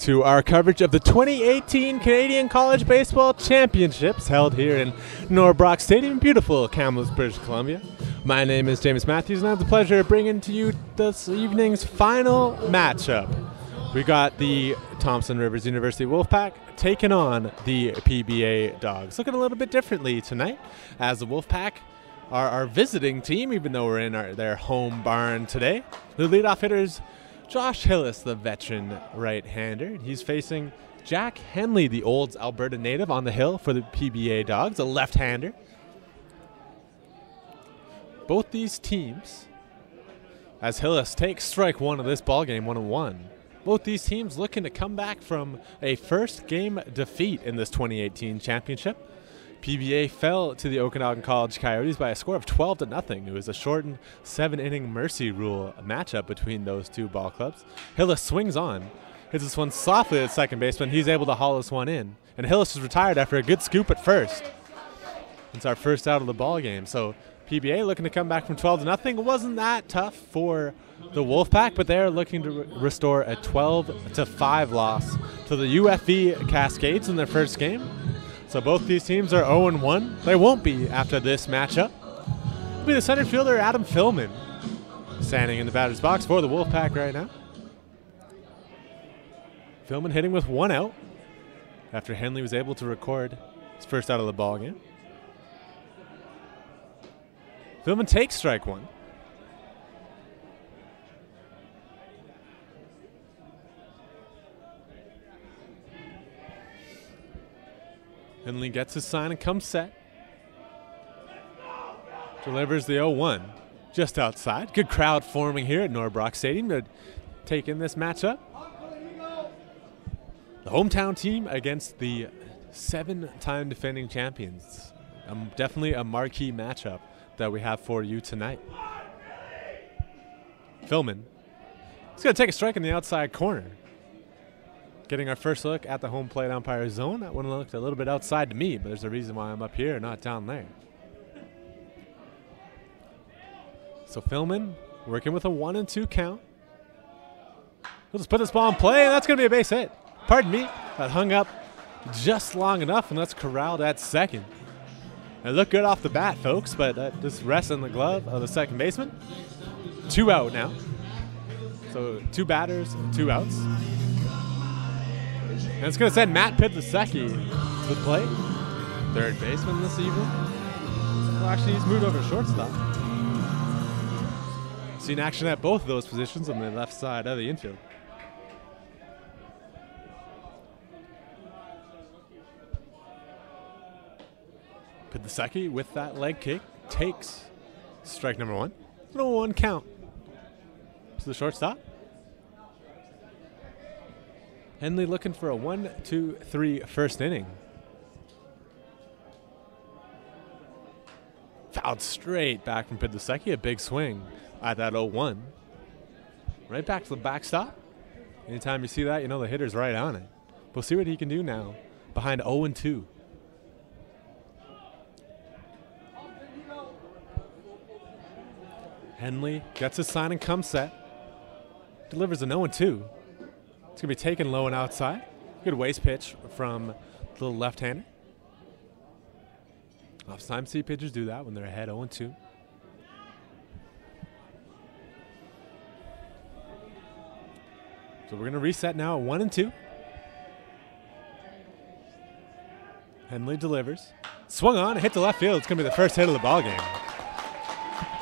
to our coverage of the 2018 Canadian College Baseball Championships held here in Norbrock Stadium, beautiful Kamloops, British Columbia. My name is James Matthews, and I have the pleasure of bringing to you this evening's final matchup. We got the Thompson Rivers University Wolfpack taking on the PBA Dogs. Looking a little bit differently tonight, as the Wolfpack are our visiting team, even though we're in their home barn today. The leadoff hitters, Josh Hillis, the veteran right-hander. He's facing Jack Henley, the Olds, Alberta native, on the hill for the PBA Dogs, a left-hander. Both these teams, as Hillis takes strike one of this ballgame, 1-1. Both these teams looking to come back from a first-game defeat in this 2018 championship. PBA fell to the Okanagan College Coyotes by a score of 12-0. It was a shortened 7-inning mercy rule matchup between those two ball clubs. Hillis swings on, hits this one softly at second baseman. He's able to haul this one in. And Hillis is retired after a good scoop at first. It's our first out of the ball game. So PBA looking to come back from 12-0. It wasn't that tough for the Wolfpack, but they're looking to restore a 12-5 loss to the UFV Cascades in their first game. So both these teams are 0-1. They won't be after this matchup. It'll be the center fielder, Adam Philman, standing in the batter's box for the Wolfpack right now. Philman hitting with one out after Henley was able to record his first out of the ball game. Philman takes strike one. Henley gets his sign and comes set. Delivers the 0-1 just outside. Good crowd forming here at Norbrock Stadium to take in this matchup. The hometown team against the 7-time defending champions. Definitely a marquee matchup that we have for you tonight. Philman. He's going to take a strike in the outside corner. Getting our first look at the home plate umpire zone. That one looked a little bit outside to me, but there's a reason why I'm up here, not down there. So Philman working with a 1-2 count. He'll just put this ball in play, and that's going to be a base hit. Pardon me. That hung up just long enough, and that's corralled at second. It looked good off the bat, folks, but that just rests in the glove of the second baseman. 2 out now. So 2 batters, 2 outs. And it's going to send Matt Pidlasecki to the plate. Third baseman this evening. Well, actually, he's moved over to shortstop. Seen action at both of those positions on the left side of the infield. Pidlasecki with that leg kick takes strike number 1. 1 count to the shortstop. Henley looking for a 1-2-3 first inning. Fouled straight back from Pidlasecki. A big swing at that 0-1. Right back to the backstop. Anytime you see that, you know the hitter's right on it. We'll see what he can do now behind 0-2. Henley gets his sign and comes set. Delivers an 0-2. It's going to be taken low and outside. Good waist pitch from the little left-hander. Oftentimes see pitchers do that when they're ahead 0-2. So we're going to reset now at 1-2. Henley delivers. Swung on, hit to left field. It's going to be the first hit of the ballgame.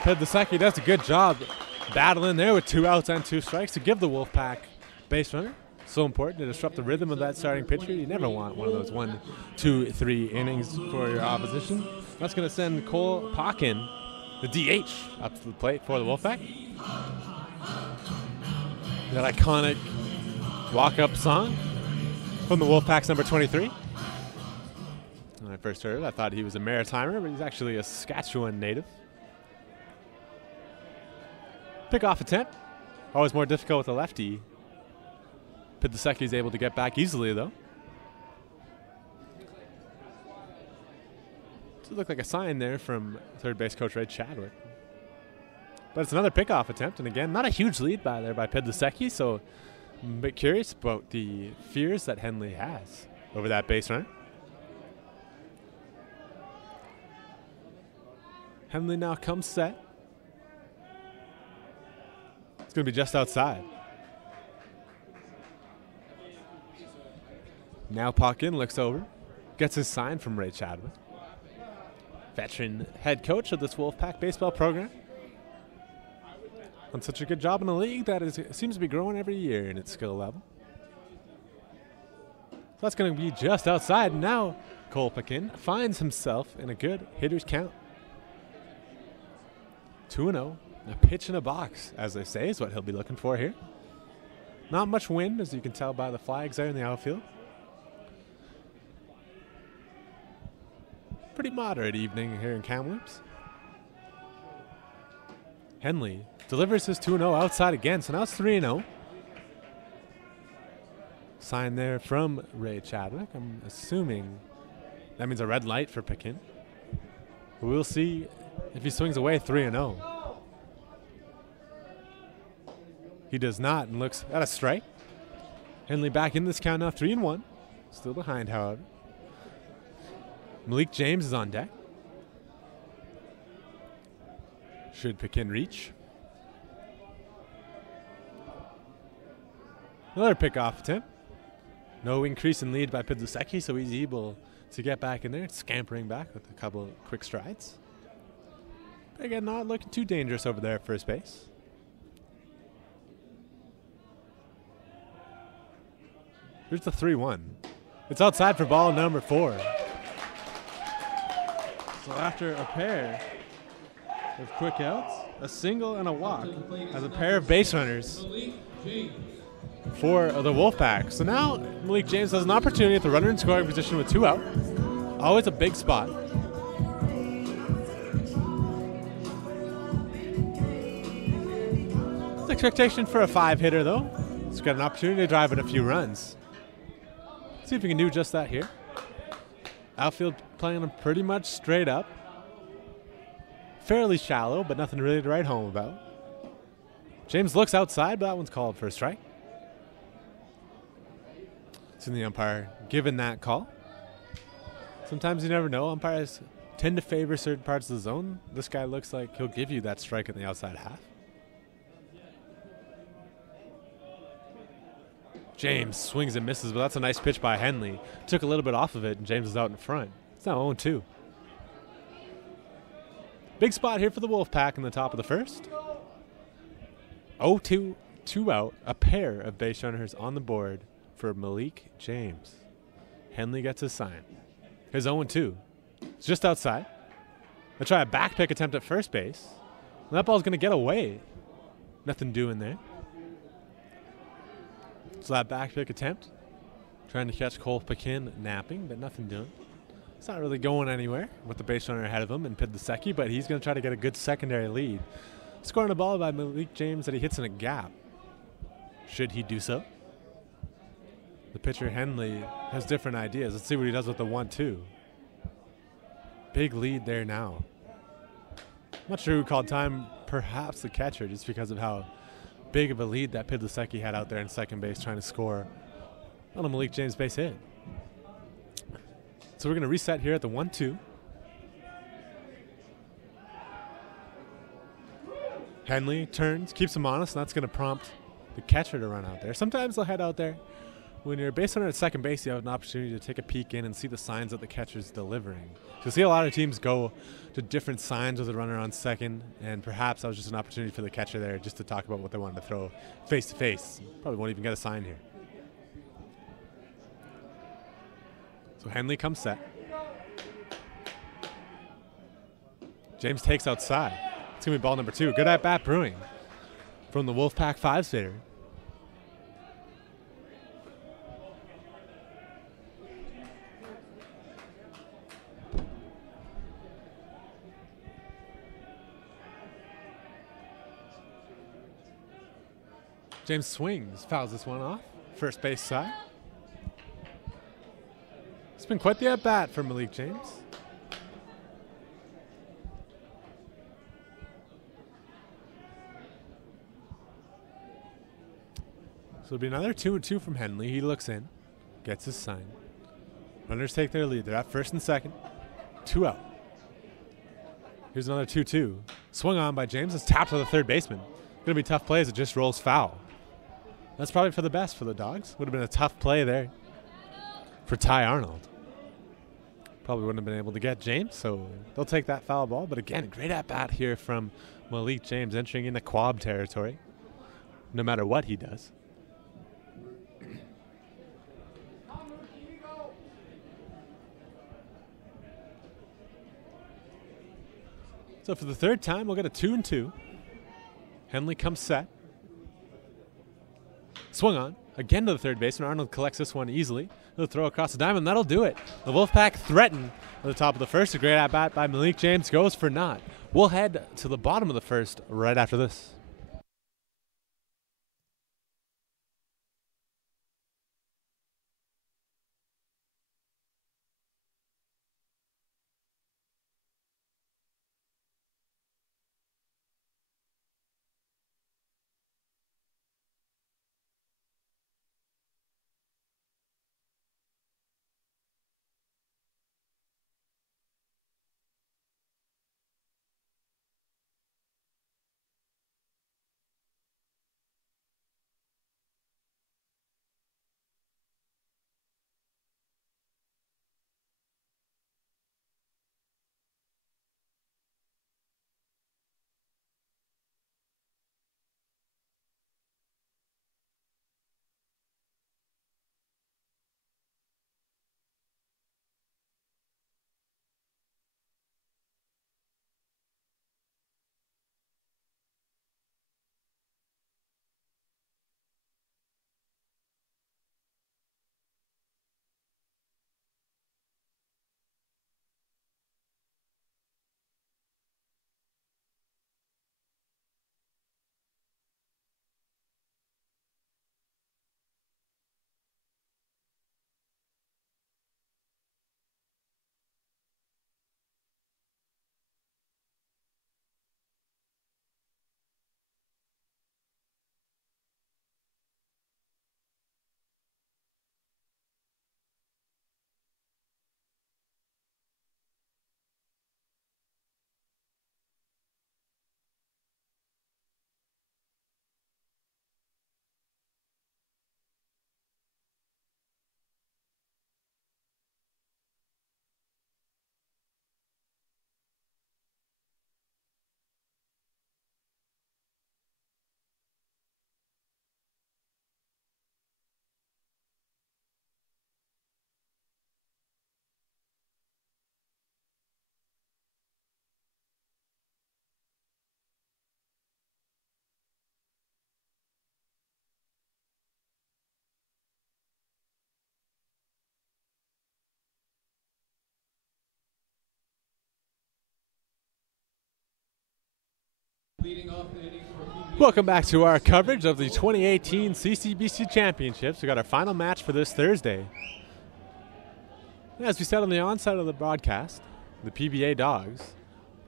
Pidlasecki does a good job battling there with 2 outs and 2 strikes to give the Wolfpack base runner. So important to disrupt the rhythm of that starting pitcher. You never want one of those 1, 2, 3 innings for your opposition. That's going to send Cole Pockin, the DH, up to the plate for the Wolfpack. That iconic walk-up song from the Wolfpack's number 23. When I first heard it, I thought he was a Maritimer, but he's actually a Saskatchewan native. Pick-off attempt. Always more difficult with a lefty. Pidlasecki is able to get back easily, though. Does look like a sign there from third base coach Ray Chadwick. But it's another pickoff attempt, and again, not a huge lead by Pidlasecki, so I'm a bit curious about the fears that Henley has over that base runner. Henley now comes set. It's going to be just outside. Now puck in, looks over, gets his sign from Ray Chadwick, veteran head coach of this Wolfpack baseball program. Done such a good job in the league that it seems to be growing every year in its skill level. So that's going to be just outside. Now Cole Pekin finds himself in a good hitter's count. 2-0. A pitch in a box, as they say, is what he'll be looking for here. Not much wind, as you can tell by the flags there in the outfield. Pretty moderate evening here in Kamloops. Henley delivers his 2-0 outside again, so now it's 3-0. Sign there from Ray Chadwick. I'm assuming that means a red light for Pekin. We'll see if he swings away 3-0. He does not and looks at a strike. Henley back in this count now, 3-1. Still behind, however. Malik James is on deck. Should Pekin reach? Another pickoff attempt. No increase in lead by Pidzuseki, so he's able to get back in there, scampering back with a couple of quick strides. But again, not looking too dangerous over there at first base. Here's the 3-1. It's outside for ball number 4. So after a pair of quick outs, a single and a walk, as a pair of base runners for the Wolfpack. So now Malik James has an opportunity at the runner in scoring position with 2 out. Always a big spot. Expectation for a 5-hitter though. He's got an opportunity to drive in a few runs. See if we can do just that here. Outfield playing him pretty much straight up. Fairly shallow, but nothing really to write home about. James looks outside, but that one's called for a strike. It's in the umpire given that call. Sometimes you never know. Umpires tend to favor certain parts of the zone. This guy looks like he'll give you that strike in the outside half. James swings and misses, but that's a nice pitch by Henley. Took a little bit off of it, and James is out in front. It's now 0-2. Big spot here for the Wolfpack in the top of the first. 0-2, 2 out, a pair of base runners on the board for Malik James. Henley gets his sign. His 0-2. It's just outside. They try a back pick attempt at first base. And that ball's going to get away. Nothing doing there. So that back pick attempt, trying to catch Cole Pekin napping, but nothing doing. It's not really going anywhere with the base runner ahead of him and Pidzuseki, but he's going to try to get a good secondary lead. Scoring a ball by Malik James that he hits in a gap. Should he do so? The pitcher Henley has different ideas. Let's see what he does with the 1-2. Big lead there now. Not sure who called time, perhaps the catcher, just because of how big of a lead that Pidzuseki had out there in second base trying to score on a Malik James base hit. So we're going to reset here at the 1-2. Henley turns, keeps him honest, and that's going to prompt the catcher to run out there. Sometimes they'll head out there. When you're a base runner at second base, you have an opportunity to take a peek in and see the signs that the catcher's delivering. You'll see a lot of teams go to different signs with a runner on second, and perhaps that was just an opportunity for the catcher there just to talk about what they wanted to throw face to face. Probably won't even get a sign here. So Henley comes set. James takes outside. It's going to be ball number 2. Good at bat brewing from the Wolfpack 5-sitter. James swings, fouls this one off. First base side. It's been quite the at-bat for Malik James. it'll be another 2-2 from Henley. He looks in, gets his sign. Runners take their lead. They're at first and second. 2 out. Here's another 2-2. Swung on by James. It's tapped to the third baseman. Going to be tough play as it just rolls foul. That's probably for the best for the Dogs. Would have been a tough play there for Ty Arnold. Probably wouldn't have been able to get James, so they'll take that foul ball. But again, great at-bat here from Malik James, entering into Quab territory, no matter what he does. So for the third time, we'll get a 2-2. Henley comes set. Swung on. Again to the third baseman. Arnold collects this one easily. He'll throw across the diamond. That'll do it. The Wolfpack threaten at the top of the first. A great at-bat by Malik James goes for naught. We'll head to the bottom of the first right after this. Welcome back to our coverage of the 2018 CCBC Championships. We got our final match for this Thursday. As we said on the onset of the broadcast, the PBA Dogs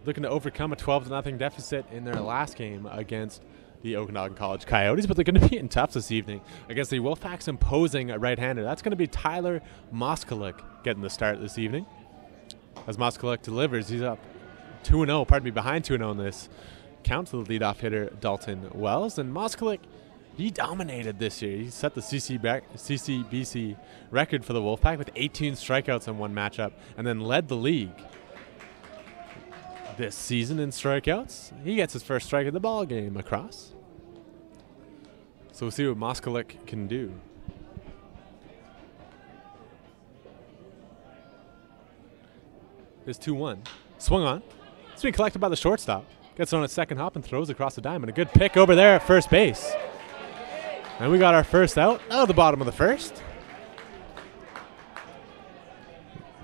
looking to overcome a 12-0 deficit in their last game against the Okanagan College Coyotes, but they're going to be in tough this evening against the Wolfpack's imposing right-hander. That's going to be Tyler Moskalik getting the start this evening. As Moskalik delivers, he's up 2-0, behind 2-0 in this count to the leadoff hitter, Dalton Wells. And Moskalik, he dominated this year. He set the CCBC record for the Wolfpack with 18 strikeouts in one matchup and then led the league this season in strikeouts. He gets his first strike of the ball game across. So we'll see what Moskalik can do. Here's 2-1. Swung on. It's being collected by the shortstop. Gets on its second hop and throws across the diamond. A good pick over there at first base. And we got our first out of the bottom of the first.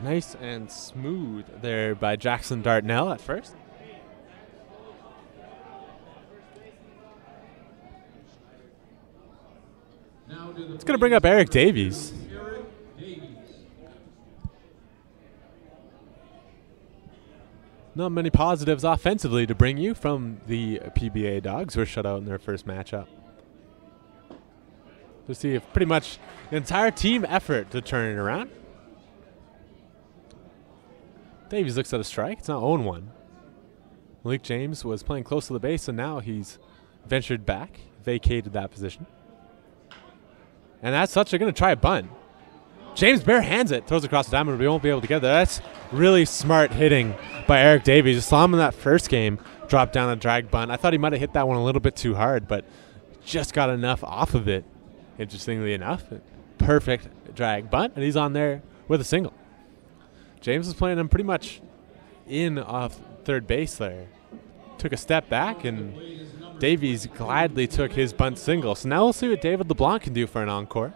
Nice and smooth there by Jackson Dartnell at first. It's going to bring up Eric Davies. Not many positives offensively to bring you from the PBA Dogs, who were shut out in their first matchup. to see if pretty much an entire team effort to turn it around. Davies looks at a strike. It's not 0-1. Malik James was playing close to the base, and now he's ventured back, vacated that position. And as such, they're going to try a bunt. James bare hands it, throws across the diamond, but he won't be able to get there. That's really smart hitting by Eric Davies. Just saw him in that first game, drop down a drag bunt. I thought he might have hit that one a little bit too hard, but just got enough off of it, interestingly enough. Perfect drag bunt, and he's on there with a single. James was playing him pretty much in off third base there. Took a step back, and Davies gladly took his bunt single. So now we'll see what David LeBlanc can do for an encore.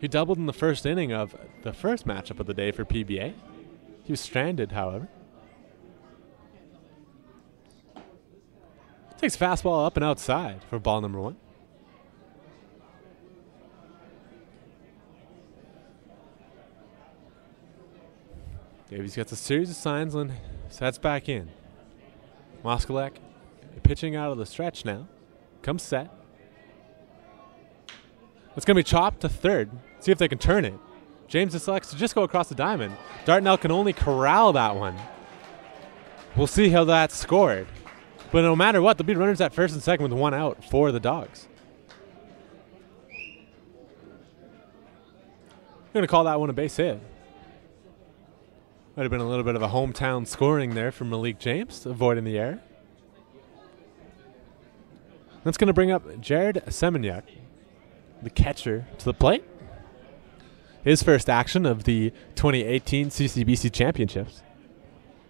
He doubled in the first inning of the first matchup of the day for PBA. He was stranded, however. Takes fastball up and outside for ball number 1. Davies gets a series of signs and sets back in. Moskalek pitching out of the stretch now. Comes set. It's going to be chopped to third. See if they can turn it. James selects to just go across the diamond. Dartnell can only corral that one. We'll see how that's scored. But no matter what, there'll be runners at first and second with 1 out for the Dogs. Going to call that one a base hit. Might have been a little bit of a hometown scoring there from Malik James, avoiding the error. That's going to bring up Jared Semenyak, the catcher, to the plate. His first action of the 2018 CCBC Championships.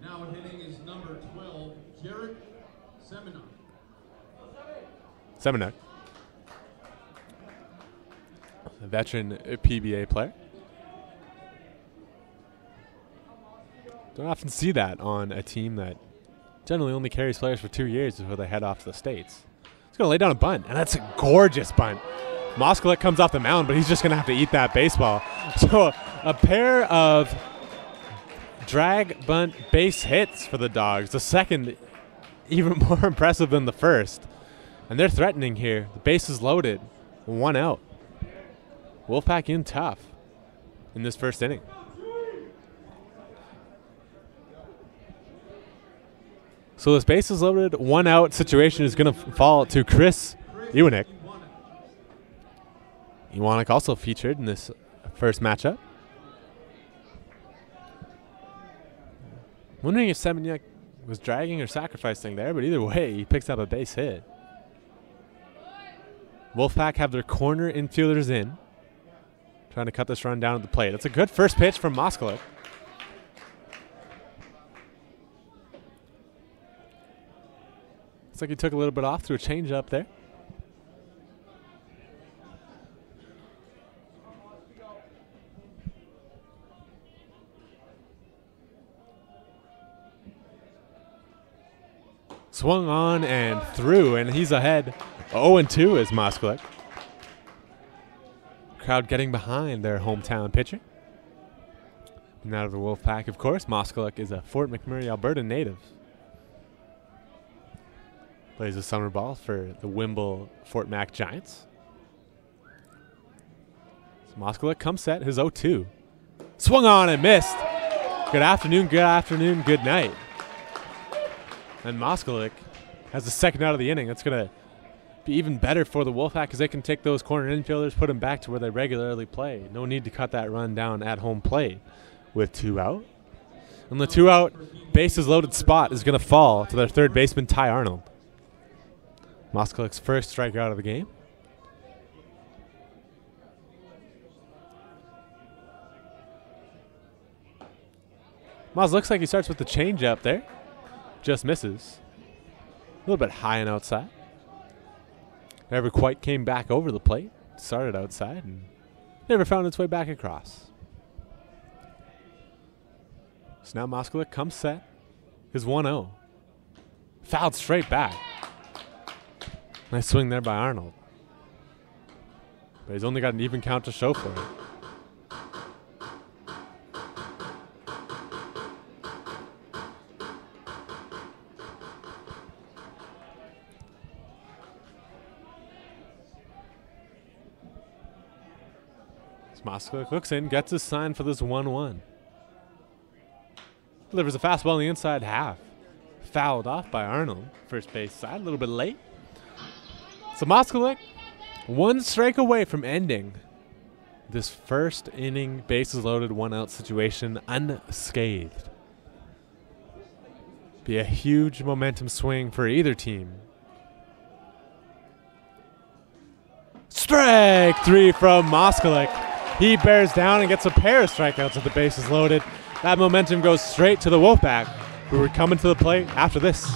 Now hitting is number 12, Jared Semenyak, a veteran PBA player. Don't often see that on a team that generally only carries players for 2 years before they head off to the States. He's going to lay down a bunt, and that's a gorgeous bunt. Moskalek comes off the mound, but he's just going to have to eat that baseball. So a pair of drag bunt base hits for the Dogs. The second, even more impressive than the first. And they're threatening here. The base is loaded. 1 out. Wolfpack in tough in this first inning. So this base is loaded, 1 out situation is going to fall to Chris Iwanek. Iwanek also featured in this first matchup. Wondering if Semenyak was dragging or sacrificing there, but either way, he picks up a base hit. Wolfpack have their corner infielders in, trying to cut this run down at the plate. That's a good first pitch from Moskalek. Looks like he took a little bit off through a changeup there. Swung on and through, and he's ahead 0-2 is Moskalek. Crowd getting behind their hometown pitcher. Now to the Wolfpack, of course. Moskalek is a Fort McMurray, Alberta native. Plays a summer ball for the Wimble Fort Mac Giants. So Moskalek comes set, his 0-2. Swung on and missed. Good afternoon, good night. And Moskalek has the second out of the inning. That's going to be even better for the Wolfpack because they can take those corner infielders, put them back to where they regularly play. No need to cut that run down at home plate with 2 out. And the 2 out bases loaded spot is going to fall to their third baseman, Ty Arnold. Moskalek's first strikeout of the game. Mos looks like he starts with the changeup there. Just misses. A little bit high and outside. Never quite came back over the plate. Started outside and never found its way back across. So now Moskalek comes set. His 1-0. Fouled straight back. Nice swing there by Arnold. But he's only got an even count to show for it. Moskalik looks in, gets his sign for this 1-1. Delivers a fastball on the inside half. Fouled off by Arnold. First base side, a little bit late. So Moskalik, one strike away from ending this first inning, bases loaded, 1-out situation unscathed. Be a huge momentum swing for either team. Strike 3 from Moskalik. He bears down and gets a pair of strikeouts with the bases loaded. That momentum goes straight to the Wolfpack, who are coming to the plate after this.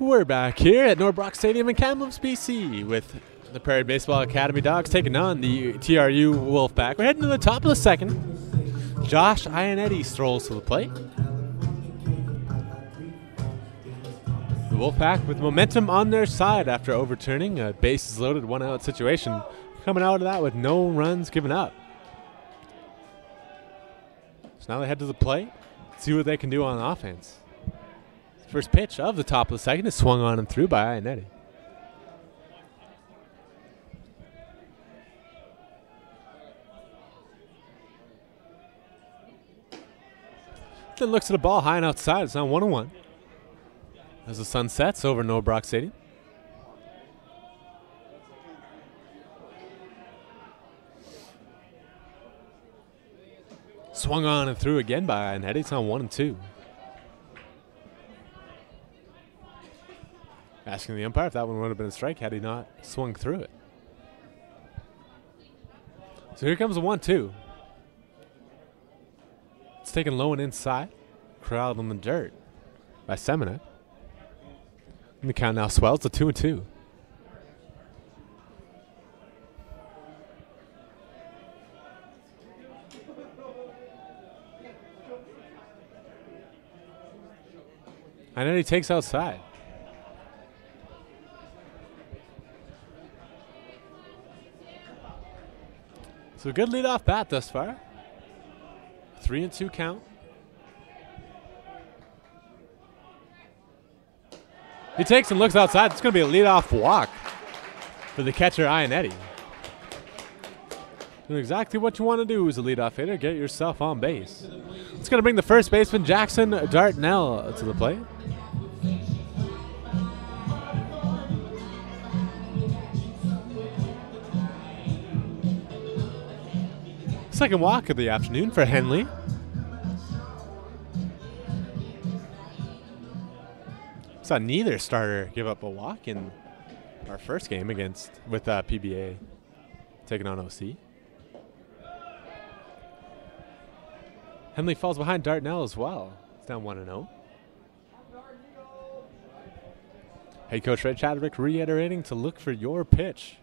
We're back here at Norbrook Stadium in Kamloops, BC, with the Prairie Baseball Academy Dogs taking on the TRU WolfPack. We're heading to the top of the second. Josh Ionetti strolls to the plate. The Wolfpack with momentum on their side after overturning a bases loaded 1-out situation. Coming out of that with no runs given up. So now they head to the plate, see what they can do on offense. First pitch of the top of the second is swung on and through by Ionetti. Then looks at the ball high and outside. It's now 1-1. As the sun sets over Norbrook Stadium. Swung on and through again by Ionetti. It's now 1-2. Asking the umpire if that one would have been a strike had he not swung through it. So here comes the 1-2. It's taken low and inside. Corralled in the dirt by Semina. And the count now swells to 2-2. And then he takes outside. So a good leadoff bat thus far. 3-2 count. He takes and looks outside. It's going to be a leadoff walk for the catcher, Ionetti. Doing exactly what you want to do as a leadoff hitter. Get yourself on base. It's going to bring the first baseman, Jackson Dartnell, to the plate. Second walk of the afternoon for Henley. Saw neither starter give up a walk in our first game with PBA taking on OC. Henley falls behind Dartnell as well. It's down 1-0. Head coach Ray Chadwick reiterating to look for your pitch,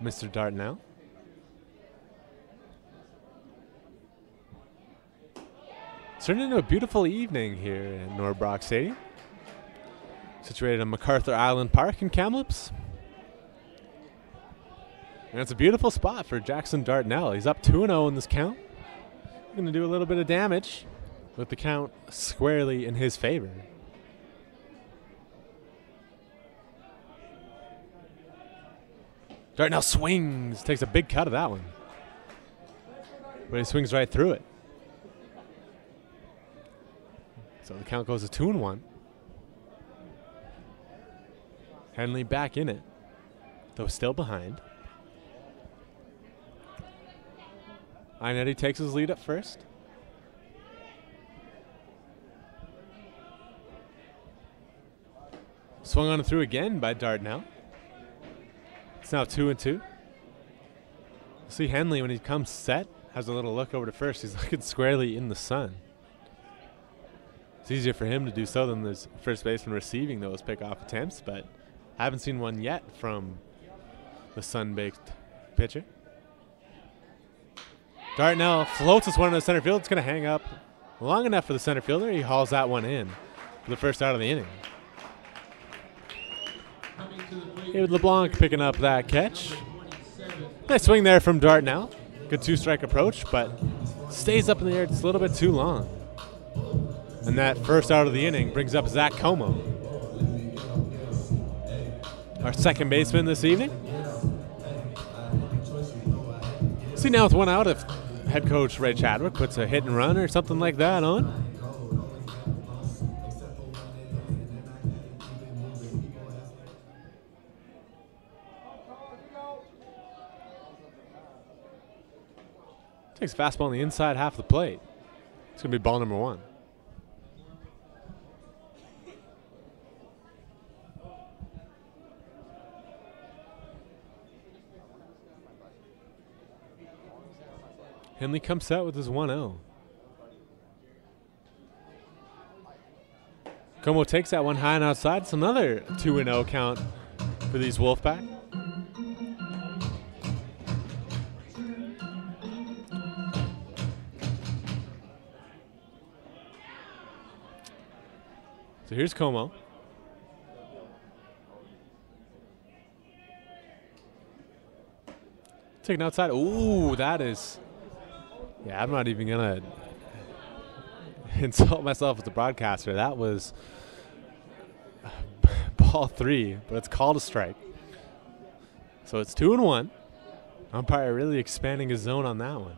Mr. Dartnell. It's turned into a beautiful evening here in Norbrook Stadium, situated on MacArthur Island Park in Kamloops. And it's a beautiful spot for Jackson Dartnell. He's up 2-0 in this count. Going to do a little bit of damage with the count squarely in his favor. Dartnell swings, takes a big cut of that one. But he swings right through it. So the count goes to 2-1. Henley back in it, though still behind. Inetti takes his lead up first. Swung on and through again by Dartnell. It's now 2-2. See Henley when he comes set, has a little look over to first. He's looking squarely in the sun. It's easier for him to do so than the first baseman receiving those pickoff attempts, but I haven't seen one yet from the sun-baked pitcher. Dartnell floats this one into the center field. It's going to hang up long enough for the center fielder. He hauls that one in for the first out of the inning. David LeBlanc picking up that catch. Nice swing there from Dartnell. Good two-strike approach, but stays up in the air just a little bit too long. And that first out of the inning brings up Zach Como, our second baseman this evening. See now with one out if head coach Ray Chadwick puts a hit and run or something like that on. Takes a fastball on the inside half of the plate. It's going to be ball number 1. Henley comes out with his 1-0. Como takes that one high and outside. It's another 2-0 count for these Wolfpack. So here's Como. Taken outside. Ooh, that is... Yeah, I'm not even going to insult myself as a broadcaster. That was ball 3, but it's called a strike. So it's 2-1. Umpire really expanding his zone on that one.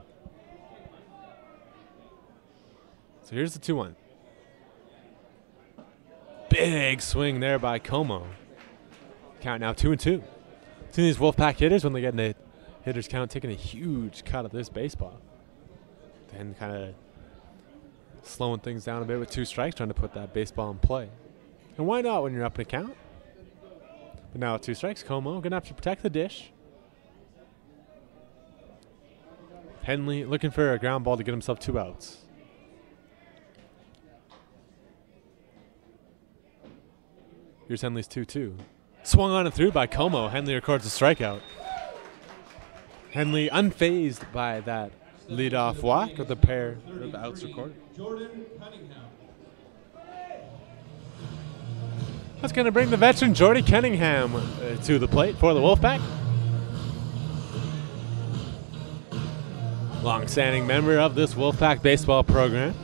So here's the 2-1. Big swing there by Como. Count now 2-2. Seeing these Wolfpack hitters, when they get in the hitters count, taking a huge cut of this baseball. And kind of slowing things down a bit with 2 strikes, trying to put that baseball in play. And why not when you're up in a count? But now with 2 strikes, Como going to have to protect the dish. Henley looking for a ground ball to get himself 2 outs. Here's Henley's 2-2. Swung on and through by Como. Henley records a strikeout. Henley unfazed by that leadoff walk with a pair of outs recorded. That's going to bring the veteran Jordy Cunningham to the plate for the Wolfpack. Long-standing member of this Wolfpack baseball program.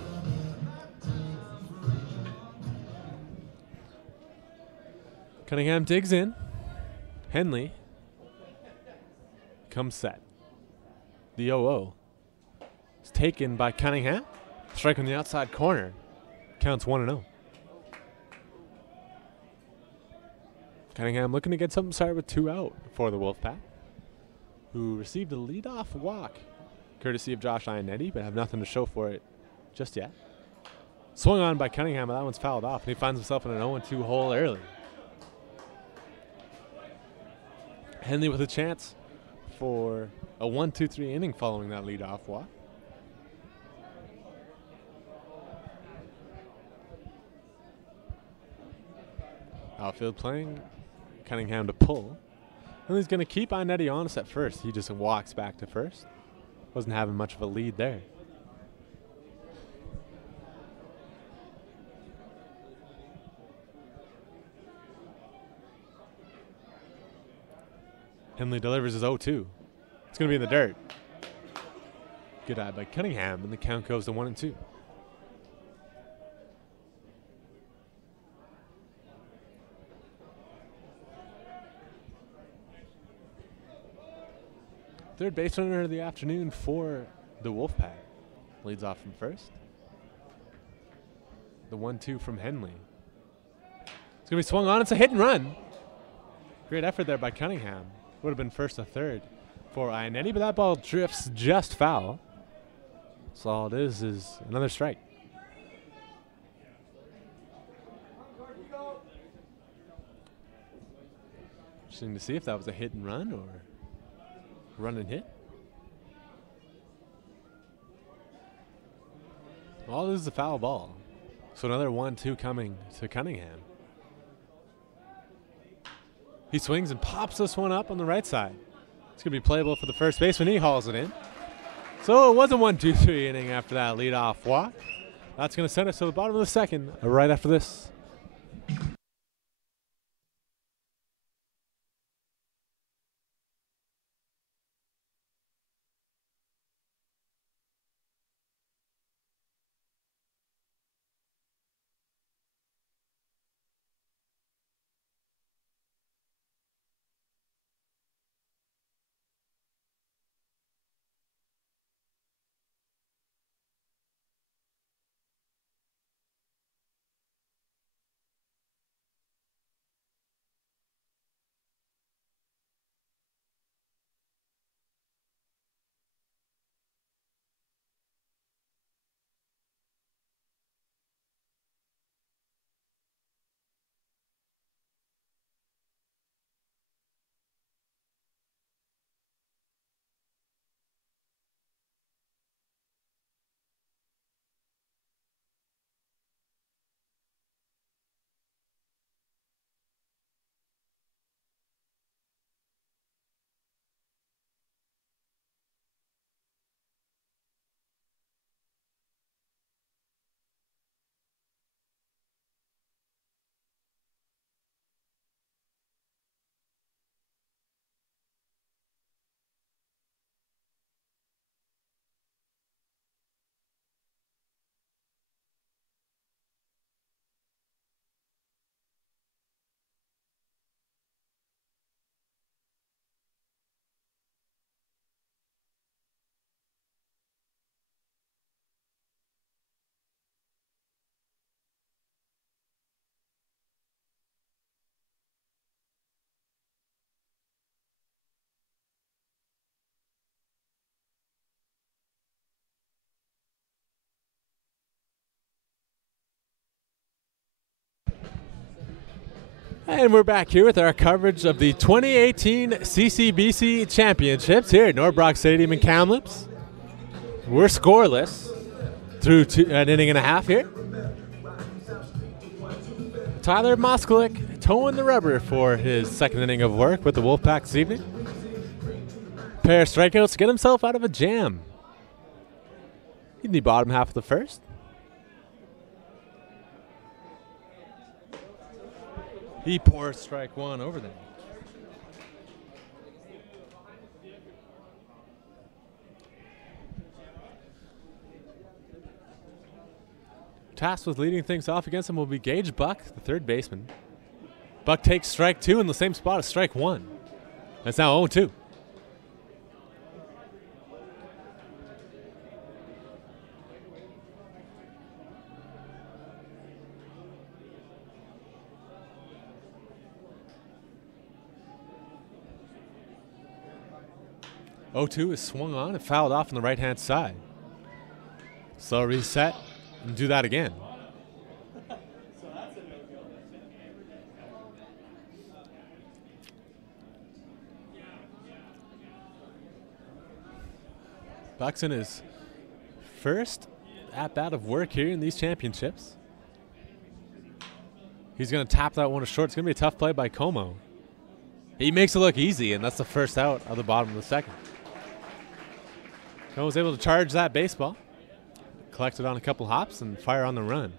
Cunningham digs in. Henley comes set. The 0-0. Taken by Cunningham. Strike on the outside corner. Counts 1-0. Cunningham looking to get something started with 2 out for the Wolfpack, who received a leadoff walk courtesy of Josh Iannetti, but have nothing to show for it just yet. Swung on by Cunningham, but that one's fouled off, and he finds himself in an 0-2 hole early. Henley with a chance for a 1-2-3 inning following that leadoff walk. Outfield playing Cunningham to pull. And he's going to keep Inetti honest at first. He just walks back to first. Wasn't having much of a lead there. Henley delivers his 0-2. It's going to be in the dirt. Good eye by Cunningham, and the count goes to 1-2. Third base runner of the afternoon for the Wolfpack. Leads off from first. The 1-2 from Henley. It's going to be swung on. It's a hit and run. Great effort there by Cunningham. Would have been first to third for Iannetti, but that ball drifts just foul. So all it is another strike. Interesting to see if that was a hit and run or run and hit. All this is a foul ball. So another 1-2 coming to Cunningham. He swings and pops this one up on the right side. It's going to be playable for the first baseman. He hauls it in. So it was a 1-2-3 inning after that leadoff walk. That's going to send us to the bottom of the second right after this. And we're back here with our coverage of the 2018 CCBC Championships here at Norbrock Stadium in Kamloops. We're scoreless through an inning and a half here. Tyler Moskalik towing the rubber for his second inning of work with the Wolfpack this evening. Pair of strikeouts to get himself out of a jam in the bottom half of the first. He pours strike one over there. Tasked with leading things off against him will be Gage Buck, the third baseman. Buck takes strike two in the same spot as strike one. That's now 0-2. is swung on and fouled off on the right-hand side. So reset and do that again. Buxton is first at-bat of work here in these championships. He's going to tap that one to short. It's going to be a tough play by Como. He makes it look easy, and that's the first out of the bottom of the second. Cone was able to charge that baseball, collect it on a couple hops, and fire on the run.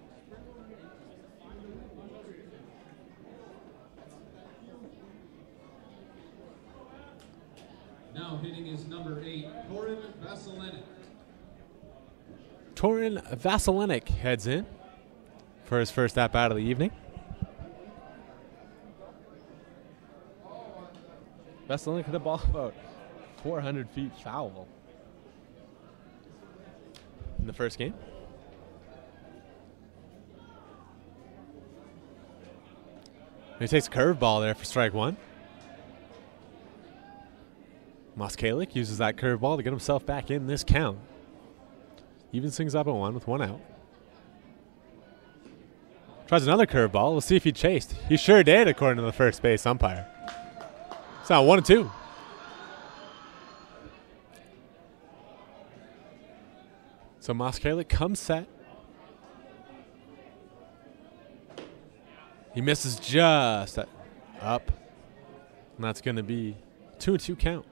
Now hitting is number 8, Torin Vasilinek. Torin Vasilinek heads in for his first at bat of the evening. Vasilinek hit the ball about 400 feet foul in the first game. He takes a curveball there for strike one. Moskalik uses that curveball to get himself back in this count. Evens things up at one with one out. Tries another curveball. We'll see if he chased. He sure did, according to the first base umpire. It's now 1-2. So Moskalik comes set. He misses just up. And that's going to be 2-2 count.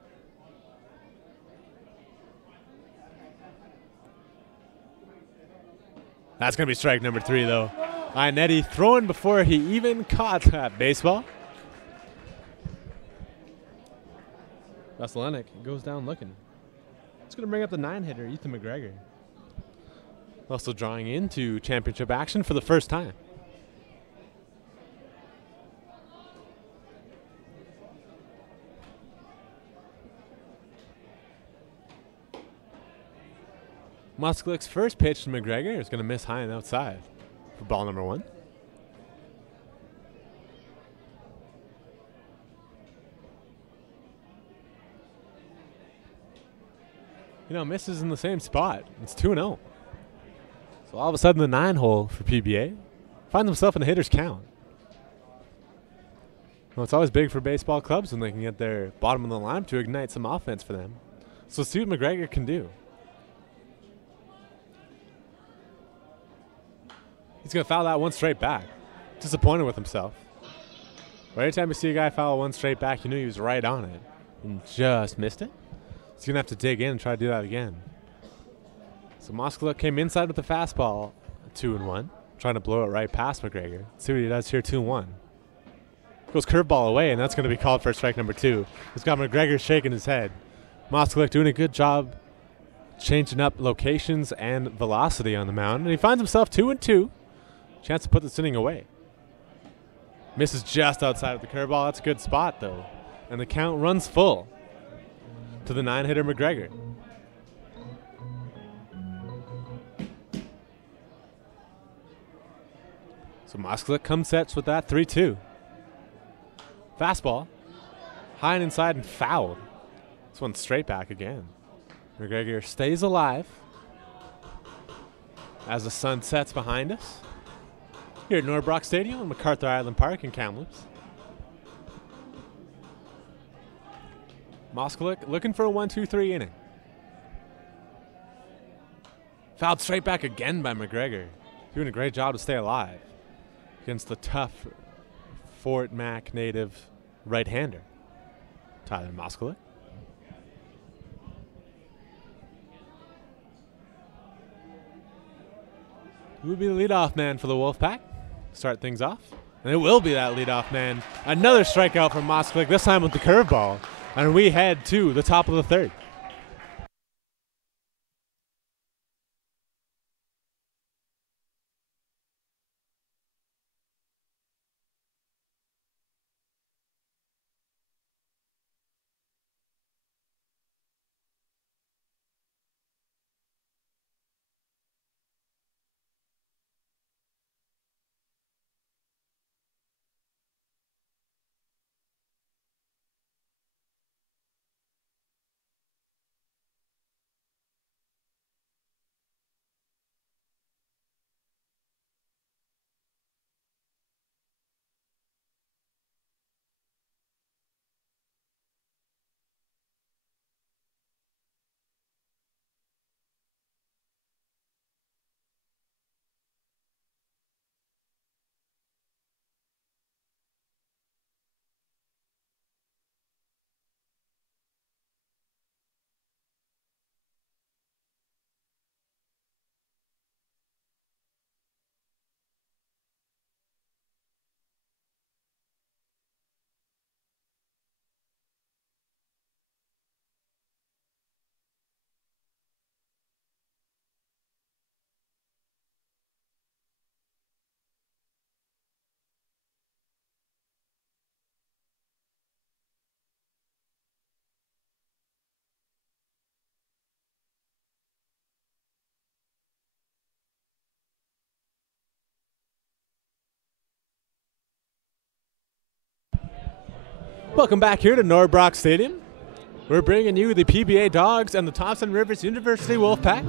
That's going to be strike number 3, though. Iannetti throwing before he even caught that baseball. Vasilinek goes down looking. It's going to bring up the 9-hitter, Ethan McGregor. Also drawing into championship action for the first time. Moskalik's first pitch to McGregor is going to miss high and outside for ball number 1. You know, misses in the same spot. It's 2-0. So all of a sudden the 9-hole for PBA finds himself in a hitter's count. Well, it's always big for baseball clubs when they can get their bottom of the line to ignite some offense for them. So let's see what McGregor can do. He's going to foul that one straight back. Disappointed with himself. But every time you see a guy foul one straight back, you knew he was right on it and just missed it. He's going to have to dig in and try to do that again. So Moskalik came inside with the fastball, 2-1, trying to blow it right past McGregor. Let's see what he does here, 2-1. Goes curveball away, and that's going to be called for strike number 2. It's got McGregor shaking his head. Moskalik doing a good job changing up locations and velocity on the mound, and he finds himself 2-2. Chance to put this inning away. Misses just outside of the curveball. That's a good spot, though. And the count runs full to the 9-hitter McGregor. So Moskalik comes sets with that 3-2. Fastball. High and inside and fouled. This one's straight back again. McGregor stays alive as the sun sets behind us here at Norbrock Stadium and MacArthur Island Park in Kamloops. Moskalik looking for a 1-2-3 inning. Fouled straight back again by McGregor. Doing a great job to stay alive against the tough Fort Mac native right-hander, Tyler Moskalik. Who will be the leadoff man for the Wolfpack? Start things off. And it will be that leadoff man. Another strikeout from Moskalik, this time with the curveball. And we head to the top of the third. Welcome back here to Norbrock Stadium. We're bringing you the PBA Dogs and the Thompson Rivers University Wolfpack.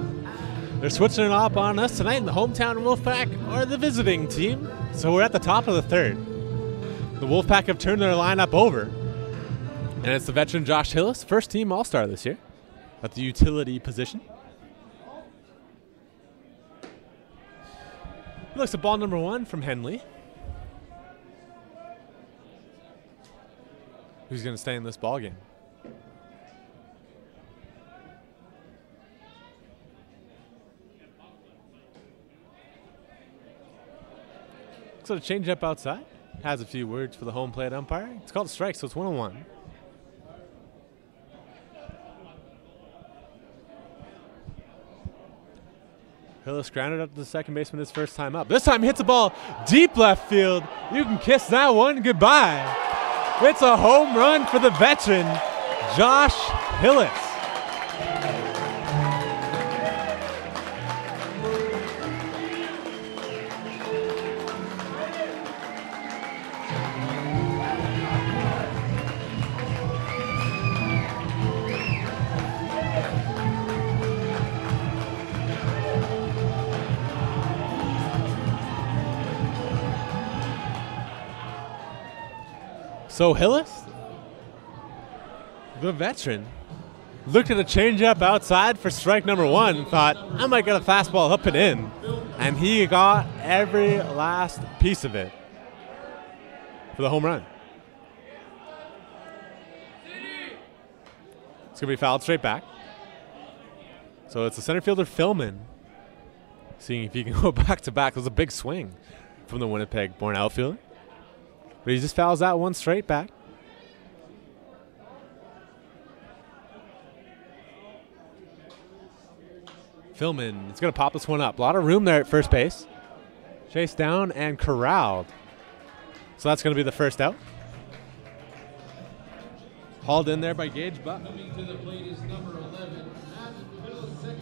They're switching it up on us tonight, and the hometown Wolfpack are the visiting team. So we're at the top of the third. The Wolfpack have turned their lineup over, and it's the veteran Josh Hillis, first team All-Star this year at the utility position. He looks at ball number 1 from Henley, who's going to stay in this ball game. So to change up outside, has a few words for the home plate umpire. It's called a strike, so it's 1-1. Hillis grounded up to the second baseman his first time up. This time he hits the ball deep left field. You can kiss that one goodbye. It's a home run for the veteran, Josh Hillis. So Hillis, the veteran, looked at a changeup outside for strike number 1 and thought, I might get a fastball up and in. And he got every last piece of it for the home run. It's going to be fouled straight back. So it's the center fielder, Philman, seeing if he can go back to back. It was a big swing from the Winnipeg-born outfielder. But he just fouls that one straight back. Philman is going to pop this one up. A lot of room there at first base. Chased down and corralled. So that's going to be the first out. Hauled in there by Gage Buck. Coming to the plate is number 11, Matt Piddlesecki.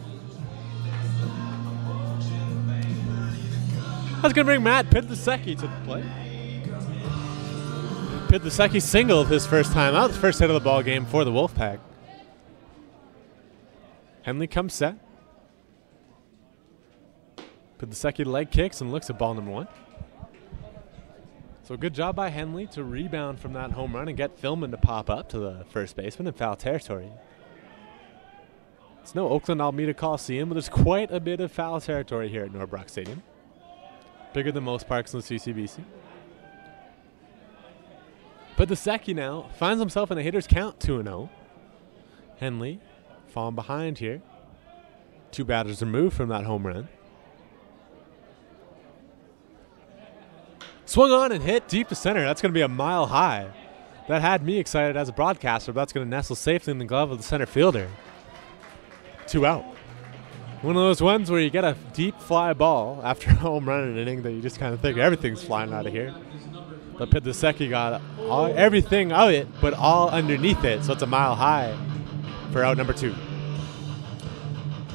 That's going to bring Matt Piddlesecki to the plate. Piddlesecki singled his first time out, the first hit of the ball game for the Wolfpack. Henley comes set. Piddlesecki leg kicks and looks at ball number 1. So good job by Henley to rebound from that home run and get Philman to pop up to the first baseman in foul territory. It's no Oakland Alameda Coliseum, but there's quite a bit of foul territory here at Norbrock Stadium. Bigger than most parks in the CCBC. Piddlesecki now finds himself in a hitter's count, 2-0. Henley falling behind here. 2 batters removed from that home run. Swung on and hit deep to center. That's going to be a mile high. That had me excited as a broadcaster, but that's going to nestle safely in the glove of the center fielder. 2 out. One of those ones where you get a deep fly ball after a home run in an inning that you just kind of think everything's flying out of here. But Piddlesecki got everything of it, but all underneath it, so it's a mile high for out number 2.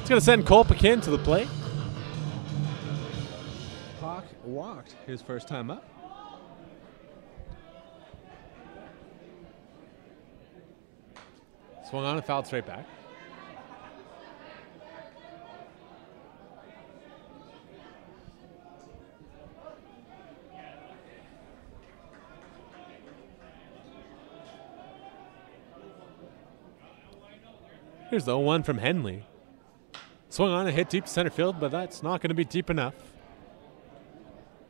It's going to send Cole Pekin to the plate. Hawk walked his first time up. Swung on and fouled straight back. Here's the 0-1 from Henley. Swung on and hit deep to center field, but that's not going to be deep enough.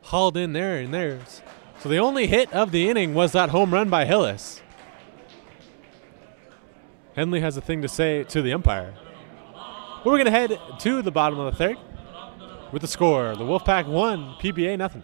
Hauled in there and there's. So the only hit of the inning was that home run by Hillis. Henley has a thing to say to the umpire. But we're going to head to the bottom of the third with the score. The Wolfpack 1, PBA nothing.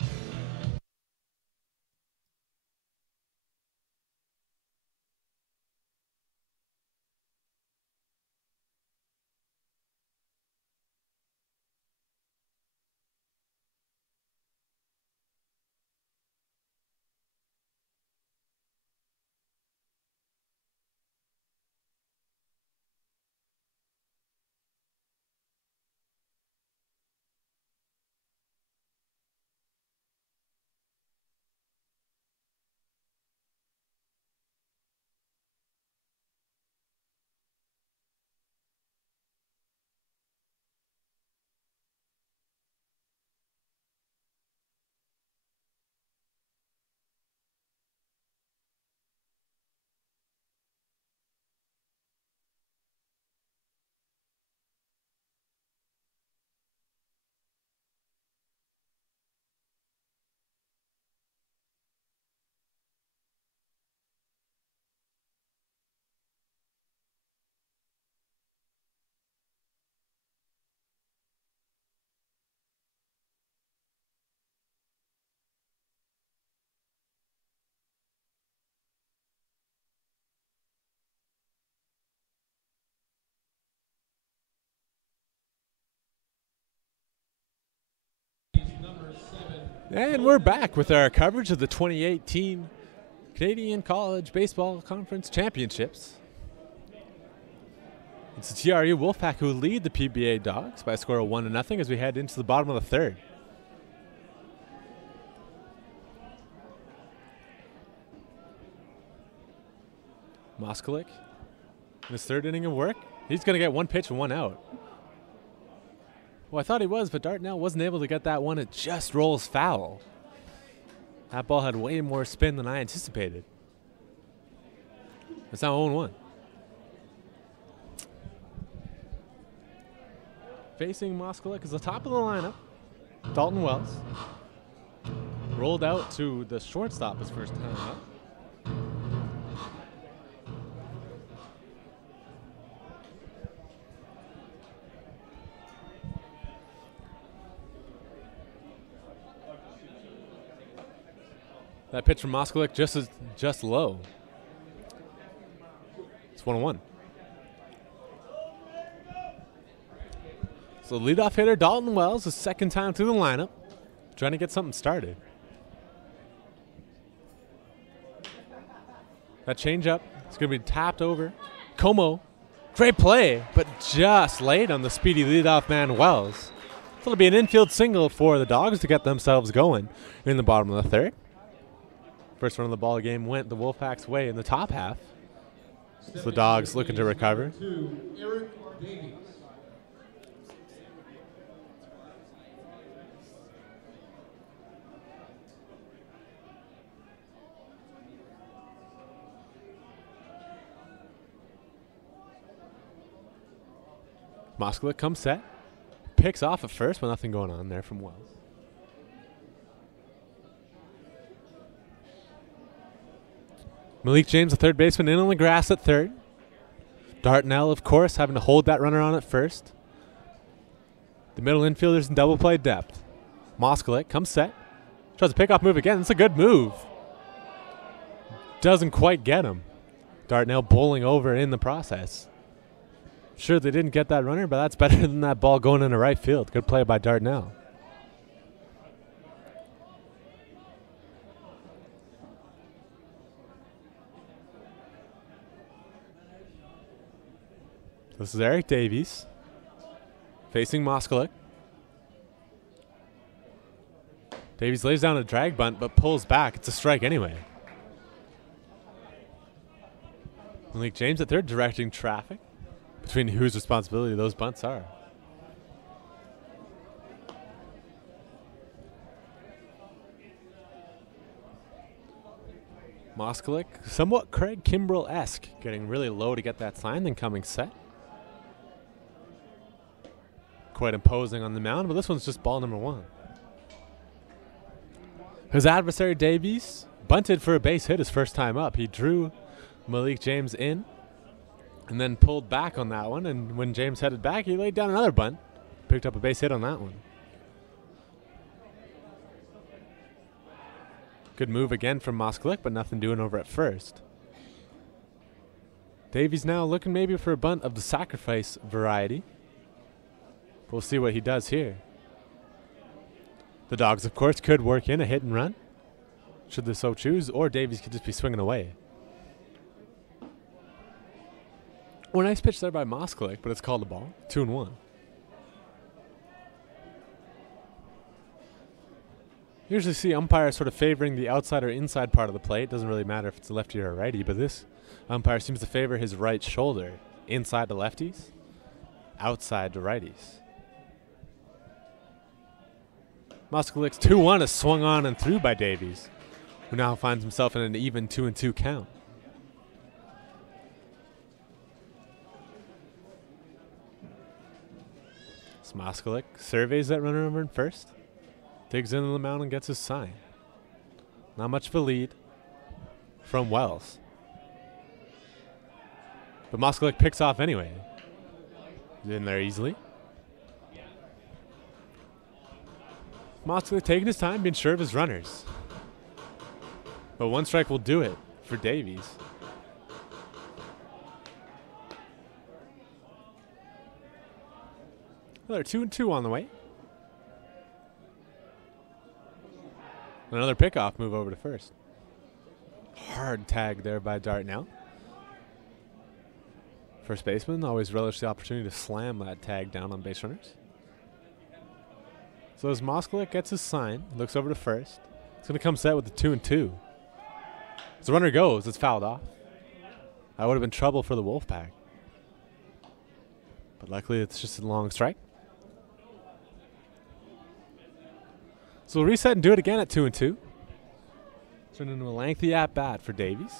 And we're back with our coverage of the 2018 Canadian College Baseball Conference Championships. It's the TRU WolfPack who lead the PBA Dogs by a score of 1-0 as we head into the bottom of the third. Moskalik in his third inning of work. He's going to get one pitch and one out. Well, I thought he was, but Dartnell wasn't able to get that one. It just rolls foul. That ball had way more spin than I anticipated. It's now 0-1. Facing Moskalik is the top of the lineup, Dalton Wells. Rolled out to the shortstop his first time up. That pitch from Moskalik just low. It's 1-1. So leadoff hitter Dalton Wells, his second time through the lineup, trying to get something started. That changeup is going to be tapped over. Como, great play, but just late on the speedy leadoff man Wells. So it'll be an infield single for the Dogs to get themselves going in the bottom of the third. First run of the ball game went the Wolfpack's way in the top half. So the Dogs looking to recover. Moskalik comes set. Picks off at first, but nothing going on there from Wells. Malik James, the third baseman, in on the grass at third. Dartnell, of course, having to hold that runner on at first. The middle infielders in double play depth. Moskalik comes set. Tries a pickoff move again. It's a good move. Doesn't quite get him. Dartnell bowling over in the process. Sure, they didn't get that runner, but that's better than that ball going into right field. Good play by Dartnell. This is Eric Davies facing Moskalik. Davies lays down a drag bunt but pulls back. It's a strike anyway. Malik James at third directing traffic between whose responsibility those bunts are. Moskalik, somewhat Craig Kimbrell-esque, getting really low to get that sign, then coming set. Quite imposing on the mound, but this one's just ball number one. His adversary Davies bunted for a base hit his first time up. He drew Malik James in and then pulled back on that one, and when James headed back, he laid down another bunt. Picked up a base hit on that one. Good move again from Moskalik, but nothing doing over at first. Davies now looking maybe for a bunt of the sacrifice variety. We'll see what he does here. The Dogs, of course, could work in a hit and run, should they so choose, or Davies could just be swinging away. Well, nice pitch there by Moskalik, but it's called a ball. 2-1. Usually see umpires sort of favoring the outside or inside part of the plate. Doesn't really matter if it's a lefty or a righty, but this umpire seems to favor his right shoulder. Inside to lefties, outside to righties. Moskalik's 2-1 is swung on and through by Davies, who now finds himself in an even 2-2 count. So Moskalik surveys that runner over in first, digs into the mound and gets his sign. Not much of a lead from Wells. But Moskalik picks off anyway. He's in there easily. Moskalik taking his time, being sure of his runners. But one strike will do it for Davies. Another 2-2 on the way. Another pickoff move over to first. Hard tag there by Dartnell. First baseman always relished the opportunity to slam that tag down on base runners. So as Moskalik gets his sign, looks over to first. It's going to come set with the 2-2. As the runner goes, it's fouled off. That would have been trouble for the Wolfpack. But luckily, it's just a long strike. So we'll reset and do it again at 2-2. Turn into a lengthy at-bat for Davies.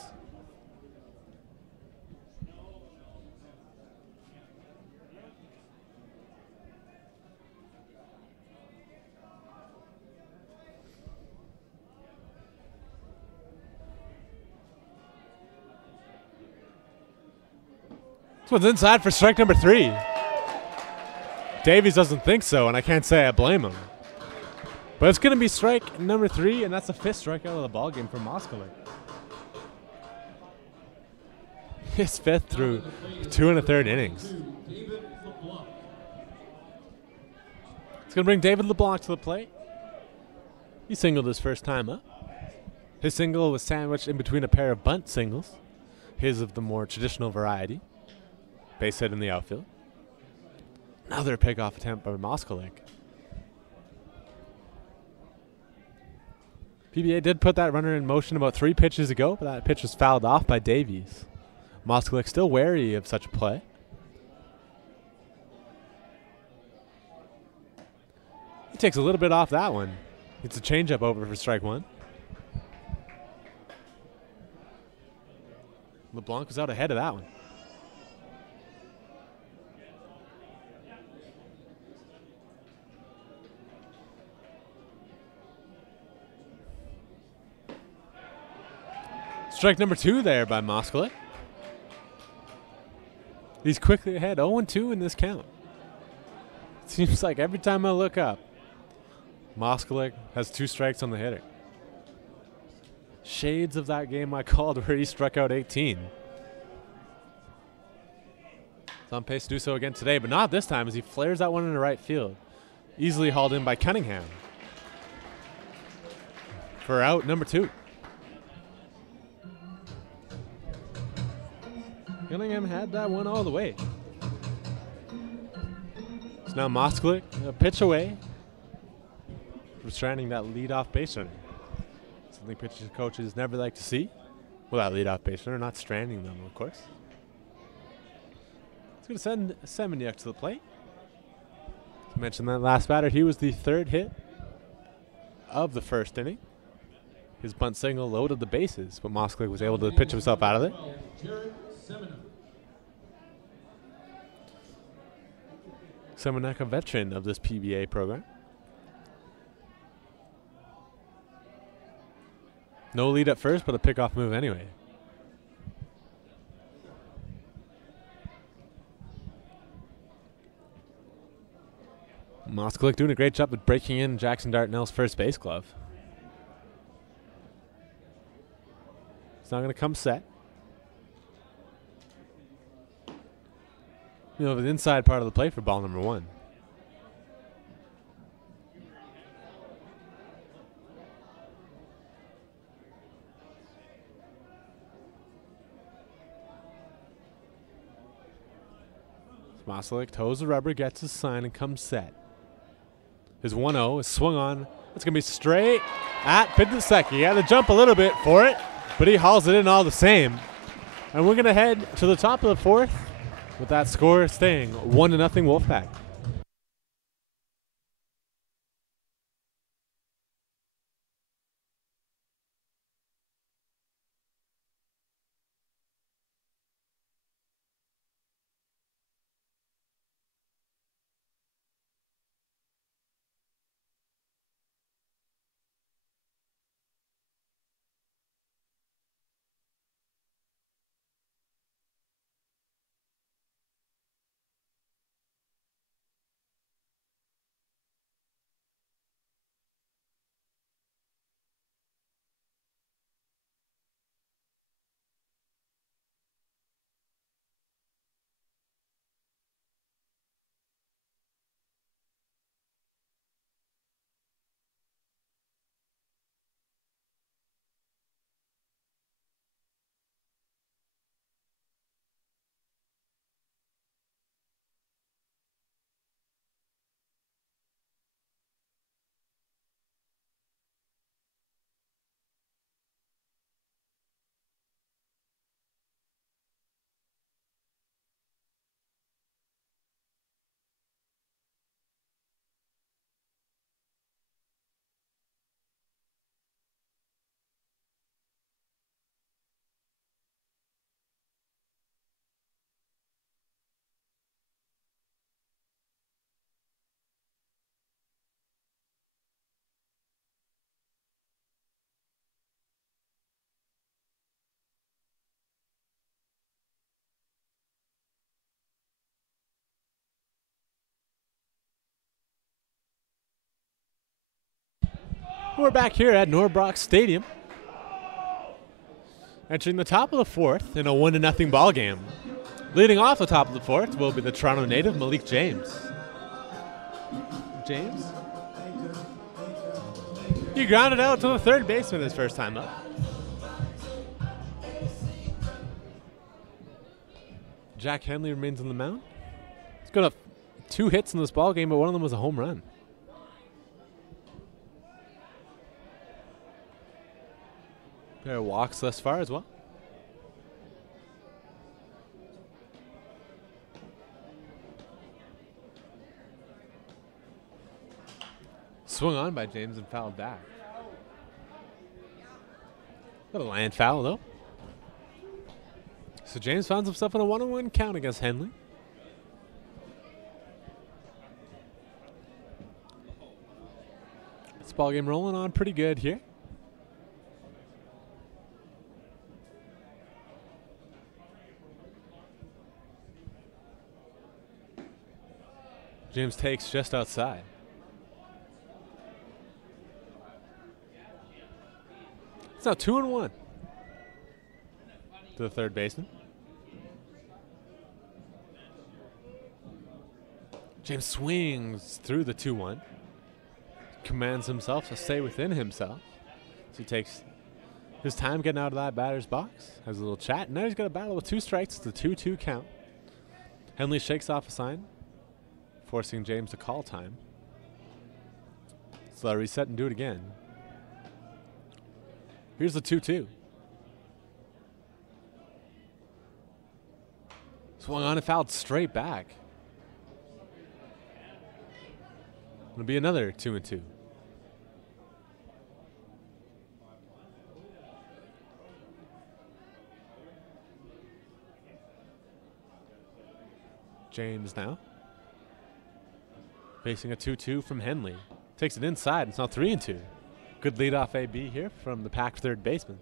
This one's inside for strike number 3. Davies doesn't think so, and I can't say I blame him. But it's going to be strike number 3, and that's the 5th strikeout of the ballgame for Moskalik. His 5th through 2 1/3 innings. It's going to bring David LeBlanc to the plate. He singled his first time up. His single was sandwiched in between a pair of bunt singles, his of the more traditional variety. Base hit in the outfield. Another pickoff attempt by Moskalik. PBA did put that runner in motion about 3 pitches ago, but that pitch was fouled off by Davies. Moskalik still wary of such a play. He takes a little bit off that one. It's a changeup over for strike 1. LeBlanc was out ahead of that one. Strike number 2 there by Moskalik. He's quickly ahead, 0-2 in this count. Seems like every time I look up, Moskalik has 2 strikes on the hitter. Shades of that game I called where he struck out 18. He's on pace to do so again today, but not this time as he flares that one into right field. Easily hauled in by Cunningham for out number 2. Cunningham had that one all the way. So now Moskalik a pitch away from stranding that leadoff base runner. Something pitchers coaches never like to see. Well, that leadoff base runner, not stranding them, of course. It's going to send Semeniuk to the plate. As mentioned that last batter, he was the 3rd hit of the 1st inning. His bunt single loaded the bases, but Moskalik was able to pitch himself out of it. Semeniuk, a veteran of this PBA program. No lead at first, but a pickoff move anyway. Moskalik doing a great job of breaking in Jackson Dartnell's first base glove. It's not going to come set. You know, the inside part of the plate for ball number 1. Moskalik toes the rubber, gets his sign, and comes set. His 1-0 is swung on. It's going to be straight at Pidlasecki. He had to jump a little bit for it, but he hauls it in all the same. And we're going to head to the top of the 4th with that score staying 1-0 Wolfpack. We're back here at Norbrock Stadium, entering the top of the fourth in a 1-0 ball game. Leading off the top of the fourth will be the Toronto native Malik James. James? He grounded out to the third baseman his first time up. Jack Henley remains on the mound. He's got 2 hits in this ball game, but one of them was a home run. Pair of walks thus far as well. Swung on by James and fouled back. Got a line foul though. So James finds himself in a 1-1 count against Henley. This ball game rolling on pretty good here. James takes just outside. It's now 2-1 to the third baseman. James swings through the 2-1. Commands himself to stay within himself. So he takes his time getting out of that batter's box. Has a little chat. And now he's got a battle with 2 strikes. It's a 2-2 count. Henley shakes off a sign, forcing James to call time. So they'll reset and do it again. Here's the 2-2. Swung on and fouled straight back. It'll be another 2-2. James now facing a 2-2 from Henley. Takes it inside. It's now 3-2. Good leadoff AB here from the packed third baseman.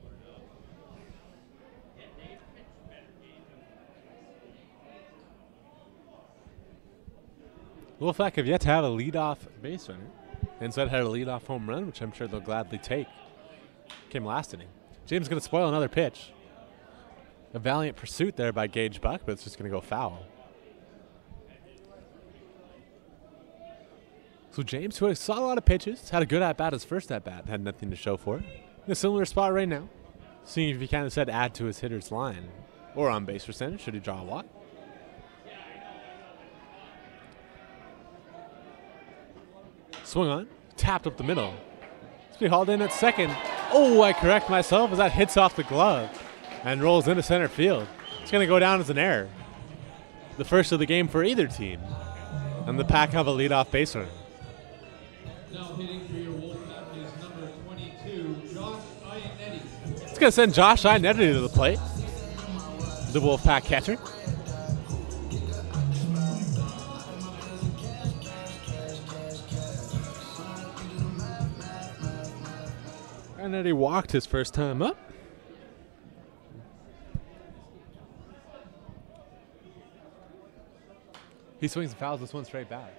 Wolfpack have yet to have a leadoff base runner. Instead had a leadoff home run, which I'm sure they'll gladly take. Came last inning. James going to spoil another pitch. A valiant pursuit there by Gage Buck, but it's just going to go foul. So James, who saw a lot of pitches, had a good at-bat his first at-bat, had nothing to show for it. In a similar spot right now. Seeing if he kind of said add to his hitter's line. Or on base percentage, should he draw a walk. Swung on, tapped up the middle. It's be hauled in at second. Oh, I correct myself as that hits off the glove and rolls into center field. It's going to go down as an error. The first of the game for either team. And the Pack have a leadoff base runner. Now hitting for your Wolfpack is number 22, Josh Ionetti. It's going to send Josh Ionetti to the plate. The Wolfpack catcher. Ionetti walked his first time up. He swings and fouls this one straight back.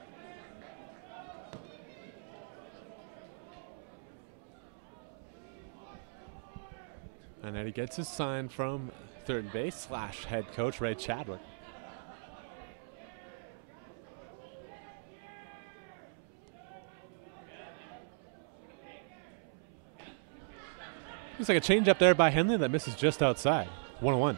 And then he gets his sign from third base / head coach Ray Chadwick. Looks like a change up there by Henley that misses just outside. 1-1.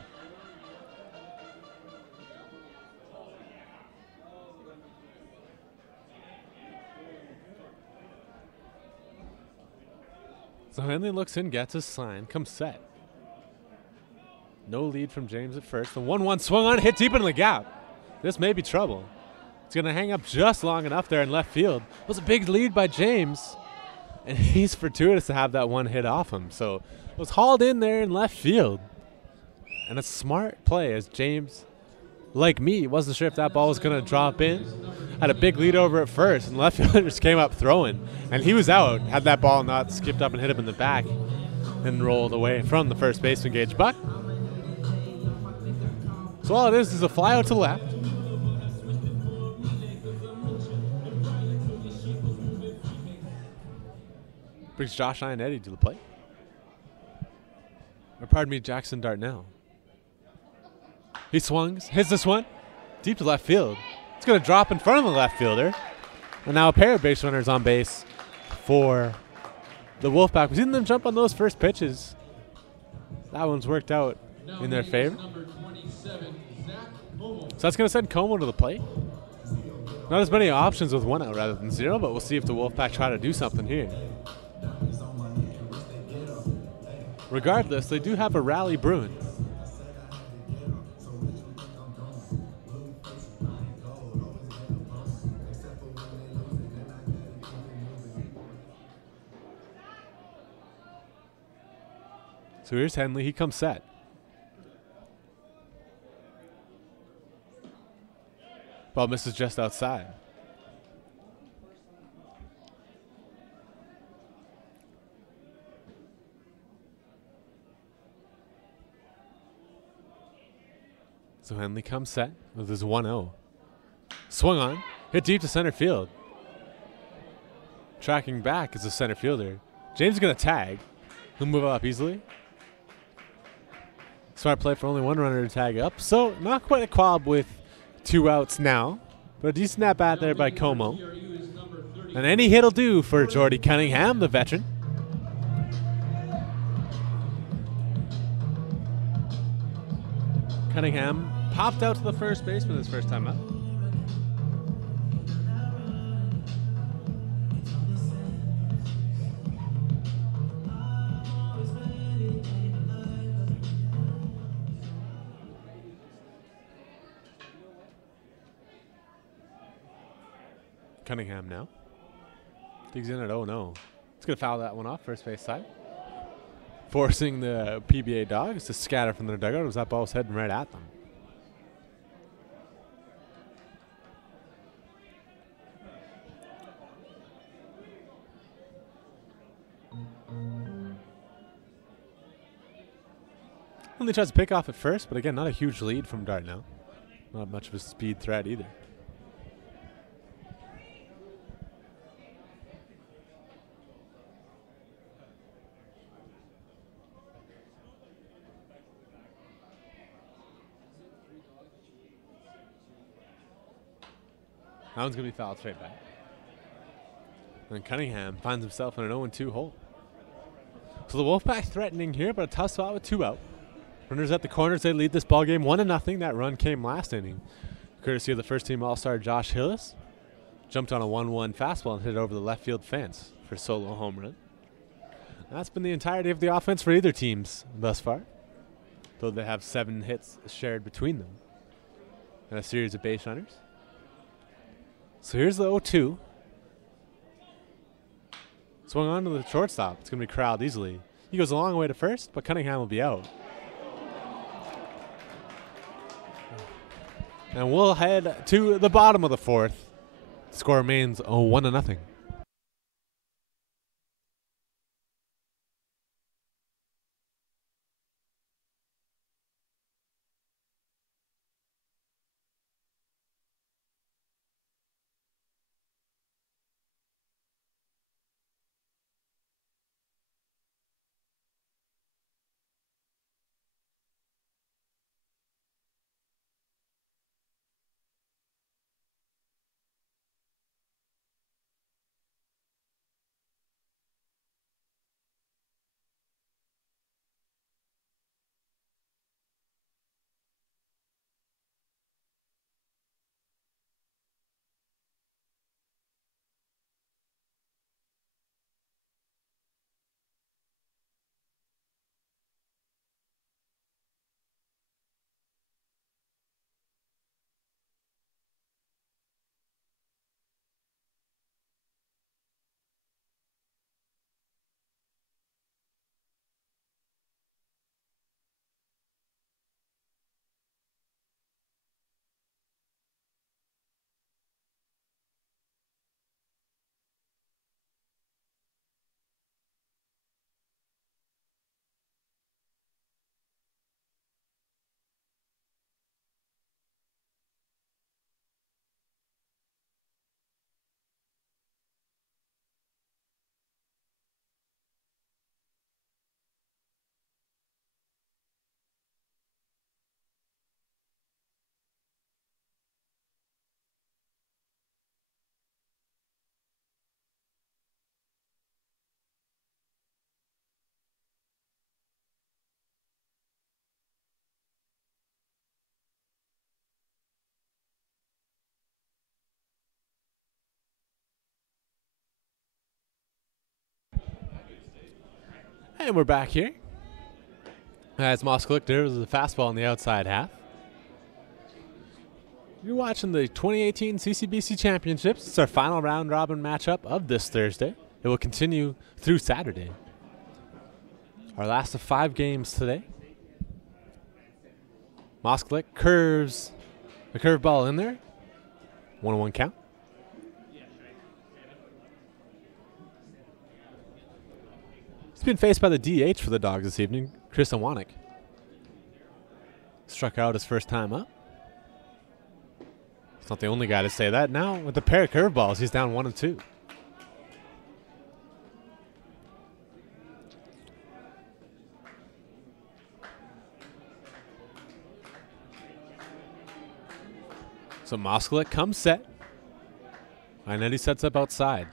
So Henley looks in, gets his sign, comes set. No lead from James at first. The 1-1 swung on, hit deep into the gap. This may be trouble. It's going to hang up just long enough there in left field. It was a big lead by James, and he's fortuitous to have that one hit off him. So it was hauled in there in left field. And a smart play as James, like me, wasn't sure if that ball was going to drop in. Had a big lead over at first, and left fielder just came up throwing. And he was out, had that ball not skipped up and hit him in the back and rolled away from the first baseman, Gage Buck. So all it is a fly out to left. Brings Josh Ionetti to the plate. Or pardon me, Jackson Dartnell. He swings, hits this one, deep to left field. It's going to drop in front of the left fielder. And now a pair of base runners on base for the Wolfpack. We've seen them jump on those first pitches. That one's worked out in their favor. So that's going to send Como to the plate. Not as many options with 1 out rather than 0, but we'll see if the Wolfpack try to do something here. Regardless, they do have a rally brewing. So here's Henley. He comes set. Ball misses just outside. So Henley comes set with his 1-0. Swung on. Hit deep to center field. Tracking back is the center fielder. James is going to tag. He'll move up easily. Smart play for only 1 runner to tag up. So not quite a quab with 2 outs now. But a decent at bat there by Como. And any hit will do for Jordy Cunningham, the veteran. Cunningham popped out to the first baseman his first time up. Cunningham now. Digs in at 0-0. It's going to foul that one off, first base side. Forcing the PBA Dogs to scatter from their dugout as that ball was heading right at them. Only tries to pick off at first, but again, not a huge lead from Dartnell. Not much of a speed threat either. That one's going to be fouled straight back. And Cunningham finds himself in an 0-2 hole. So the Wolfpack threatening here, but a tough spot with 2 out. Runners at the corners, they lead this ball game 1-0. That run came last inning, courtesy of the first team All-Star Josh Hillis. Jumped on a 1-1 fastball and hit it over the left field fence for a solo home run. That's been the entirety of the offense for either teams thus far, though they have 7 hits shared between them and a series of base runners. So here's the 0-2. Swung on to the shortstop. It's going to be corralled easily. He goes a long way to first, but Cunningham will be out. And we'll head to the bottom of the 4th. Score remains 1-0. And we're back here. As Moskalik delivers the fastball on the outside half. You're watching the 2018 CCBC Championships. It's our final round robin matchup of this Thursday. It will continue through Saturday. Our last of 5 games today. Moskalik curves the curveball in there. 1-1 count. He's been faced by the DH for the Dogs this evening, Chris Iwanek. Struck out his first time up. He's not the only guy to say that. Now, with the pair of curveballs, he's down 1-2. So Moskalik comes set. Inetti sets up outside.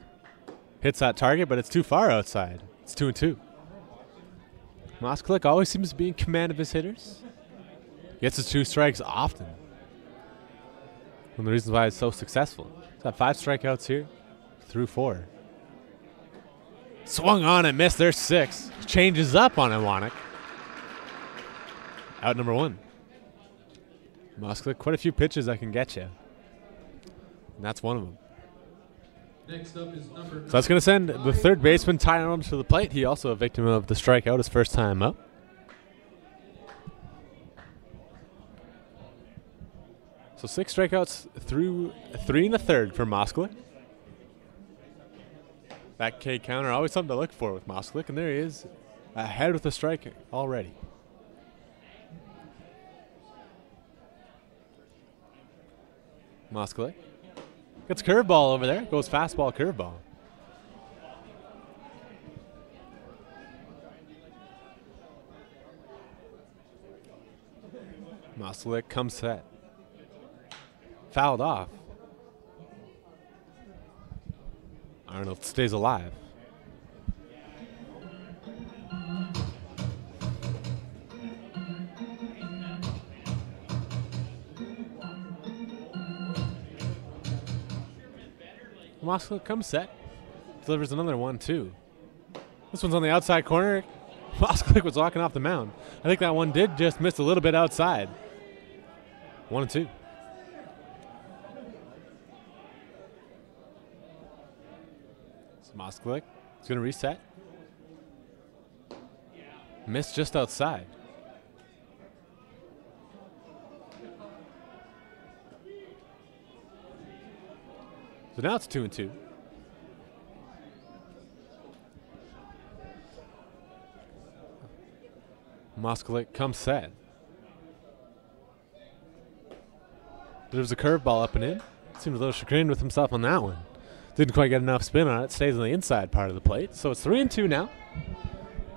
Hits that target, but it's too far outside. It's 2-2. Moskalik always seems to be in command of his hitters. Gets his 2 strikes often. One of the reasons why he's so successful. He's got 5 strikeouts here through 4. Swung on and missed. There's 6. Changes up on Iwanek. Out number 1. Moskalik, quite a few pitches that can get you. And that's one of them. Next up is number So that's going to send the third baseman Ty Arnold to the plate. He also a victim of the strikeout his first time up. So 6 strikeouts through 3 1/3 for Moskalik. That K counter, always something to look for with Moskalik, and there he is, ahead with a strike already. Moskalik gets curveball over there, goes fastball, curveball. Moskalik comes set. Fouled off. Arnold stays alive. Moskalik comes set. Delivers another 1-2. This one's on the outside corner. Moskalik was walking off the mound. I think that one did just miss a little bit outside. 1-2. So Moskalik is going to reset. Missed just outside. So now it's 2-2. Moskalik comes set. There's a curveball up and in. Seemed a little chagrined with himself on that one. Didn't quite get enough spin on it. Stays on the inside part of the plate. So it's 3-2 now.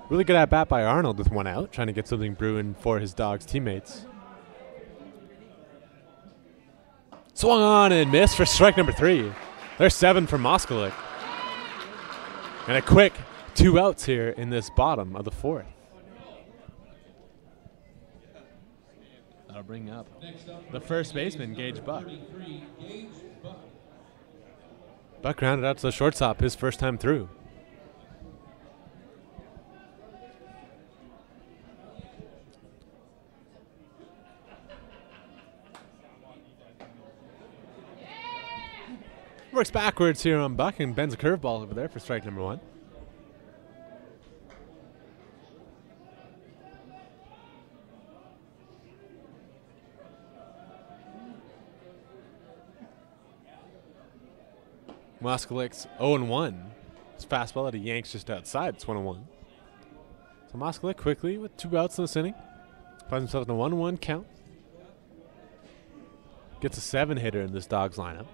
Really good at bat by Arnold with 1 out, trying to get something brewing for his Dogs teammates. Swung on and missed for strike number 3. There's 7 for Moskalik. And a quick 2 outs here in this bottom of the 4th. That'll bring up the first baseman, Gage Buck. Buck grounded out to the shortstop his first time through. Works backwards here on Buck and bends a curveball over there for strike number 1. Moskalik's 0-1. His fastball that he yanks just outside. It's 1-1. So Moskalik quickly with 2 outs in this inning. Finds himself in a 1-1 count. Gets a 7-hitter in this Dogs lineup.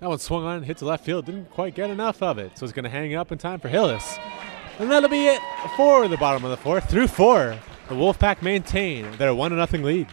That one swung on and hits the left field. Didn't quite get enough of it. So it's going to hang up in time for Hillis. And that'll be it for the bottom of the 4th. Through 4, the Wolfpack maintain their 1-0 lead.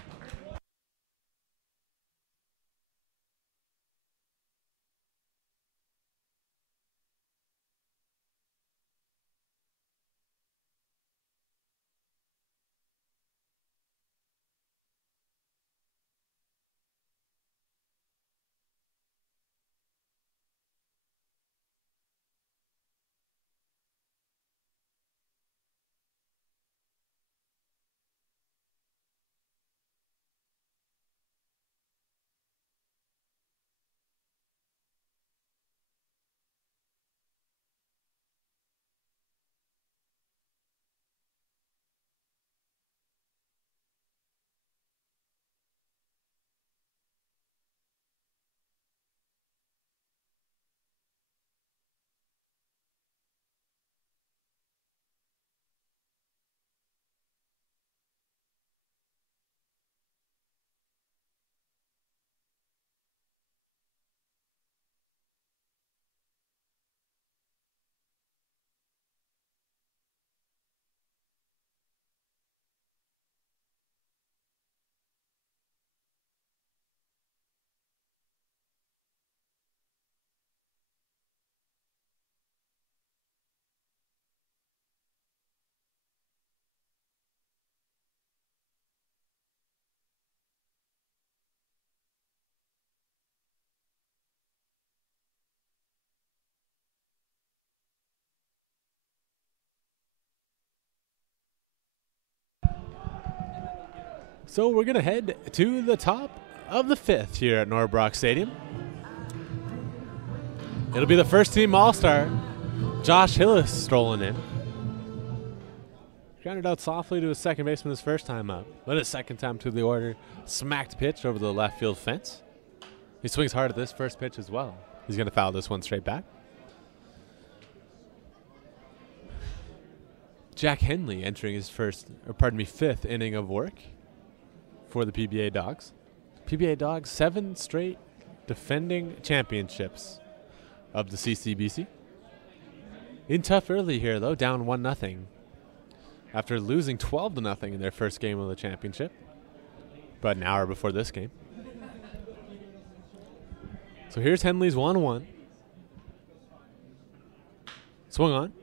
So we're going to head to the top of the 5th here at Norbrock Stadium. It'll be the first team All-Star, Josh Hillis, strolling in. Grounded out softly to his second baseman his first time up, but his second time to the order, smacked pitch over the left field fence. He swings hard at this first pitch as well. He's going to foul this one straight back. Jack Henley entering his fifth inning of work for the PBA Dogs. PBA Dogs 7 straight defending championships of the CCBC. In tough early here though, down 1-0 after losing 12-0 in their first game of the championship, about an hour before this game. So here's Henley's 1-1. Swung on.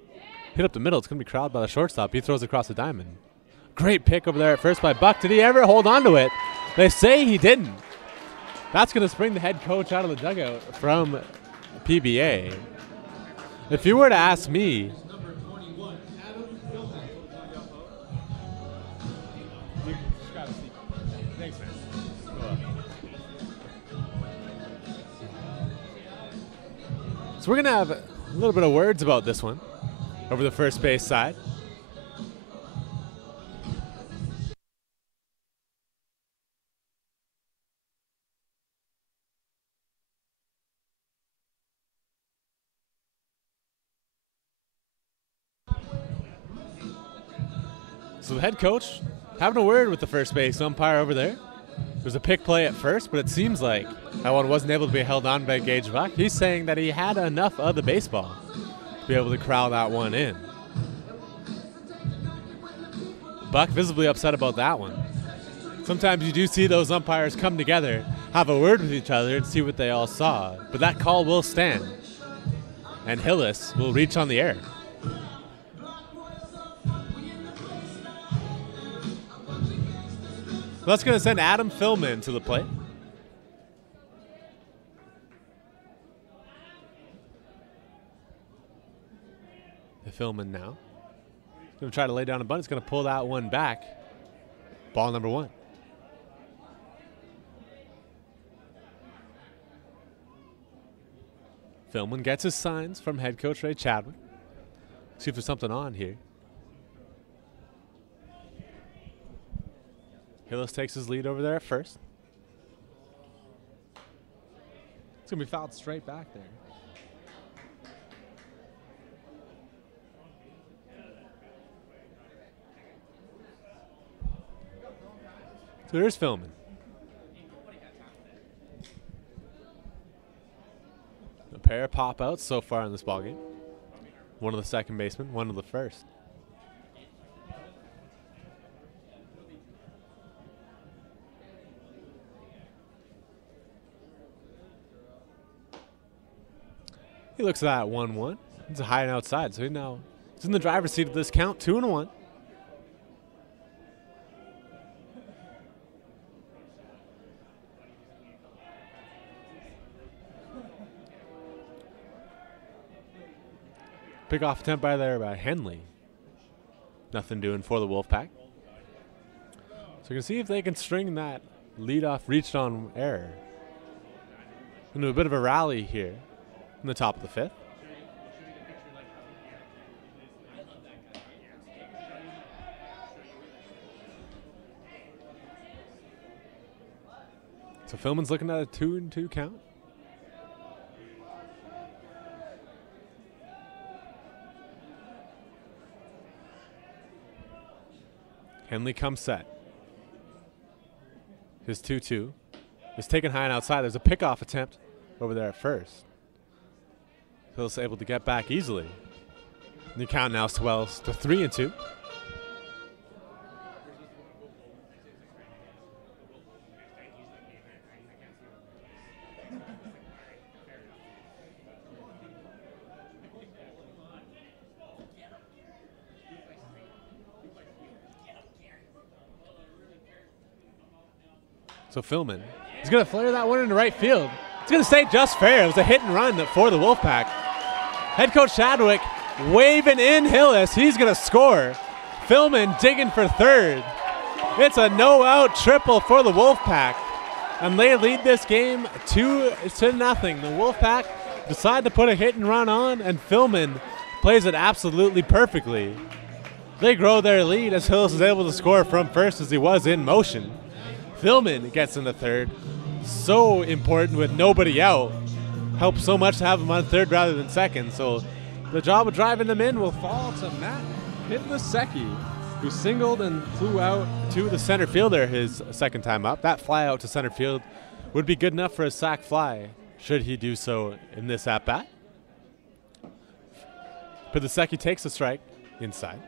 Hit up the middle. It's going to be crowded by the shortstop. He throws across the diamond. Great pick over there at first by Buck. Did he ever hold on to it? They say he didn't. That's going to spring the head coach out of the dugout from PBA. If you were to ask me, so we're going to have a little bit of words about this one over the first base side. So the head coach having a word with the first base umpire over there. There's a pick play at first, but it seems like that one wasn't able to be held on by Gage Buck. He's saying that he had enough of the baseball to be able to corral that one in. Buck visibly upset about that one. Sometimes you do see those umpires come together, have a word with each other, and see what they all saw. But that call will stand, and Hillis will reach on the air. That's going to send Adam Philman to the plate. The Philman now. Going to try to lay down a bunt. It's going to pull that one back. Ball number 1. Philman gets his signs from head coach Ray Chadwick. See if there's something on here. Hillis takes his lead over there at first. It's going to be fouled straight back there. So there's Philman. A pair of pop-outs so far in this ballgame. One of the second basemen, one of the first. He looks at that 1-1. He's a high and outside, so he's in the driver's seat of this count, 2-1. Pick off attempt by Henley. Nothing doing for the Wolfpack. So we can see if they can string that leadoff reached on error into a bit of a rally here in the top of the 5th. So Philman's looking at a 2-2 count. Henley comes set. His 2-2 is taken high and outside. There's a pickoff attempt over there at first. Phil's able to get back easily. The count now swells to 3-2. So Philman, he's going to flare that one into right field. It's going to stay just fair. It was a hit and run for the Wolfpack. Head coach Chadwick waving in Hillis. He's going to score. Philman digging for third. It's a no-out triple for the Wolfpack, and they lead this game 2-0. The Wolfpack decide to put a hit and run on, and Philman plays it absolutely perfectly. They grow their lead as Hillis is able to score from first as he was in motion. Philman gets in the third. So important with nobody out. Helps so much to have him on third rather than second. So the job of driving them in will fall to Matt Pidlasecki, who singled and flew out to the center fielder his second time up. That fly out to center field would be good enough for a sac fly, should he do so in this at-bat. Pidlasecki takes a strike inside.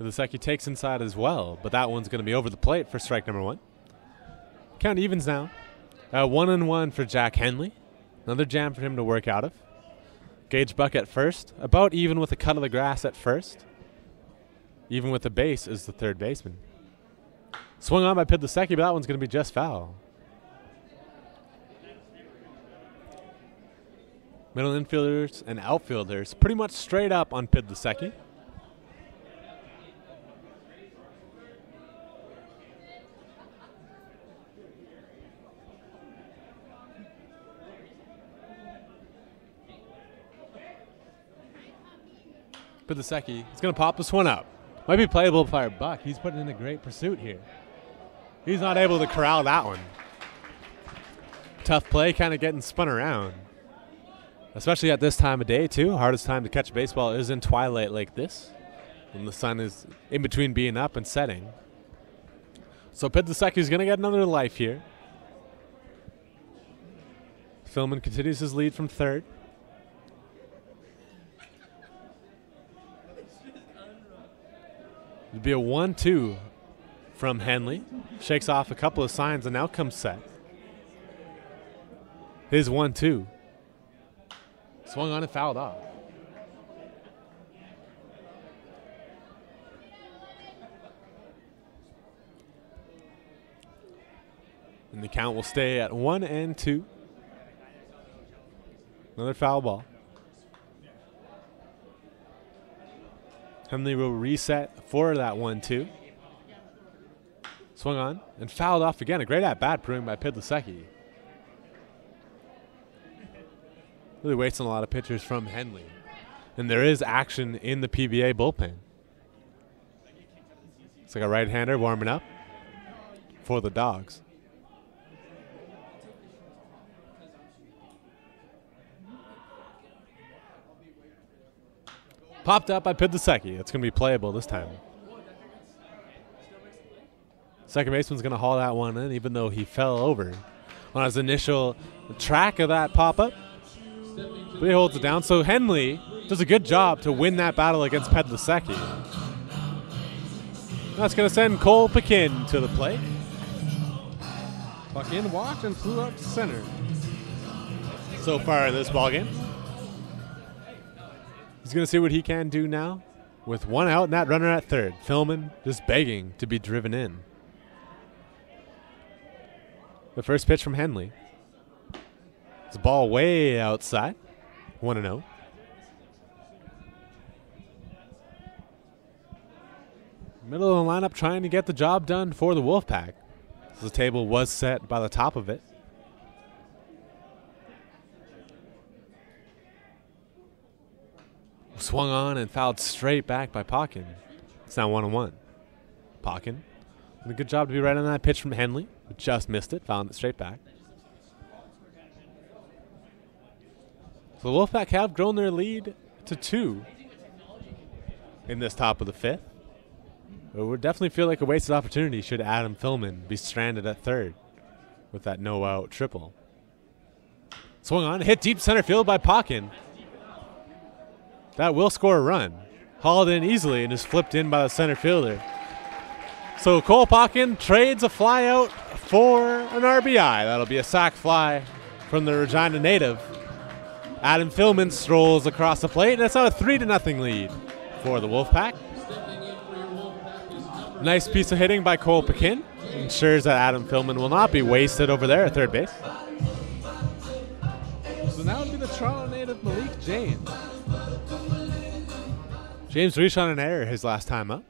Pidlasecki takes inside as well, but that one's going to be over the plate for strike number 1. Count evens now. 1-1 for Jack Henley. Another jam for him to work out of. Gage Buck at first, about even with the cut of the grass at first. Even with the base is the third baseman. Swung on by Pidlasecki, but that one's going to be just foul. Middle infielders and outfielders pretty much straight up on Pidlasecki. Pidlasecki is going to pop this one up. Might be playable by Buck. He's putting in a great pursuit here. He's not able to corral that one. Tough play, kind of getting spun around. Especially at this time of day, too. Hardest time to catch a baseball is in twilight like this, when the sun is in between being up and setting. So Pidlasecki is going to get another life here. Philman continues his lead from third. It'd be a 1-2 from Henley. Shakes off a couple of signs and now comes set. His 1-2. Swung on and fouled off. And the count will stay at 1-2. Another foul ball. Henley will reset for that 1-2. Swung on and fouled off again. A great at-bat brewing by Pidlasecki. Really wasting a lot of pitchers from Henley. And there is action in the PBA bullpen. It's like a right-hander warming up for the Dogs. Popped up by Pidlasecki. It's going to be playable this time. Second baseman's going to haul that one in, even though he fell over on his initial track of that pop-up. But he holds it down. So Henley does a good job to win that battle against Pidlasecki. That's going to send Cole Pekin to the plate. Pekin walked and flew up to center. So far in this ballgame. He's going to see what he can do now with one out and that runner at third. Philman just begging to be driven in. The first pitch from Henley. It's a ball way outside. 1-0. Middle of the lineup trying to get the job done for the Wolfpack. So the table was set by the top of it. Swung on and fouled straight back by Pekin. It's now 1-1. Pekin did a good job to be right on that pitch from Henley. Just missed it, found it straight back. So the Wolfpack have grown their lead to 2 in this top of the 5th. It would definitely feel like a wasted opportunity should Adam Philman be stranded at third with that no-out triple. Swung on, hit deep center field by Pekin. That will score a run. Hauled in easily and is flipped in by the center fielder. So Cole Pekin trades a fly out for an RBI. That'll be a sac fly from the Regina native. Adam Philman strolls across the plate, and it's now a 3-0 lead for the Wolfpack. Stepping in for your Wolfpack is number Nice piece of hitting by Cole Pekin. Ensures that Adam Philman will not be wasted over there at third base. So now it'll be the Toronto native Malik James. James reached on an error his last time up.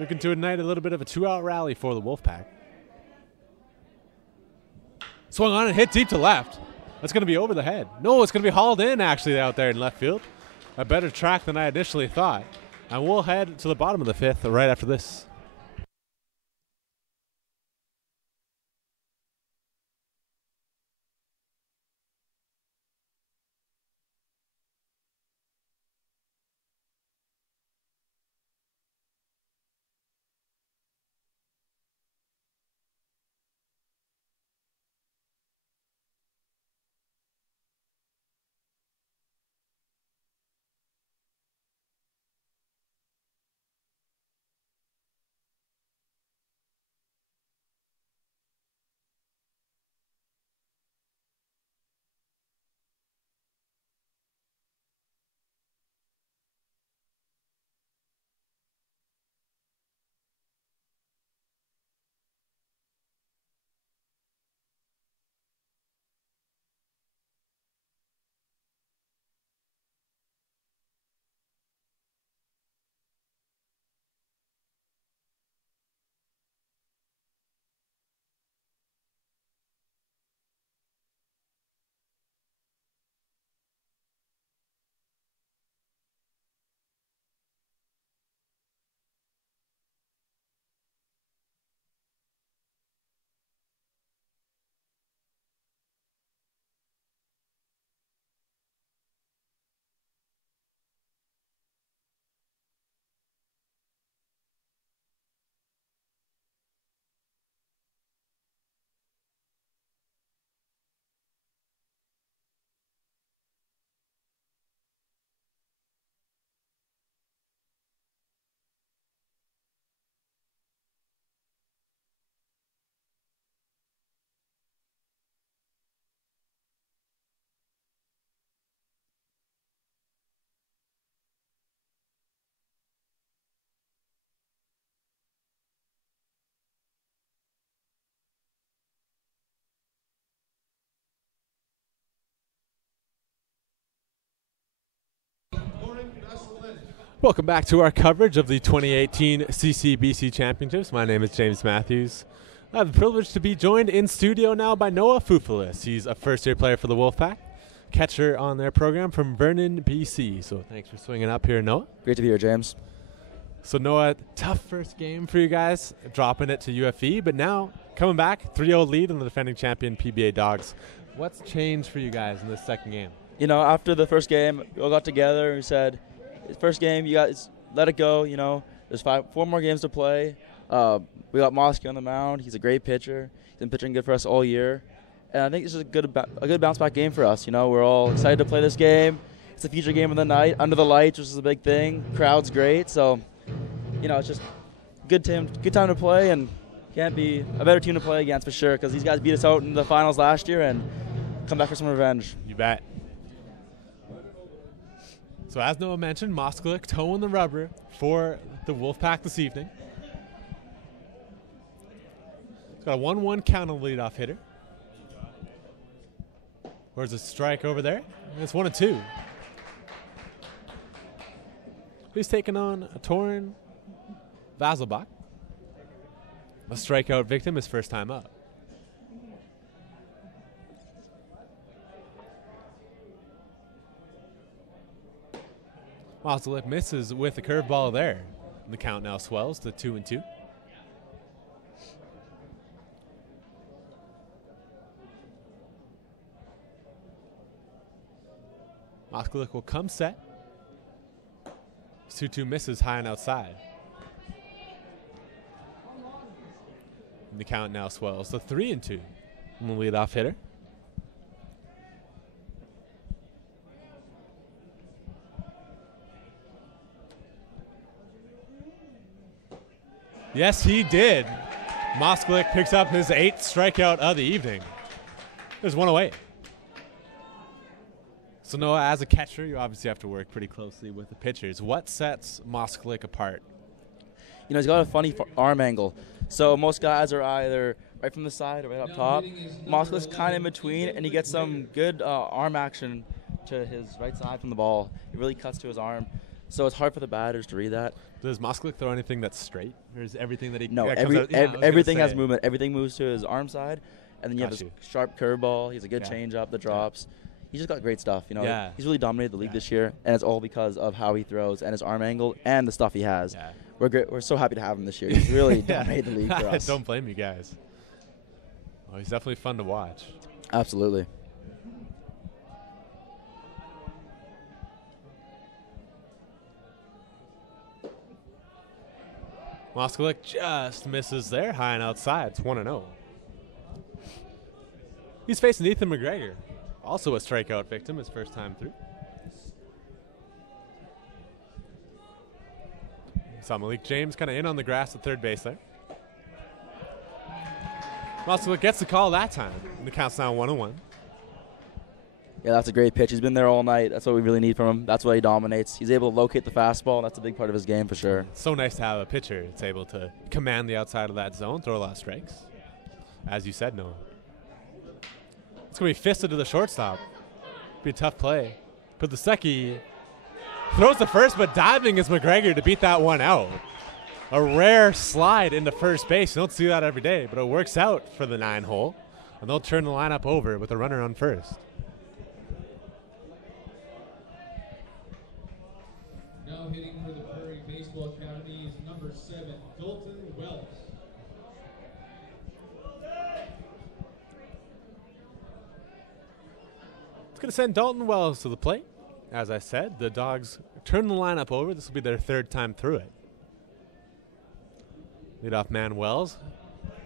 Looking to ignite a little bit of a 2-out rally for the Wolfpack. Swung on and hit deep to left. That's going to be over the head. No, it's going to be hauled in actually out there in left field. A better track than I initially thought. And we'll head to the bottom of the fifth right after this. Welcome back to our coverage of the 2018 CCBC Championships. My name is James Matthews. I have the privilege to be joined in studio now by Noah Fufalis. He's a first-year player for the Wolfpack, catcher on their program from Vernon, BC. So thanks for swinging up here, Noah. Great to be here, James. So Noah, tough first game for you guys, dropping it to UFE, but now coming back, 3-0 lead in the defending champion PBA Dogs. What's changed for you guys in this second game? You know, after the first game, we all got together and we said, first game, you guys let it go. You know, there's 4 more games to play. We got Mosky on the mound. He's a great pitcher. He's been pitching good for us all year, and I think this is a good bounce back game for us. You know, we're all excited to play this game. It's a feature game of the night, under the lights, which is a big thing. Crowd's great, so you know, it's just good time to play, and can't be a better team to play against for sure. Because these guys beat us out in the finals last year, and come back for some revenge. You bet. So as Noah mentioned, Moskalik toeing the rubber for the Wolfpack this evening. He's got a 1-1 count on the leadoff hitter. Where's the strike over there? And it's 1-2. He's taking on a Torin Vazelbach. A strikeout victim his first time up. Moskalik misses with the curveball there. And the count now swells to 2-2. Moskalik will come set. 2-2 misses high and outside. And the count now swells to 3-2. And the leadoff hitter. Yes, he did. Moskalik picks up his 8th strikeout of the evening. There's one away. So Noah, as a catcher, you obviously have to work pretty closely with the pitchers. What sets Moskalik apart he's got a funny arm angle. So most guys are either right from the side or right up top. Moskow's kind of in between, and he gets some good arm action to his right side from the ball. It really cuts to his arm. So it's hard for the batters to read that. Does Moskowitz throw anything that's straight, or is everything that he? No, that everything has movement. Everything moves to his arm side, and then you have Got this you. sharp curveball. He has a good changeup that drops. He's just got great stuff. Yeah. He's really dominated the league this year, and it's all because of how he throws and his arm angle and the stuff he has. Yeah. We're so happy to have him this year. He's really dominated the league for us. Don't blame you guys. Well, he's definitely fun to watch. Absolutely. Moskowitz just misses there, high and outside. It's 1-0. He's facing Ethan McGregor, also a strikeout victim his first time through. Saw Malik James kind of in on the grass at third base there. Moskowitz gets the call that time, and the count's now 1-1. Yeah, that's a great pitch. He's been there all night. That's what we really need from him. That's what he dominates. He's able to locate the fastball, and that's a big part of his game for sure. It's so nice to have a pitcher that's able to command the outside of that zone, throw a lot of strikes. As you said, Noah. It's going to be fisted to the shortstop. Be a tough play. But the Secchi throws the first, but diving is McGregor to beat that one out. A rare slide into first base. You don't see that every day, but it works out for the 9-hole. And they'll turn the lineup over with a runner on first. Now hitting for the Prairie Baseball Academy is number 7, Dalton Wells. It's going to send Dalton Wells to the plate. As I said, the Dogs turn the lineup over. This will be their third time through it. Leadoff man Wells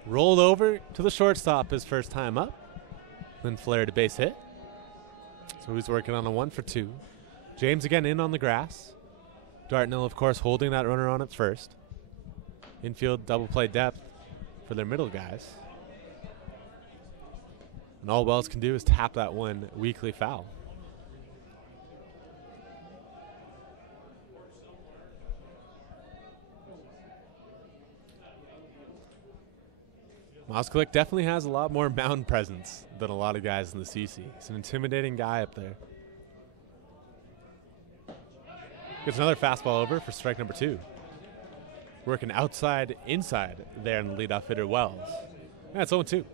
rolled over to the shortstop his first time up. Then flared a base hit. So he's working on a 1-for-2. James again in on the grass. Dartnell, of course, holding that runner on at first. Infield double play depth for their middle guys. And all Wells can do is tap that one weakly foul. Moskowitz definitely has a lot more mound presence than a lot of guys in the CC. He's an intimidating guy up there. Gets another fastball over for strike number 2. Working outside, inside there in the leadoff hitter Wells. That's 0-2.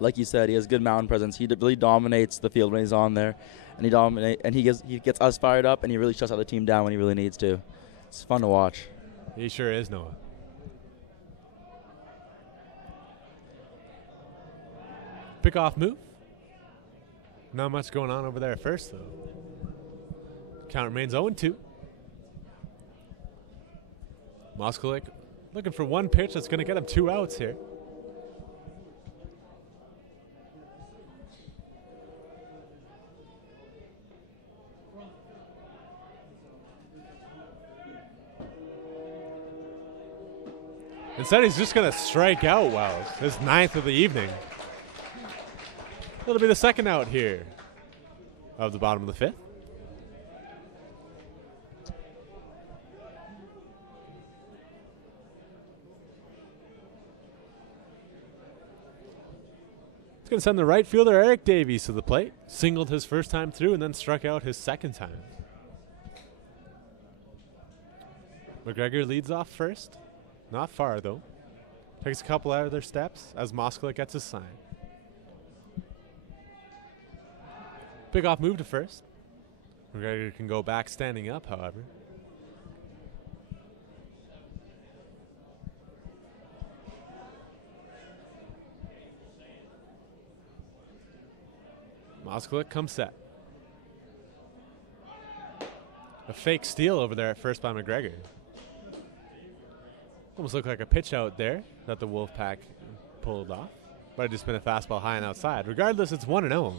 Like you said, he has good mound presence. He really dominates the field when he's on there, and he gets us fired up, and he really shuts out the team down when he really needs to. It's fun to watch. He sure is, Noah. Pickoff move. Not much going on over there at first, though. Count remains 0-2. Moskowitz looking for one pitch that's going to get him 2 outs here. Instead, he's just going to strike out Wells, his 9th of the evening. It'll be the second out here of the bottom of the 5th. It's going to send the right fielder Eric Davies to the plate. Singled his first time through and then struck out his second time. McGregor leads off first. Not far, though. Takes a couple out of their steps as Moskowitz gets his sign. Big off move to first. McGregor can go back standing up, however. Moskowitz comes set. A fake steal over there at first by McGregor. Almost looked like a pitch out there that the Wolfpack pulled off. But it just been a fastball high and outside. Regardless, it's 1-0.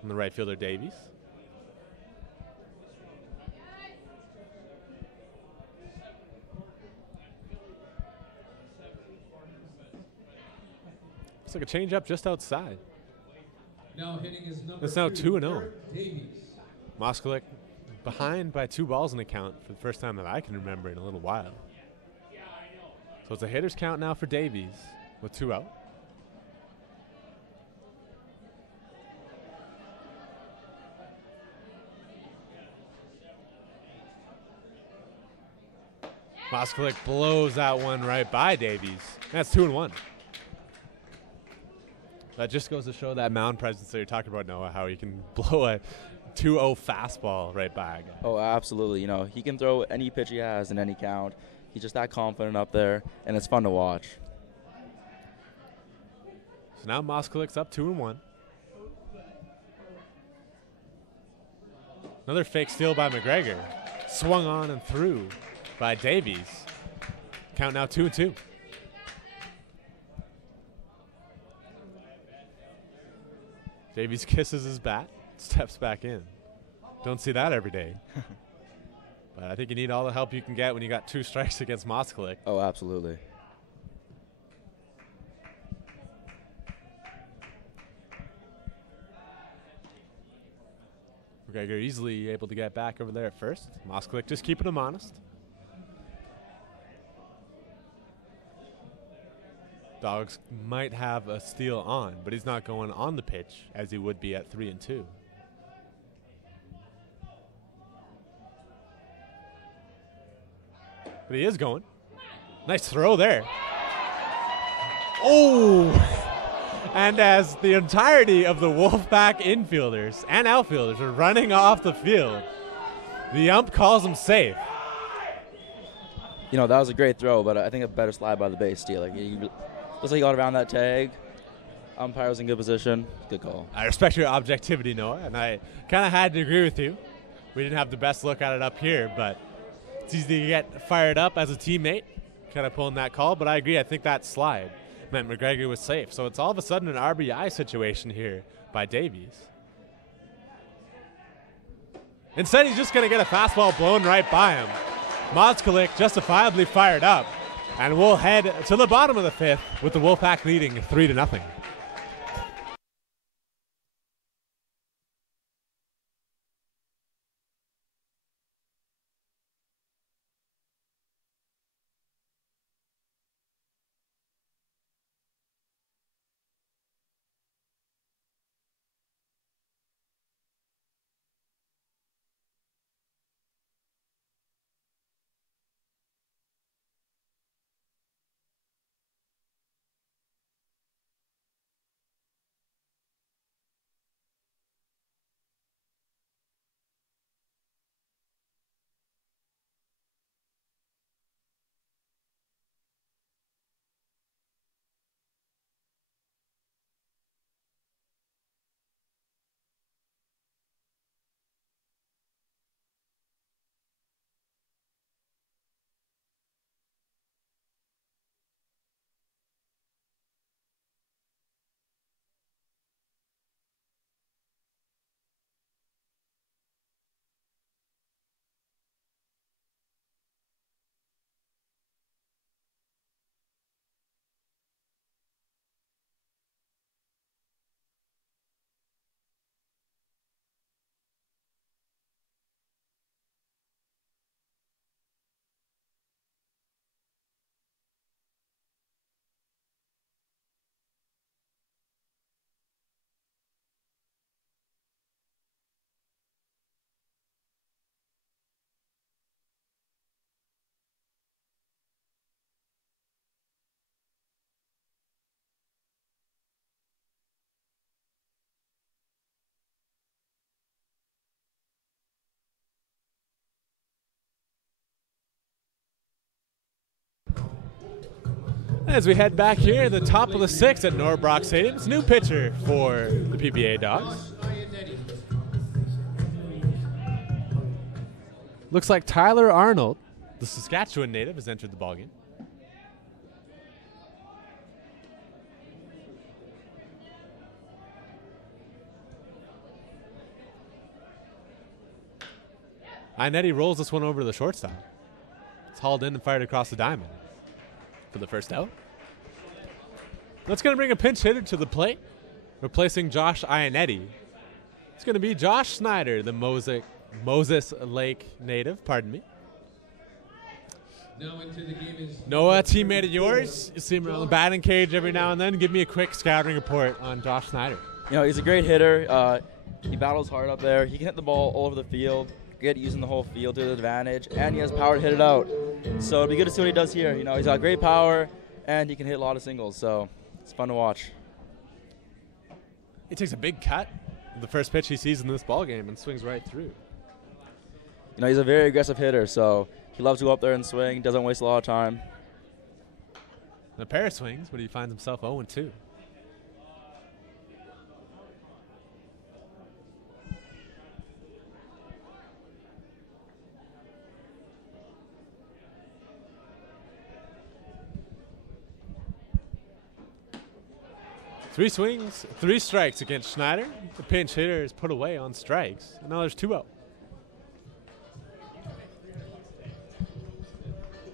And the right fielder, Davies. Looks like a changeup just outside. Now hitting is number It's now 2, 2-0. Davies. Moskowitz behind by 2 balls in the count for the first time that I can remember in a little while. So it's a hitter's count now for Davies with 2 out. Moskalik blows that one right by Davies. That's 2-1. That just goes to show that mound presence that you're talking about, Noah, how he can blow a 2-0 fastball right by a guy. Oh, absolutely. You know, he can throw any pitch he has in any count. He's just that confident up there, and it's fun to watch. So now Moskalik's up 2-1. Another fake steal by McGregor. Swung on and through by Davies. Count now 2-2. Davies kisses his bat, steps back in. Don't see that every day. But I think you need all the help you can get when you got 2 strikes against Moskalik. Oh, absolutely. McGregor easily able to get back over there at first. Moskalik just keeping him honest. Dogs might have a steal on, but he's not going on the pitch as he would be at 3-2. But he is going. Nice throw there. Oh! And as the entirety of the Wolfpack infielders and outfielders are running off the field, the ump calls him safe. You know, that was a great throw, but I think a better slide by the base stealer. Looks like he got around that tag. Umpire was in good position. Good call. I respect your objectivity, Noah, and I kind of had to agree with you. We didn't have the best look at it up here, but it's easy to get fired up as a teammate, kind of pulling that call. But I agree. I think that slide meant McGregor was safe. So it's all of a sudden an RBI situation here by Davies. Instead, he's just going to get a fastball blown right by him. Moskalik justifiably fired up. And we'll head to the bottom of the 5th with the Wolfpack leading 3-0. As we head back here, the top of the 6th at Norbrock Stadium, it's a new pitcher for the PBA Dogs. Looks like Tyler Arnold, the Saskatchewan native, has entered the ballgame. Iannetti rolls this one over to the shortstop. It's hauled in and fired across the diamond for the first out. That's going to bring a pinch hitter to the plate, replacing Josh Iannetti. It's going to be Josh Snyder, the Moses Lake native, pardon me. Now into the game is Noah, teammate of yours. You see him around the batting cage every now and then. Give me a quick scouting report on Josh Snyder. You know, he's a great hitter. He battles hard up there. He can hit the ball all over the field, good using the whole field to his advantage, and he has power to hit it out. So it'll be good to see what he does here. You know, he's got great power, and he can hit a lot of singles, so it's fun to watch. He takes a big cut, the first pitch he sees in this ball game, and swings right through. You know, he's a very aggressive hitter, so he loves to go up there and swing, doesn't waste a lot of time. And a pair of swings, but he finds himself 0-2. Three swings, 3 strikes against Schneider. The pinch hitter is put away on strikes. And now there's 2-0.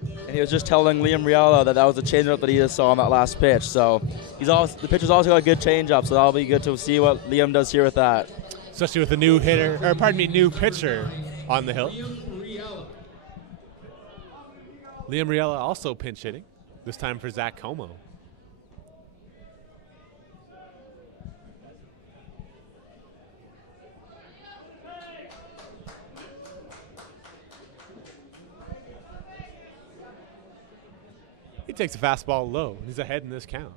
And he was just telling Liam Riella that was a changeup that he just saw on that last pitch. So the pitcher's also got a good changeup, so that'll be good to see what Liam does here with that. Especially with a new new pitcher on the hill. Liam Riella also pinch hitting, this time for Zach Como. He takes a fastball low. He's ahead in this count.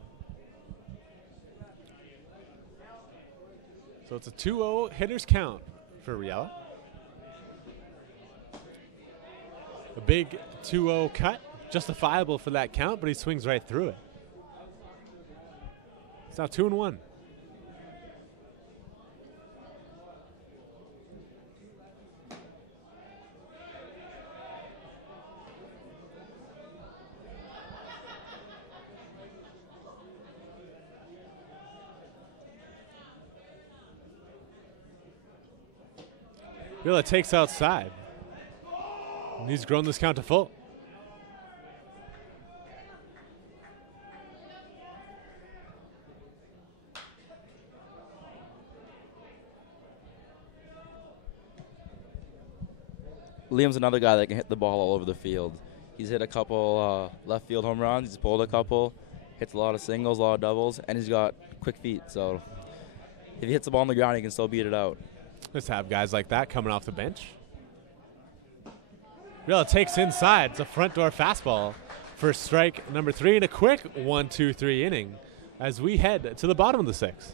So it's a 2-0 hitter's count for Riella. A big 2-0 cut, justifiable for that count, but he swings right through it. It's now 2-1. Riella takes outside. And he's grown this count to full. Liam's another guy that can hit the ball all over the field. He's hit a couple left field home runs. He's pulled a couple, hits a lot of singles, a lot of doubles, and he's got quick feet. So if he hits the ball on the ground, he can still beat it out. Let's have guys like that coming off the bench. Riella takes inside. It's a front door fastball for strike number 3 in a quick 1-2-3 inning as we head to the bottom of the 6th.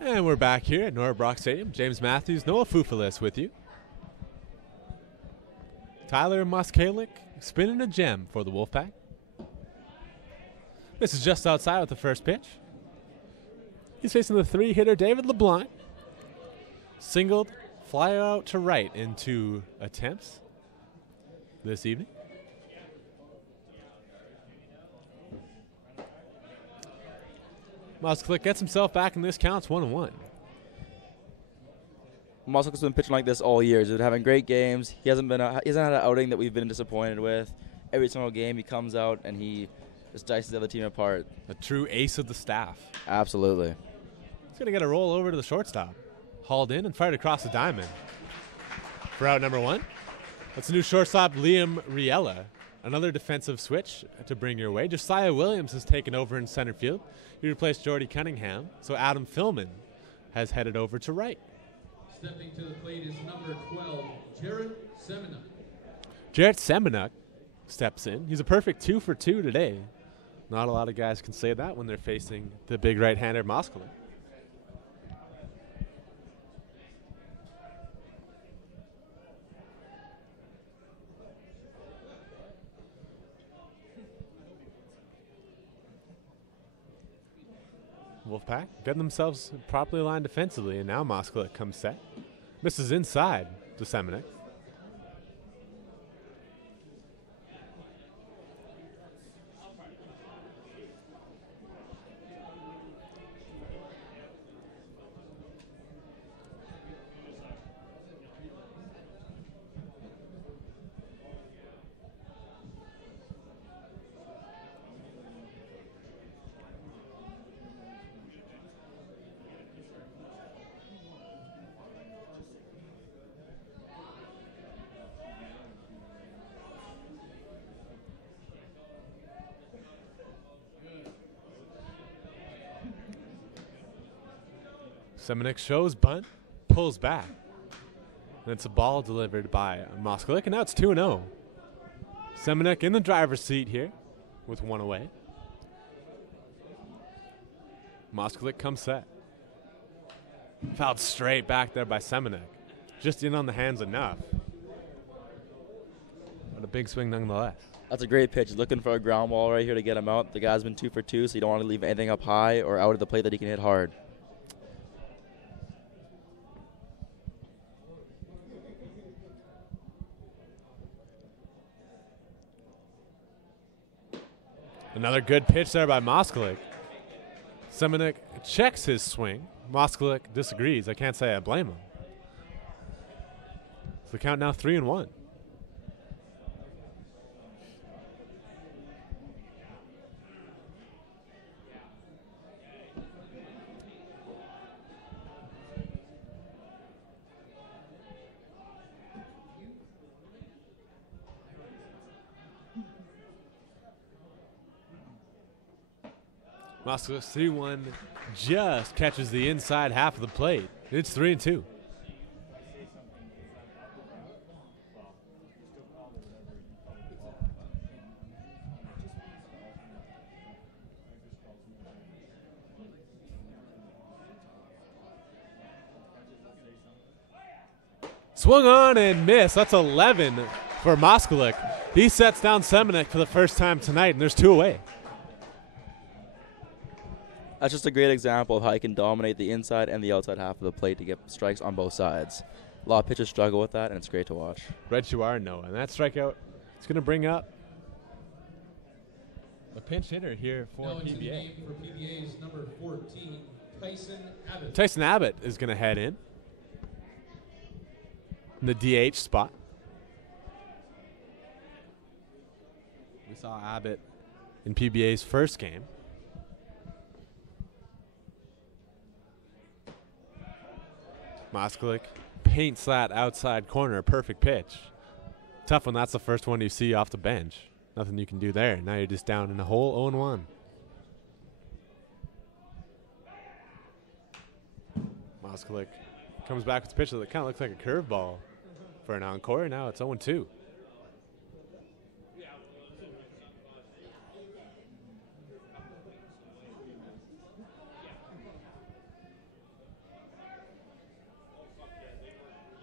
And we're back here at Norbrock Stadium. James Matthews, Noah Fufalis with you. Tyler Moskalik spinning a gem for the Wolfpack. This is just outside with the first pitch. He's facing the 3-hitter David LeBlanc. Singled, fly out to right in 2 attempts this evening. Moskalik gets himself back in this count. It's 1-1. Moskalik's been pitching like this all year. He's been having great games. He hasn't had an outing that we've been disappointed with. Every single game he comes out and he just dices the other team apart. A true ace of the staff. Absolutely. He's going to get a roll over to the shortstop. Hauled in and fired across the diamond. For out number 1. That's new shortstop Liam Riella. Another defensive switch to bring your way. Josiah Williams has taken over in center field. He replaced Jordy Cunningham. So Adam Philman has headed over to right. Stepping to the plate is number 12, Jarrett Semenuk. Jarrett Semenuk steps in. He's a perfect 2 for 2 today. Not a lot of guys can say that when they're facing the big right-hander Moskalik. Wolfpack getting themselves properly aligned defensively, and now Moskalik comes set. Misses inside to Semenuk. Semenuk shows bunt, pulls back. And it's a ball delivered by Moskalik, and now it's 2-0. Semenuk in the driver's seat here with 1 away. Moskalik comes set. Fouled straight back there by Semenuk. Just in on the hands enough. But a big swing nonetheless. That's a great pitch. He's looking for a ground ball right here to get him out. The guy's been 2 for 2, so you don't want to leave anything up high or out of the plate that he can hit hard. Another good pitch there by Moskalik. Semenuk checks his swing. Moskalik disagrees. I can't say I blame him. So the count now 3-1. Moskalik 3-1 just catches the inside half of the plate. It's 3-2. Swung on and missed. That's 11 for Moskalik. He sets down Semenuk for the first time tonight, and there's 2 away. That's just a great example of how you can dominate the inside and the outside half of the plate to get strikes on both sides. A lot of pitchers struggle with that, and it's great to watch. Red you are, Noah. And that strikeout is going to bring up a pinch hitter here for Now into the PBA. game for PBA's number 14, Tyson Abbott. Tyson Abbott is going to head in the DH spot. We saw Abbott in PBA's first game. Moskalik paints that outside corner. Perfect pitch. Tough when that's the first one you see off the bench. Nothing you can do there. Now you're just down in a hole 0-1. Moskalik comes back with a pitch that kind of looks like a curveball for an encore. Now it's 0-2.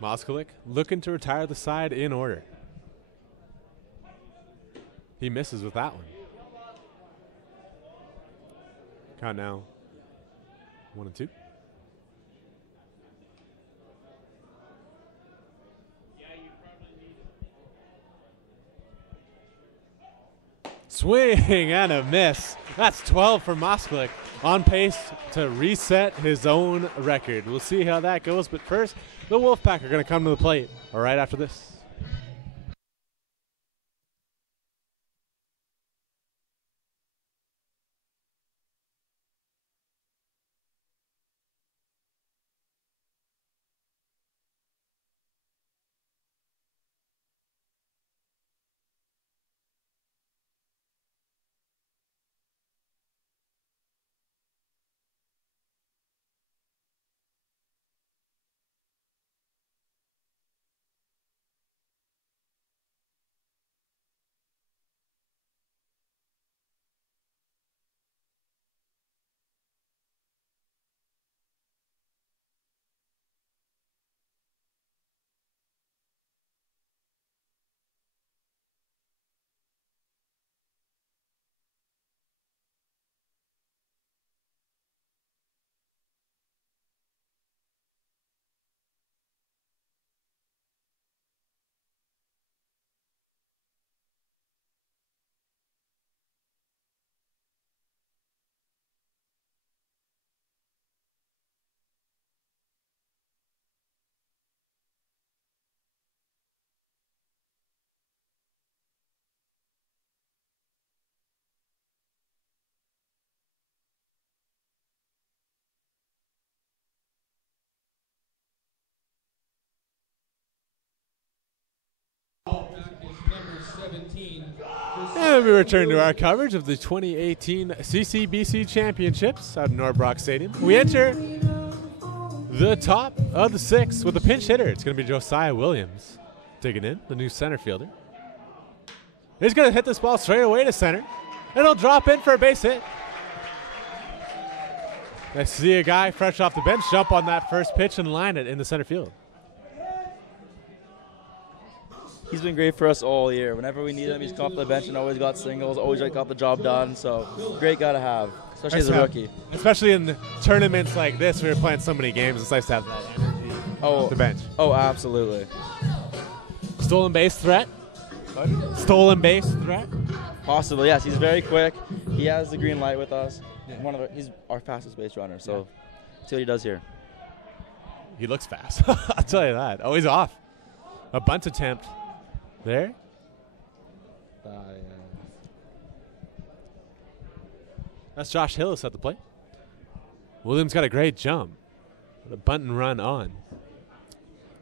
Moskalik looking to retire the side in order. He misses with that one. Count now 1-2. Swing and a miss. That's 12 for Moskalik, on pace to reset his own record. We'll see how that goes, but first, the Wolfpack are going to come to the plate right after this. And we return to our coverage of the 2018 CCBC Championships at Norbrock Stadium. We enter the top of the sixth with a pinch hitter. It's going to be Josiah Williams digging in, the new center fielder. He's going to hit this ball straight away to center. It'll drop in for a base hit. I see a guy fresh off the bench jump on that first pitch and line it in the center field. He's been great for us all year. Whenever we need him, he's come off the bench and always got singles, always got the job done. So, great guy to have, especially as a rookie. Especially in tournaments like this, where you're playing so many games, it's nice to have that energy off the bench. Oh, absolutely. Stolen base threat? Stolen base threat? Possibly, yes. He's very quick. He has the green light with us. Yeah. He's our fastest base runner, so see what he does here. He looks fast. I'll tell you that. Oh, he's off. A bunt attempt there. That's Josh Hillis at the plate. Williams got a great jump with a bunt and run on.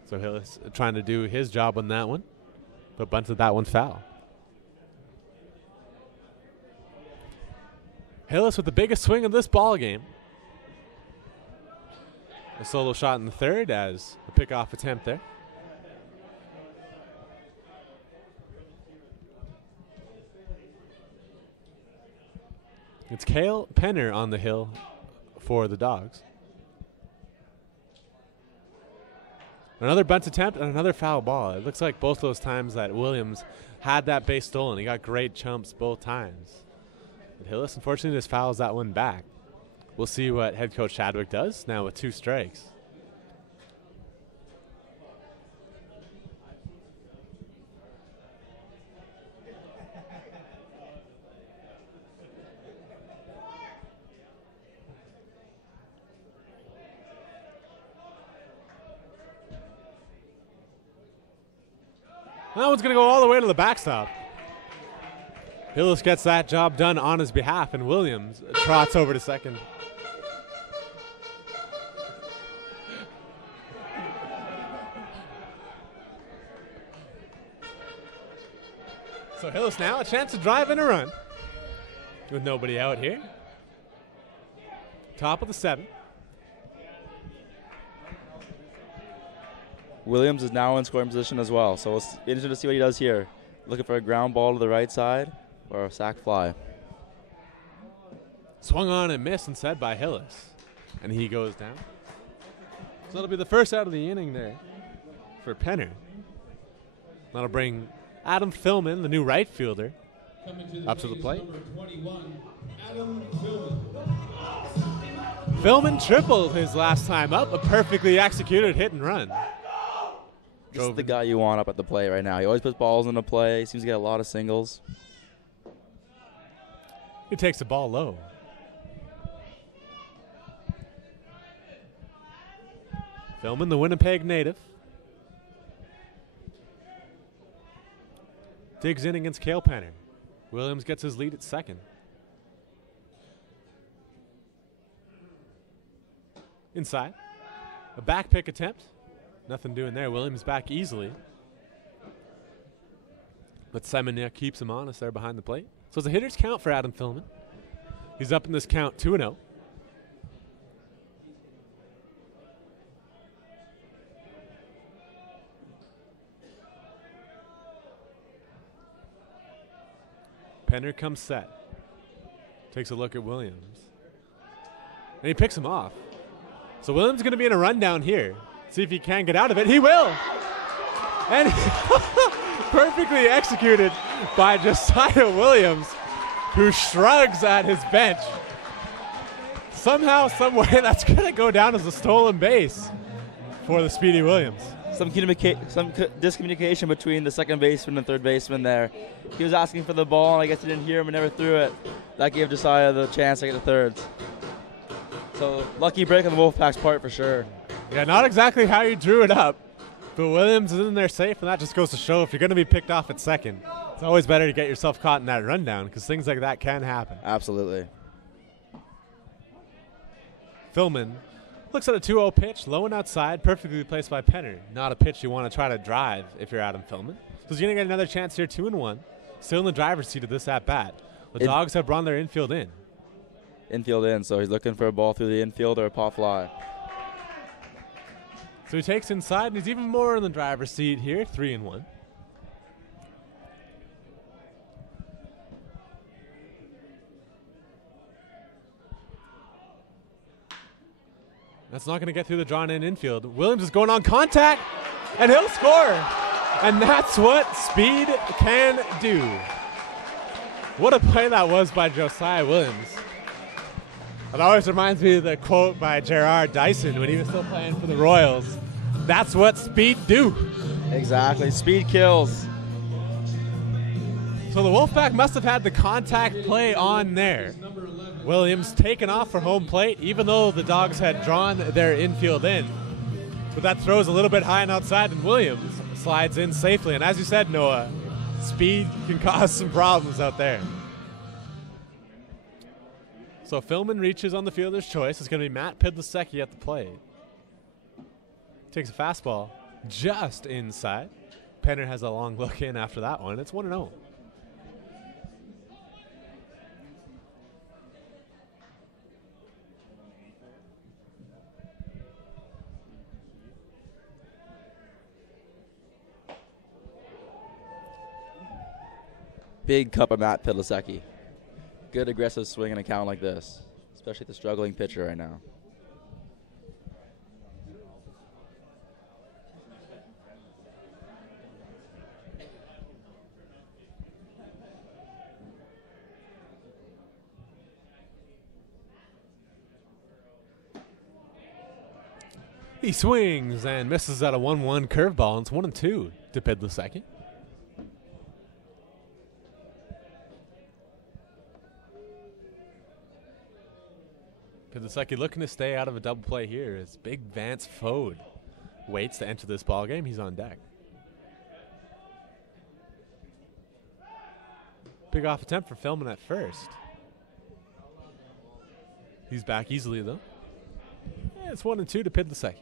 So Hillis trying to do his job on that one, but bunted that one foul. Hillis with the biggest swing of this ball game. A solo shot in the third as a pickoff attempt there. It's Cale Penner on the hill for the Dogs. Another bunt attempt and another foul ball. It looks like both those times that Williams had that base stolen. He got great chumps both times. But Hillis, unfortunately, just fouls that one back. We'll see what head coach Chadwick does now with 2 strikes. That one's going to go all the way to the backstop. Hillis gets that job done on his behalf, and Williams trots over to second. So Hillis now a chance to drive in a run with nobody out here. Top of the 7th. Williams is now in scoring position as well, so it's interesting to see what he does here. Looking for a ground ball to the right side or a sac fly. Swung on and missed instead by Hillis, and he goes down. So that'll be the first out of the inning there. for Penner. That'll bring Adam Philman, the new right fielder, up to the plate. Number 21, Adam Philman. Philman tripled his last time up, a perfectly executed hit and run. This is the guy you want up at the plate right now. He always puts balls into play. Seems to get a lot of singles. He takes the ball low. Philman, the Winnipeg native. Digs in against Cale Penner. Williams gets his lead at second. Inside. A back pick attempt. Nothing doing there. Williams back easily. But Semenya keeps him honest there behind the plate. So it's a hitter's count for Adam Philman. He's up in this count 2-0. Penner comes set. Takes a look at Williams. And he picks him off. So Williams is going to be in a rundown here. See if he can get out of it. He will! And perfectly executed by Josiah Williams, who shrugs at his bench. Somehow, some way, that's going to go down as a stolen base for the Speedy Williams. Some discommunication between the second baseman and third baseman there. He was asking for the ball, and I guess he didn't hear him and never threw it. That gave Josiah the chance to get to thirds. So, lucky break on the Wolfpack's part for sure. Yeah, not exactly how you drew it up, but Williams is in there safe, and that just goes to show if you're going to be picked off at second, it's always better to get yourself caught in that rundown because things like that can happen. Absolutely. Philman looks at a 2-0 pitch, low and outside, perfectly placed by Penner. Not a pitch you want to try to drive if you're Adam Philman. So he's going to get another chance here, 2-1. Still in the driver's seat of this at-bat. The Dogs have run their infield in. Infield in, so he's looking for a ball through the infield or a pop fly. So he takes inside, and he's even more in the driver's seat here, 3-1. That's not going to get through the drawn-in infield. Williams is going on contact, and he'll score. And that's what speed can do. What a play that was by Josiah Williams. It always reminds me of the quote by Gerard Dyson when he was still playing for the Royals. That's what speed do. Exactly. Speed kills. So the Wolfpack must have had the contact play on there. Williams taken off for home plate, even though the Dogs had drawn their infield in. But that throws a little bit high and outside, and Williams slides in safely. And as you said, Noah, speed can cause some problems out there. So Philman reaches on the fielder's choice. It's going to be Matt Pidlasecki at the plate. Takes a fastball just inside. Penner has a long look in after that one. It's 1-0. Big cup of Matt Pidlasecki. Good aggressive swing in a count like this, especially the struggling pitcher right now. He swings and misses at a 1-1 curveball. It's 1-2 to Pidlasecki. Pidlasecki looking to stay out of a double play here as Big Vance Fode waits to enter this ball game. He's on deck. Big off attempt for Philman at first. He's back easily though. Yeah, it's 1-2 to Pidlasecki.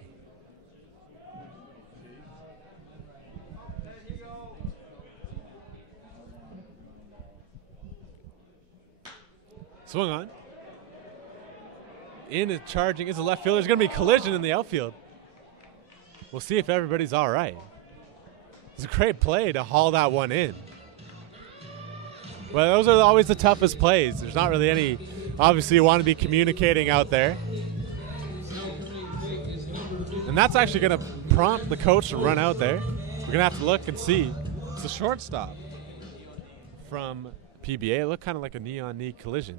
Swung on. In and charging is a left fielder. There's going to be collision in the outfield. We'll see if everybody's all right. It's a great play to haul that one in. Well, those are always the toughest plays. There's not really any, obviously you want to be communicating out there. And that's actually going to prompt the coach to run out there. We're going to have to look and see. It's a shortstop. From PBA, it looked kind of like a knee-on-knee collision.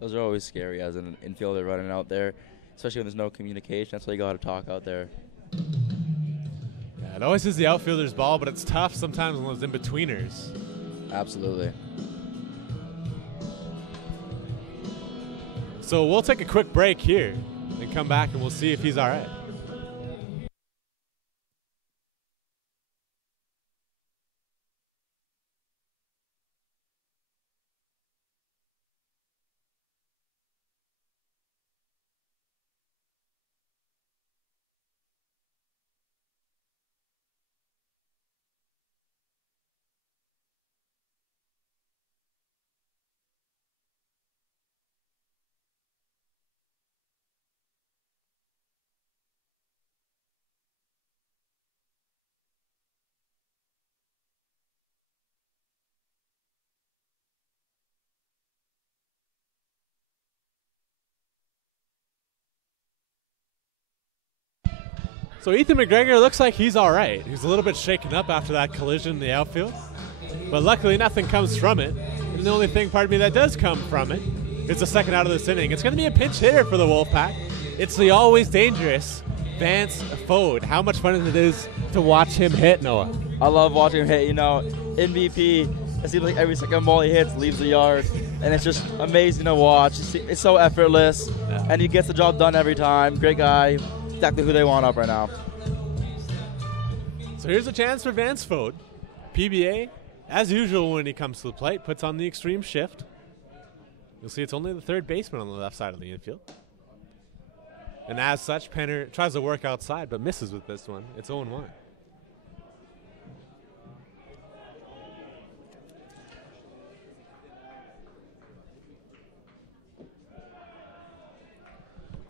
Those are always scary as an infielder running out there, especially when there's no communication. That's why you got to talk out there. Yeah, it always is the outfielder's ball, but it's tough sometimes when those in-betweeners. Absolutely. So we'll take a quick break here and come back and we'll see if he's all right. So Ethan McGregor looks like he's all right. He's a little bit shaken up after that collision in the outfield. But luckily nothing comes from it. And the only thing, that does come from it is the second out of this inning. It's going to be a pinch hitter for the Wolfpack. It's the always dangerous Vance Fode. How much fun it is to watch him hit, Noah? I love watching him hit. You know, MVP, it seems like every second ball he hits leaves the yard. And it's just amazing to watch. It's so effortless. Yeah. And he gets the job done every time. Great guy. Exactly who they want up right now. So here's a chance for Vance Fode. PBA, as usual when he comes to the plate, puts on the extreme shift. You'll see it's only the third baseman on the left side of the infield. And as such, Penner tries to work outside but misses with this one. It's 0-1.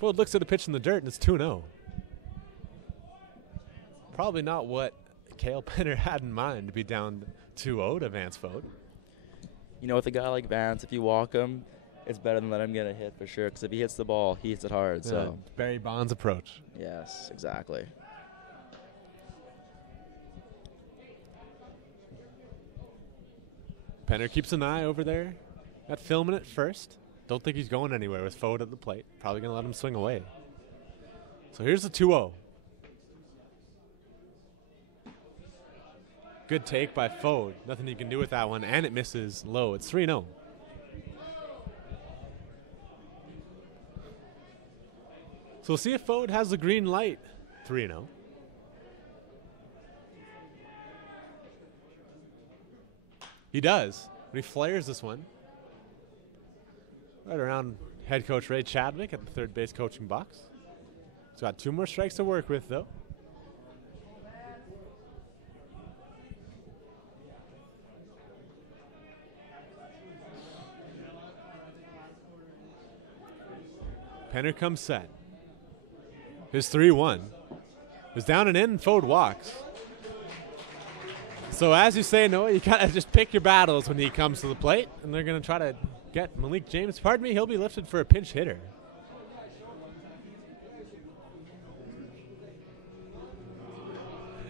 Fode looks at a pitch in the dirt and it's 2-0. Probably not what Cale Penner had in mind to be down 2-0 to Vance Fode. You know, with a guy like Vance, if you walk him, it's better than let him get a hit for sure. Because if he hits the ball, he hits it hard. Yeah, So Barry Bonds approach. yes, exactly. Penner keeps an eye over there at filming it first. Don't think he's going anywhere with Fode at the plate. Probably going to let him swing away. So here's the 2-0. Good take by Fode. Nothing you can do with that one, and it misses low. It's 3-0. So we'll see if Fode has the green light. 3-0. He does, but he flares this one. Right around head coach Ray Chadwick at the third base coaching box. He's got 2 more strikes to work with, though. Penner comes set. His 3-1 is down and in, and Fode walks. So as you say, Noah, you gotta just pick your battles when he comes to the plate, and they're gonna try to get Malik James. Pardon me, he'll be lifted for a pinch hitter.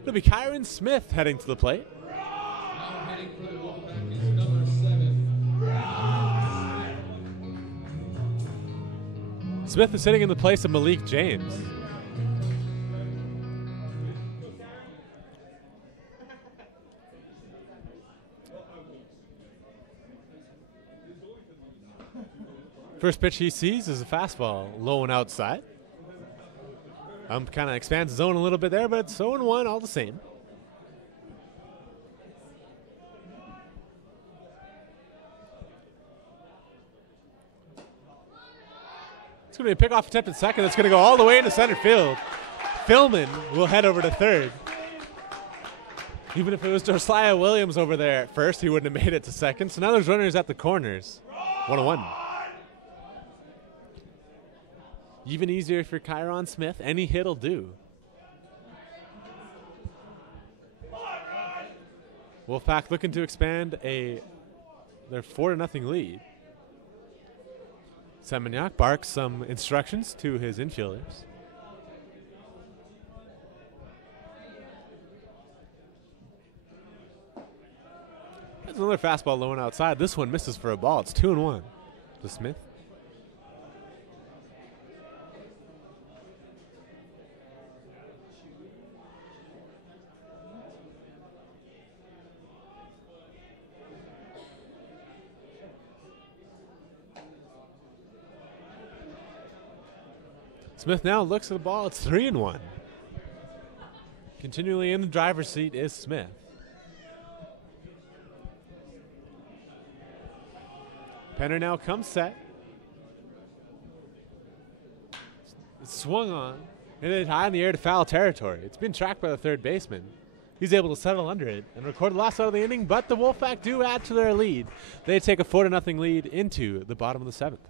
It'll be Kyron Smith heading to the plate. Now heading for the Wolfpack is number 7. Smith is sitting in the place of Malik James. First pitch he sees is a fastball low and outside. Kind of expands the zone a little bit there, but it's 0-1 all the same. It's going to be a pickoff attempt at second. It's going to go all the way into center field. Philman will head over to third. Even if it was Josiah Williams over there at first, he wouldn't have made it to second. So now there's runners at the corners. 1-1. Even easier for Kyron Smith. Any hit'll do. Wolfpack looking to expand their 4-0 lead. Seminyak barks some instructions to his infielders. There's another fastball low and outside. This one misses for a ball. It's 2-1 to Smith. Smith now looks at the ball. It's 3-1. Continually in the driver's seat is Smith. Penner now comes set. It's swung on. And it's high in the air to foul territory. It's been tracked by the third baseman. He's able to settle under it and record the last out of the inning, but the Wolfpack do add to their lead. They take a 4-0 lead into the bottom of the seventh.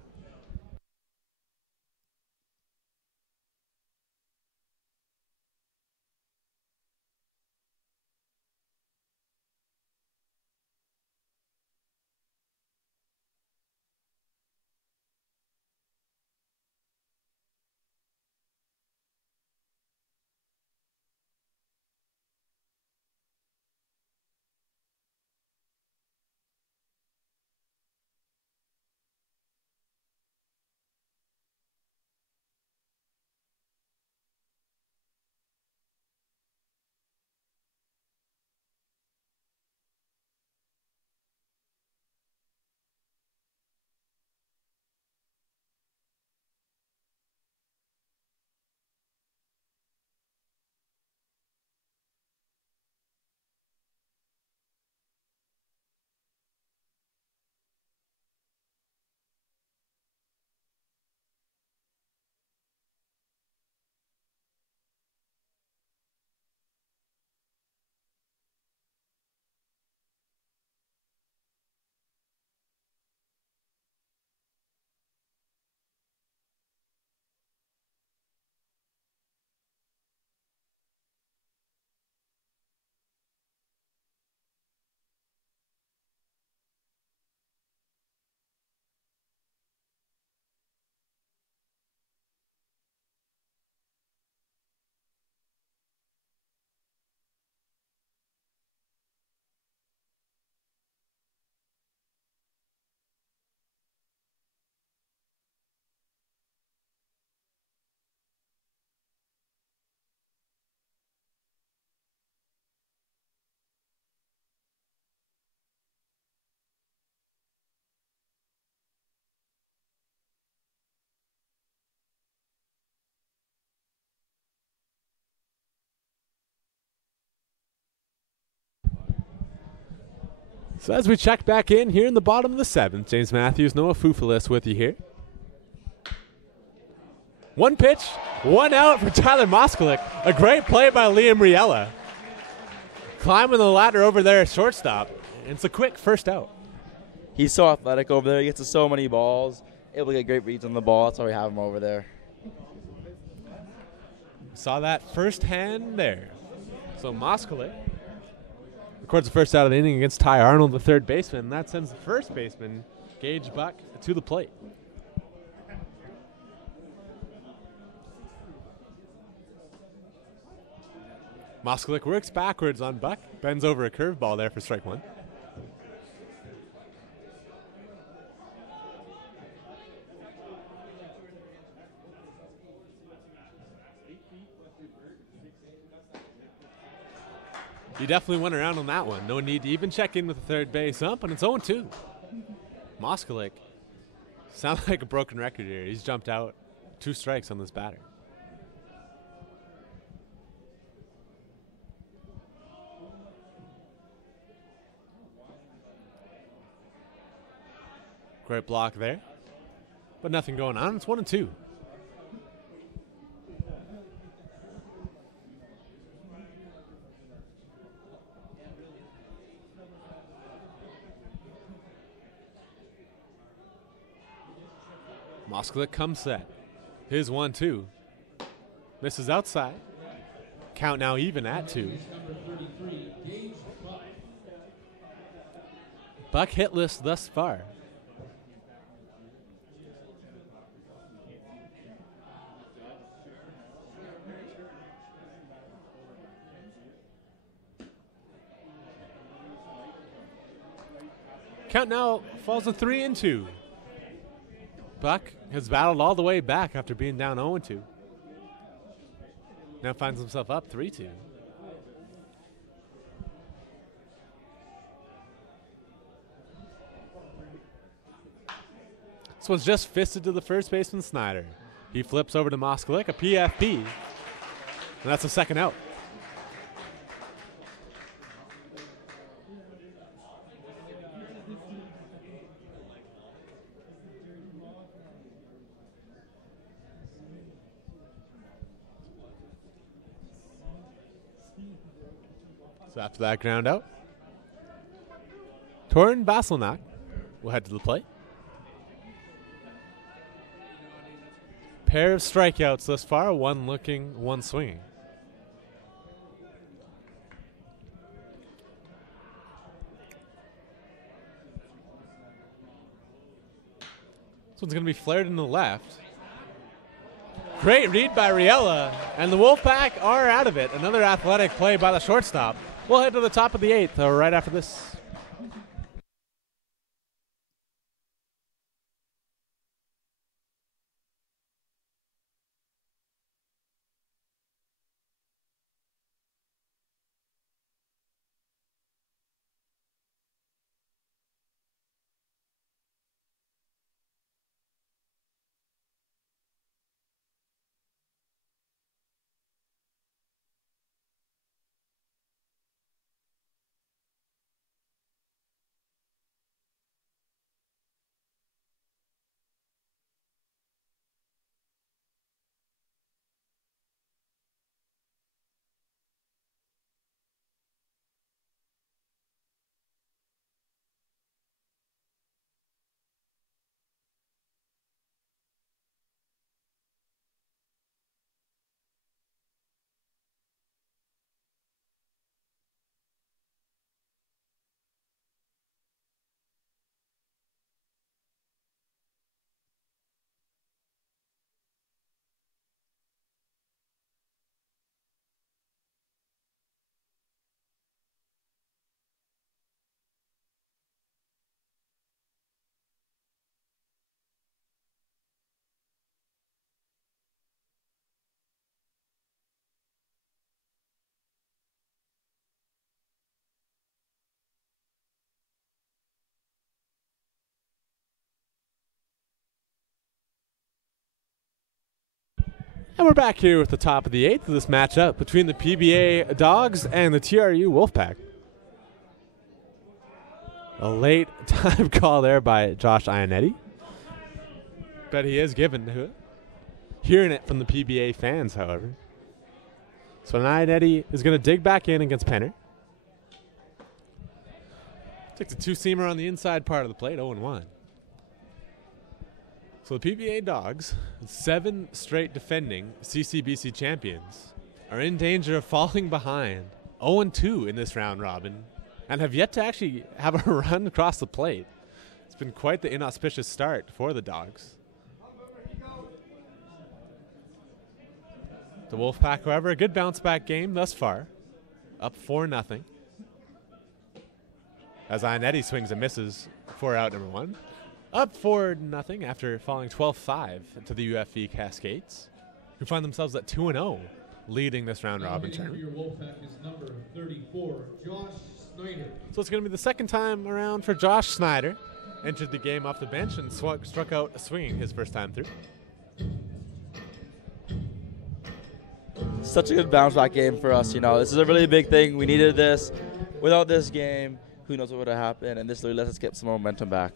So as we check back in here in the bottom of the seventh, James Matthews, Noah Fufalis with you here. One pitch, one out for Tyler Moskalik. A great play by Liam Riella. Climbing the ladder over there at shortstop. And it's a quick first out. He's so athletic over there. He gets to so many balls. Able to get great reads on the ball. That's why we have him over there. Saw that firsthand there. So Moskalik records the first out of the inning against Ty Arnold, the third baseman. And that sends the first baseman, Gage Buck, to the plate. Moskalik works backwards on Buck. Bends over a curveball there for strike one. You definitely went around on that one. No need to even check in with the third base ump, and it's 0-2. Moskalik sounds like a broken record here. He's jumped out 2 strikes on this batter. Great block there, but nothing going on. It's 1-2. Moskalik comes set. His 1-2. Misses outside. Count now even at 2. Buck hitless thus far. Count now falls to 3-2. Buck has battled all the way back after being down 0-2. Now finds himself up 3-2. This one's just fisted to the first baseman, Snyder. He flips over to Moskalik, a PFP, and that's a second out. So after that ground out, Torrin Baselnak will head to the plate. Pair of strikeouts thus far, one looking, one swinging. This one's going to be flared in the left. Great read by Riella, and the Wolfpack are out of it. Another athletic play by the shortstop. We'll head to the top of the 8th right after this. And we're back here with the top of the 8th of this matchup between the PBA Dogs and the TRU WolfPack. A late time call there by Josh Ionetti. But he is given to it. Hearing it from the PBA fans, however. So Ionetti is going to dig back in against Penner. Takes a two-seamer on the inside part of the plate, 0-1. So the PBA Dogs, 7 straight defending CCBC champions, are in danger of falling behind 0-2 in this round robin and have yet to actually have a run across the plate. It's been quite the inauspicious start for the Dogs. The Wolfpack, however, a good bounce-back game thus far, up 4-0. As Ionetti swings and misses for out number 1. Up 4-0 after falling 12-5 to the UFE Cascades, who find themselves at 2-0, leading this round robin tournament. Your Wolfpack is number 34, Josh Snyder. So it's going to be the second time around for Josh Snyder. Entered the game off the bench and struck out a swinging his first time through. Such a good bounce back game for us. You know, this is a really big thing. We needed this. Without this game, who knows what would have happened? And this really lets us get some momentum back.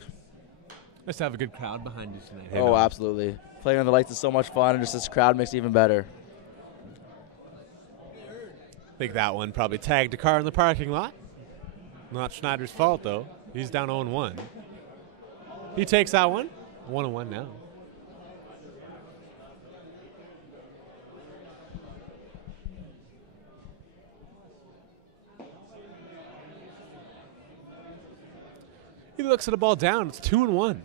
Nice to have a good crowd behind you tonight. Oh, absolutely. Playing on the lights is so much fun, and just this crowd makes it even better. I think that one probably tagged a car in the parking lot. Not Schneider's fault, though. He's down 0-1. He takes that one. 1-1 now. He looks at the ball down. It's 2-1.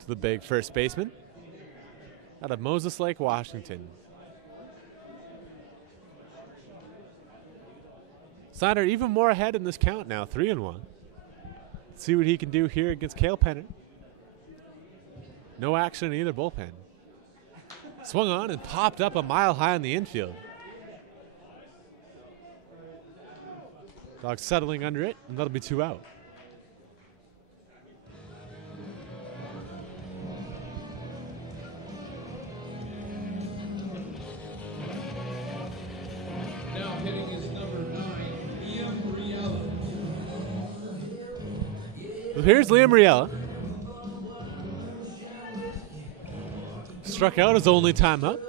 To the big first baseman out of Moses Lake, Washington. Snyder even more ahead in this count now, 3-1. Let's see what he can do here against Cale Pennant. No action in either bullpen. Swung on and popped up a mile high in the infield. Dog settling under it, and that'll be 2 out. Now hitting is number 9, Liam Riella. Well, here's Liam Riella. Struck out his only time up.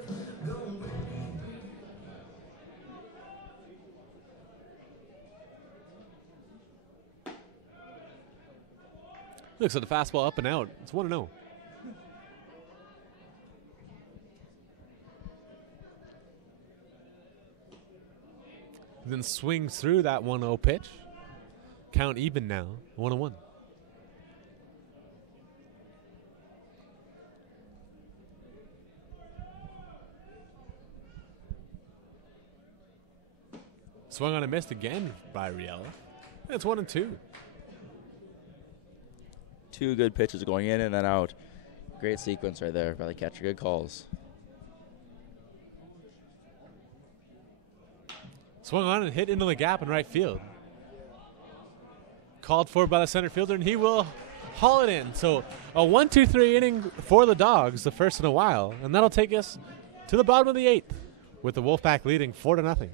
Looks at the fastball up and out. It's 1-0. Then swings through that 1-0 pitch. Count even now, 1-1. Swung on and missed again by Riella. It's 1-2. 2 good pitches going in and then out. Great sequence right there by the catcher. Good calls. Swung on and hit into the gap in right field. Called for by the center fielder, and he will haul it in. So a 1-2-3 inning for the Dogs, the first in a while. And that'll take us to the bottom of the 8th with the Wolfpack leading 4-0.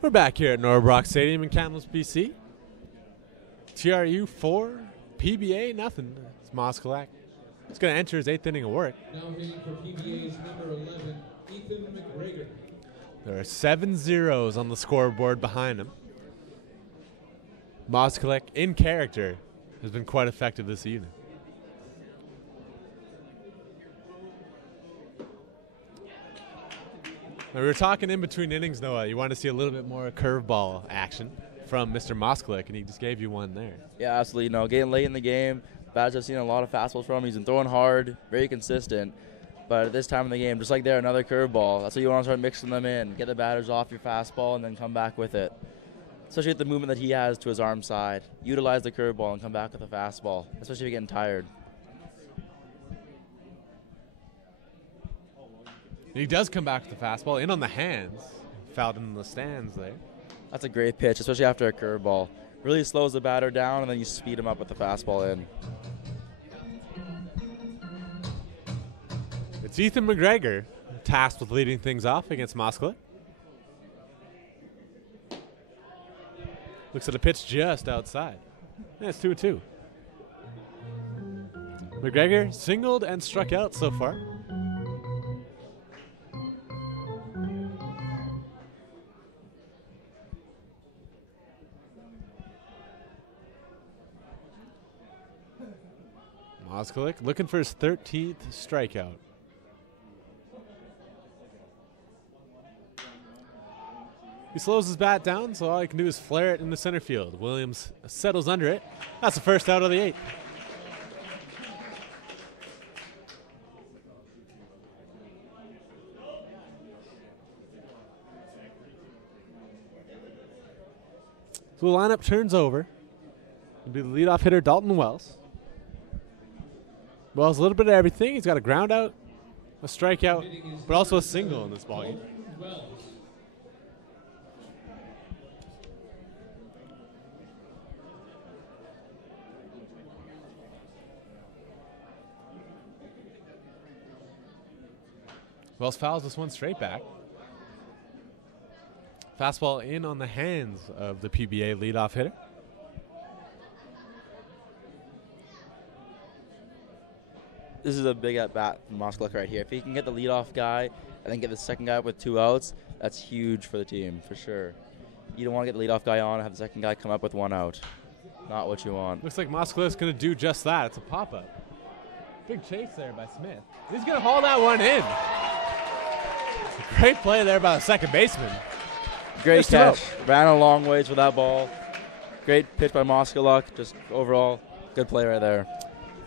We're back here at Norbrock Stadium in Kamloops, BC. TRU 4, PBA nothing. It's Moskalak. He's going to enter his 8th inning of work. Now hitting for PBA's number 11, Ethan McGregor. There are 7 zeros on the scoreboard behind him. Moskalek, in character, has been quite effective this evening. Now, we were talking in between innings, Noah. You want to see a little bit more curveball action from Mr. Moskalek, and he just gave you one there. Yeah, absolutely. No, getting late in the game, batters have seen a lot of fastballs from him. He's been throwing hard, very consistent. But at this time in the game, just like there, another curveball. That's what you want to start mixing them in. Get the batters off your fastball and then come back with it. Especially with the movement that he has to his arm side. Utilize the curveball and come back with a fastball, especially if you're getting tired. He does come back with the fastball in on the hands. Fouled in the stands there. That's a great pitch, especially after a curveball. Really slows the batter down, and then you speed him up with the fastball in. It's Ethan McGregor, tasked with leading things off against Moskalek. Looks at a pitch just outside. Yeah, it's 2-2. McGregor singled and struck out so far. Moskalik looking for his 13th strikeout. He slows his bat down, so all he can do is flare it in the center field. Williams settles under it. That's the first out of the 8th. So the lineup turns over. It'll be the leadoff hitter, Dalton Wells. Wells, a little bit of everything. He's got a ground out, a strikeout, but also a single in this ballgame. Wells fouls this one straight back. Fastball in on the hands of the PBA leadoff hitter. This is a big at bat from Moskalik right here. If he can get the leadoff guy and then get the second guy with 2 outs, that's huge for the team, for sure. You don't want to get the leadoff guy on and have the second guy come up with 1 out. Not what you want. Looks like Moskalik's going to do just that. It's a pop-up. Big chase there by Smith. He's going to haul that one in. Great play there by the second baseman. Great catch. Ran a long ways with that ball. Great pitch by Moskalik. Just overall, good play right there.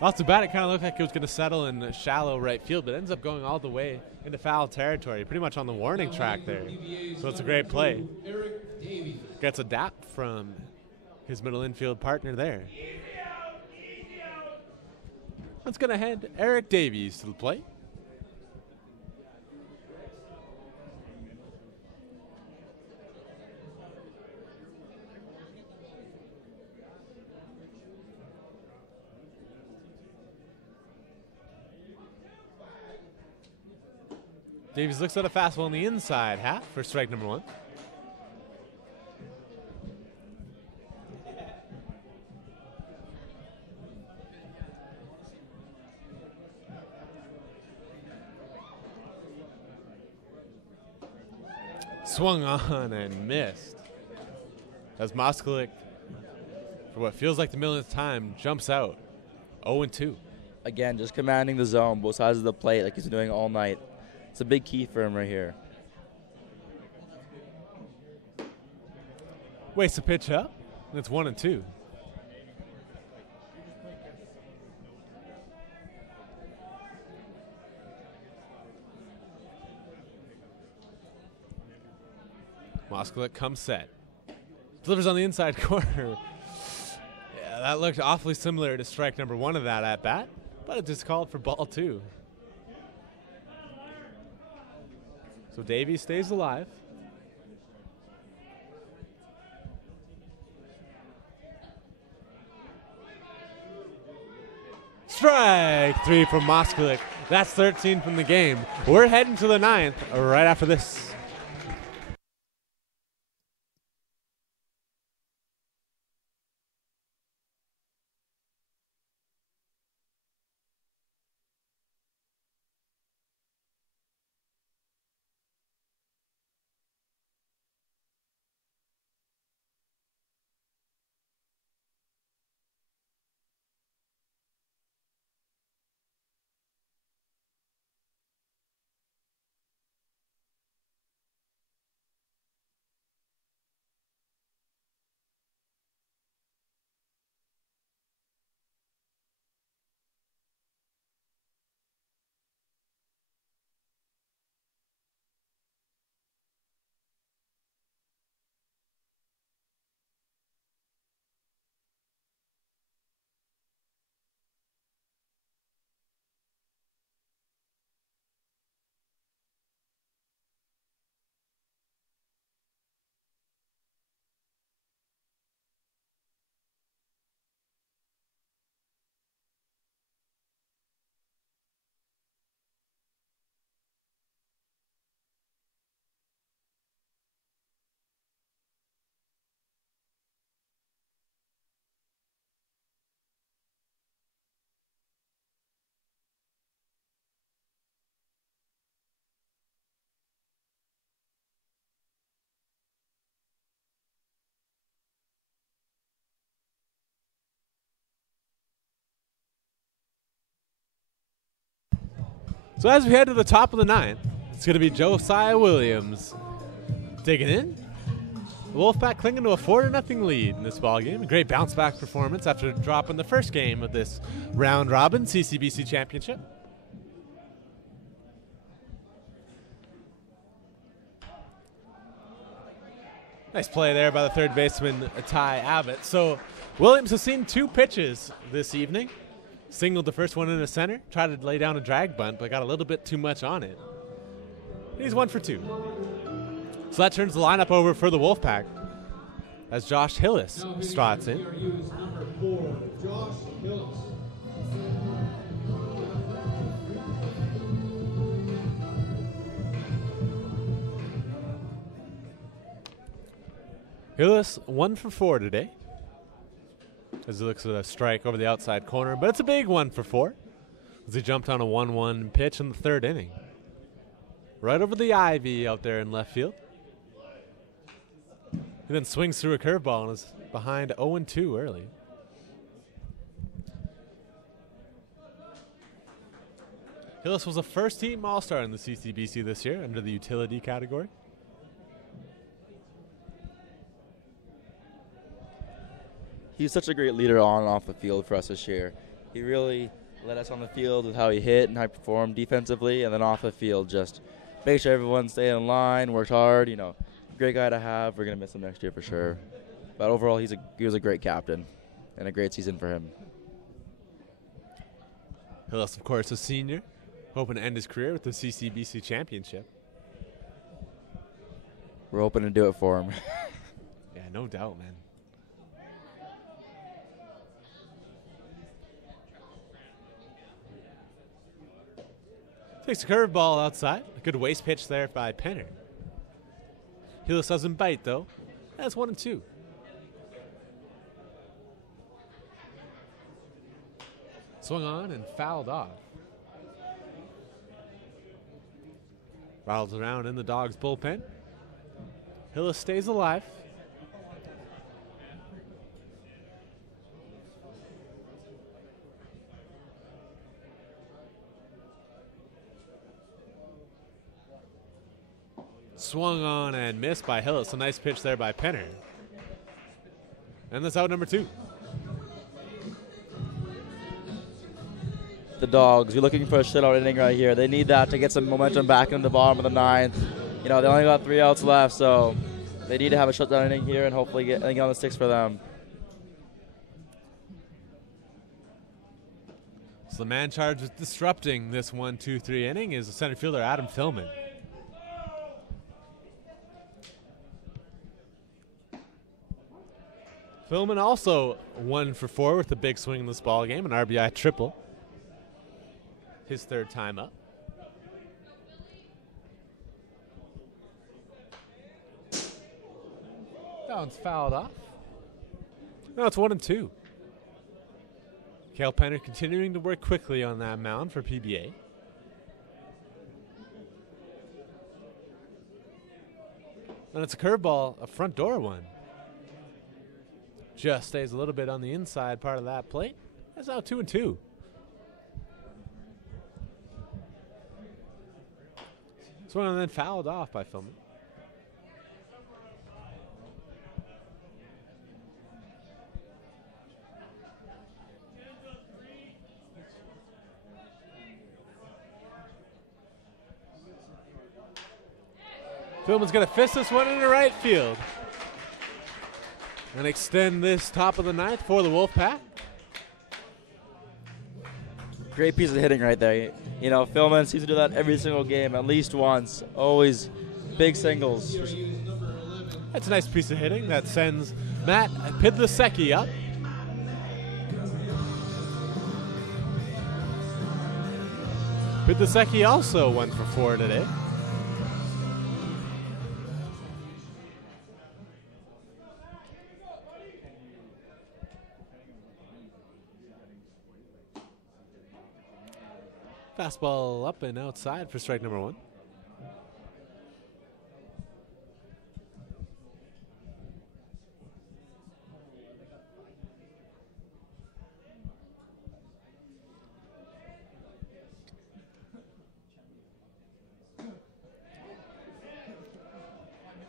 Off the bat, it kind of looked like it was going to settle in shallow right field, but ends up going all the way into foul territory, pretty much on the warning track there. So it's a great play. Gets a dap from his middle infield partner there. That's going to head Eric Davies to the plate. Davies looks at a fastball on the inside half for strike number 1. Swung on and missed. As Moskalik, for what feels like the millionth time, jumps out 0-2. Again, just commanding the zone, both sides of the plate like he's been doing all night. It's a big key for him right here. Waits the pitch up. And it's 1-2. Moskalik comes set. Delivers on the inside corner. Yeah, that looked awfully similar to strike number 1 of that at bat, but it just called for ball 2. So Davies stays alive. Strike 3 from Moskalik. That's 13 from the game. We're heading to the 9th right after this. So as we head to the top of the ninth, it's going to be Josiah Williams digging in. The Wolfpack clinging to a 4-0 lead in this ballgame. A great bounce-back performance after dropping the first game of this round-robin CCBC championship. Nice play there by the third baseman, Ty Abbott. So Williams has seen 2 pitches this evening. Singled the first one in the center, tried to lay down a drag bunt, but got a little bit too much on it. He's 1 for 2. So that turns the lineup over for the Wolfpack as Josh Hillis starts in. Number 4, Josh Hillis. Hillis 1 for 4 today as he looks at a strike over the outside corner, but it's a big 1 for 4 as he jumped on a 1-1 pitch in the 3rd inning. Right over the ivy out there in left field. He then swings through a curveball and is behind 0-2 early. Hillis was a first-team All-Star in the CCBC this year under the utility category. He's such a great leader on and off the field for us this year. He really led us on the field with how he hit and how he performed defensively, and then off the field just make sure everyone stayed in line, worked hard. You know, great guy to have. We're going to miss him next year for sure. But overall, he was a great captain and a great season for him. Hillis, of course, a senior, hoping to end his career with the CCBC championship. We're hoping to do it for him. Yeah, no doubt, man. Takes a curveball outside. A good waste pitch there by Penner. Hillis doesn't bite, though. That's 1-2. Swung on and fouled off. Rattles around in the Dogs' bullpen. Hillis stays alive. Swung on and missed by Hillis. A nice pitch there by Penner. And that's out number 2. The Dogs, you're looking for a shutout inning right here. They need that to get some momentum back in the bottom of the 9th. You know, they only got 3 outs left, so they need to have a shutdown inning here and hopefully get on the sticks for them. So the man charged with disrupting this 1-2-3 inning is the center fielder Adam Philman. Philman also 1 for 4 with a big swing in this ball game, an RBI triple. His 3rd time up. That one's fouled off. No, it's 1-2. Cale Penner continuing to work quickly on that mound for PBA. And it's a curveball, a front door one. Just stays a little bit on the inside part of that plate. That's now 2-2. Swung and then fouled off by Philman. Philman's going to fist this one into right field and extend this top of the 9th for the Wolfpack. Great piece of hitting right there. You know, Philman seems to do that every single game, at least once. Always big singles. That's a nice piece of hitting that sends Matt Pidlasecki up. Pidlasecki also 1 for 4 today. Fastball up and outside for strike number 1.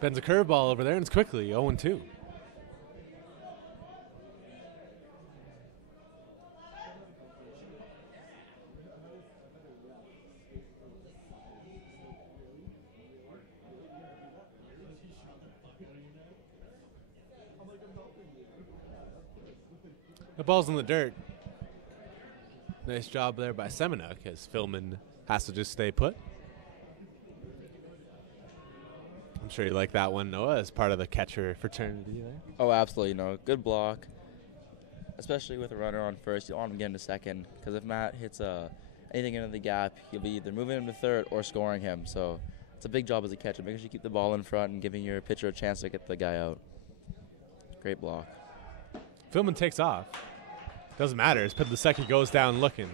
Bends a curveball over there, and it's quickly 0-2. The ball's in the dirt. Nice job there by Semenuk as Philman has to just stay put. I'm sure you like that one, Noah, as part of the catcher fraternity there. Oh, absolutely. No, good block. Especially with a runner on first. You don't want him getting to second because if Matt hits anything into the gap, he'll be either moving him to third or scoring him. So it's a big job as a catcher, making sure you keep the ball in front and giving your pitcher a chance to get the guy out. Great block. Philman takes off. Doesn't matter. His pitch the second goes down looking.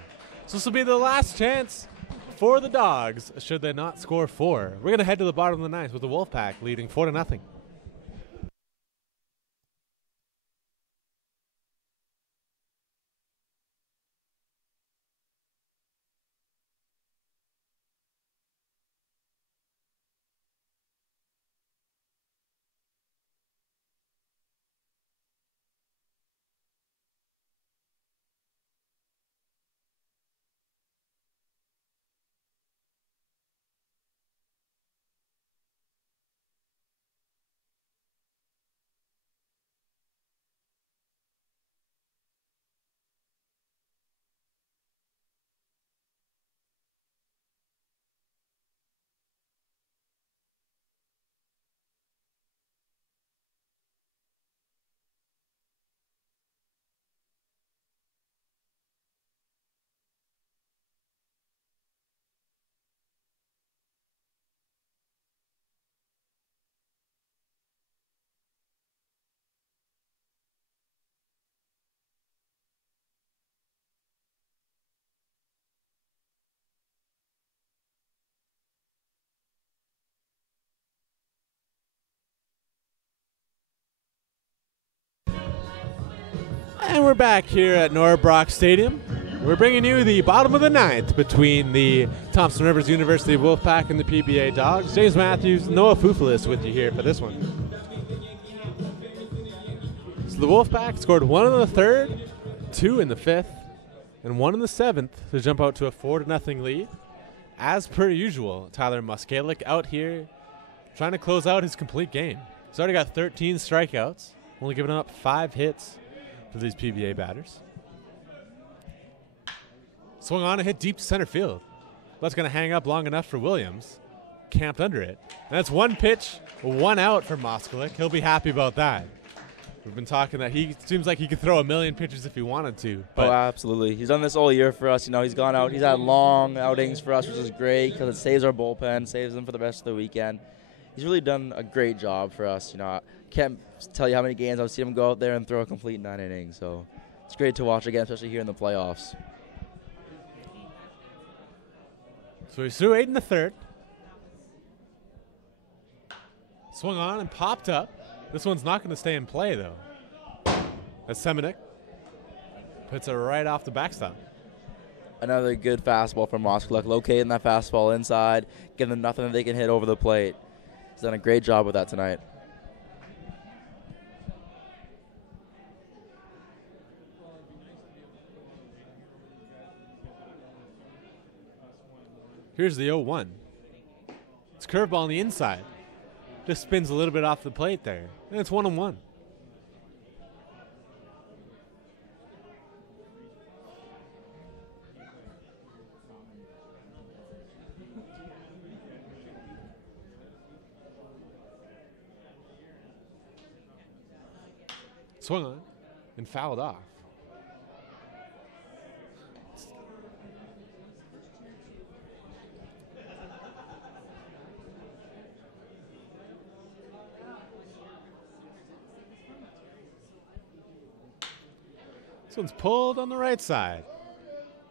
So this will be the last chance for the Dogs should they not score 4. We're going to head to the bottom of the ninth with the Wolfpack leading 4-0. And we're back here at Norbrock Stadium. We're bringing you the bottom of the ninth between the Thompson Rivers University Wolfpack and the PBA Dogs. James Matthews, Noah Fufalis with you here for this one. So the Wolfpack scored 1 in the third, 2 in the fifth, and 1 in the seventh to jump out to a 4-0 lead. As per usual, Tyler Muskalik out here trying to close out his complete game. He's already got 13 strikeouts, only giving up 5 hits for these PBA batters. Swung on and hit deep to center field. That's going to hang up long enough for Williams. Camped under it. And that's 1 pitch, 1 out for Moskalik. He'll be happy about that. We've been talking that he seems like he could throw a million pitches if he wanted to. But absolutely. He's done this all year for us. You know, he's gone out. He's had long outings for us, which is great because it saves our bullpen, saves them for the rest of the weekend. He's really done a great job for us. You know, I can't tell you how many games I've seen him go out there and throw a complete 9 innings. So it's great to watch again, especially here in the playoffs. So he threw 8 in the third. Swung on and popped up. This one's not going to stay in play, though. That's Semenuk. Puts it right off the backstop. Another good fastball from Moskalik, locating that fastball inside, giving them nothing that they can hit over the plate. He's done a great job with that tonight. Here's the 0-1. It's curveball on the inside. Just spins a little bit off the plate there. And it's 1-1. Swung on and fouled off. This one's pulled on the right side.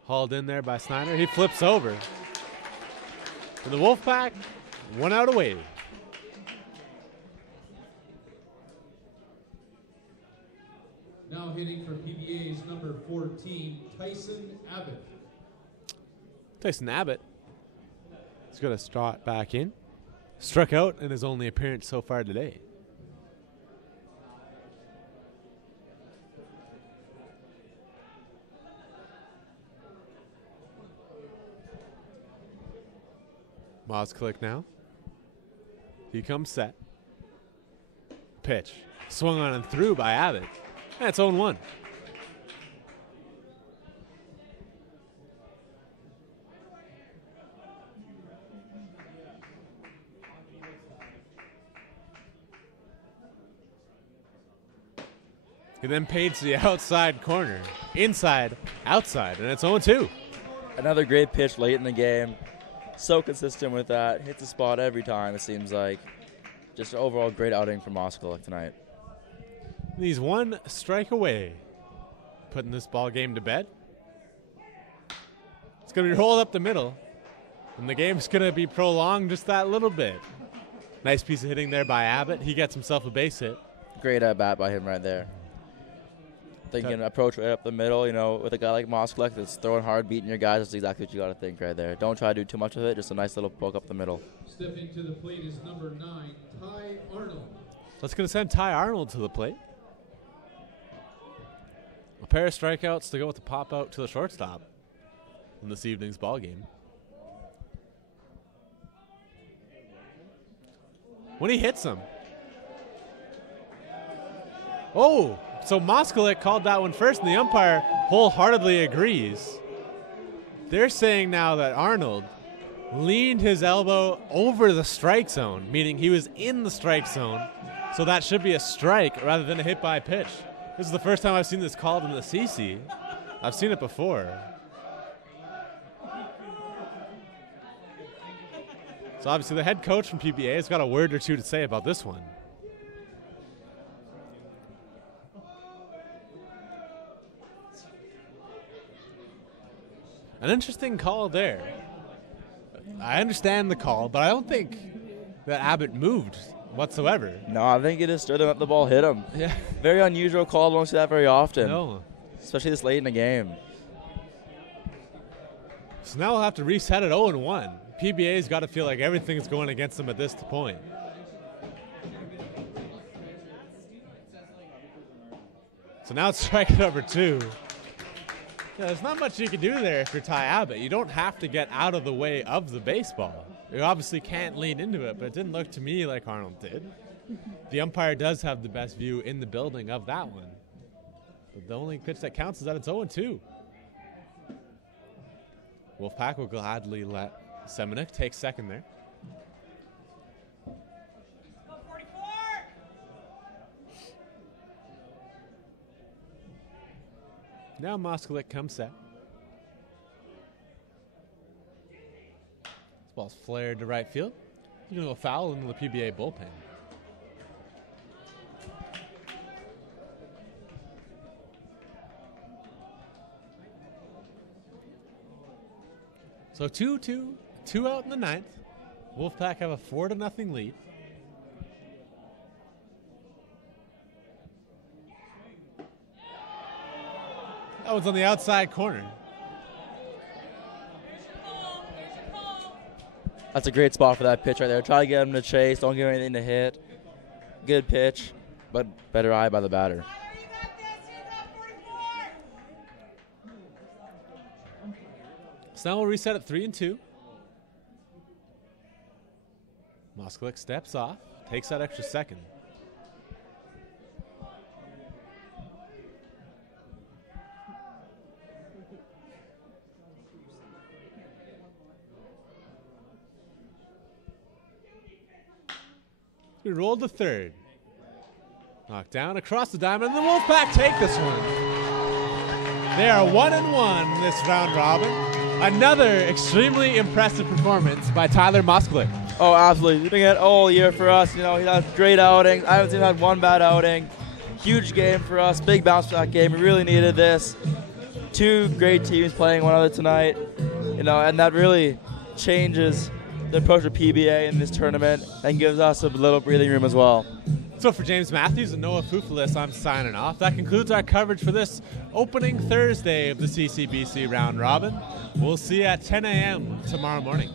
Hauled in there by Snyder. He flips over. And the Wolfpack, 1 out away. Now hitting for PBA's number 14, Tyson Abbott. Tyson Abbott is going to start back in. Struck out in his only appearance so far today. Moskalik now. He comes set. Pitch. Swung on and through by Abbott. That's 0-1. He then paid to the outside corner. Inside, outside, and it's 0-2. Another great pitch late in the game. So consistent with that. Hits the spot every time, it seems like. Just an overall great outing from Moskalik tonight. He's one strike away, putting this ball game to bed. It's going to be rolled up the middle, and the game's going to be prolonged just that little bit. Nice piece of hitting there by Abbott. He gets himself a base hit. Great at bat by him right there. Thinking approach right up the middle, you know, with a guy like Moskalik that's throwing hard, beating your guys, that's exactly what you got to think right there. Don't try to do too much of it, just a nice little poke up the middle. Stepping to the plate is number 9, Ty Arnold. That's going to send Ty Arnold to the plate. A pair of strikeouts to go with the pop out to the shortstop in this evening's ball game. When he hits him. Oh, so Moskalik called that one first, and the umpire wholeheartedly agrees. They're saying now that Arnold leaned his elbow over the strike zone, meaning he was in the strike zone, so that should be a strike rather than a hit by pitch. This is the first time I've seen this called in the CC. I've seen it before. So obviously the head coach from PBA has got a word or two to say about this one. An interesting call there. I understand the call, but I don't think that Abbott moved whatsoever. No, I think it is stood him up, the ball hit him. Yeah. Very unusual call, don't see that very often. No. Especially this late in the game. So now we'll have to reset at 0-1. PBA's got to feel like everything's going against them at this point. So now it's strike number 2. Yeah, there's not much you can do there if you're Ty Abbott. You don't have to get out of the way of the baseball. You obviously can't lean into it, but it didn't look to me like Arnold did. The umpire does have the best view in the building of that one. But the only pitch that counts is that it's 0-2. Wolfpack will gladly let Semenuk take second there. Now Moskalik comes set. This ball's flared to right field. He's going to go foul into the PBA bullpen. So 2-2, 2 out in the 9th. Wolfpack have a 4-0 lead. That one's on the outside corner. That's a great spot for that pitch right there. Try to get him to chase. Don't give him anything to hit. Good pitch, but better eye by the batter. So now we'll reset at 3-2. Moskalik steps off, takes that extra second. He rolled the third. Knocked down across the diamond, and the Wolfpack take this one. They are 1-1 in this round robin. Another extremely impressive performance by Tyler Moskalik. Oh, absolutely. He's been it all year for us. You know, he had great outings. I haven't seen him have one bad outing. Huge game for us. Big bounce back game. We really needed this. 2 great teams playing one another tonight. You know, and that really changes the approach of PBA in this tournament and gives us a little breathing room as well. So for James Matthews and Noah Fufulis, I'm signing off. That concludes our coverage for this opening Thursday of the CCBC Round Robin. We'll see you at 10 a.m. tomorrow morning.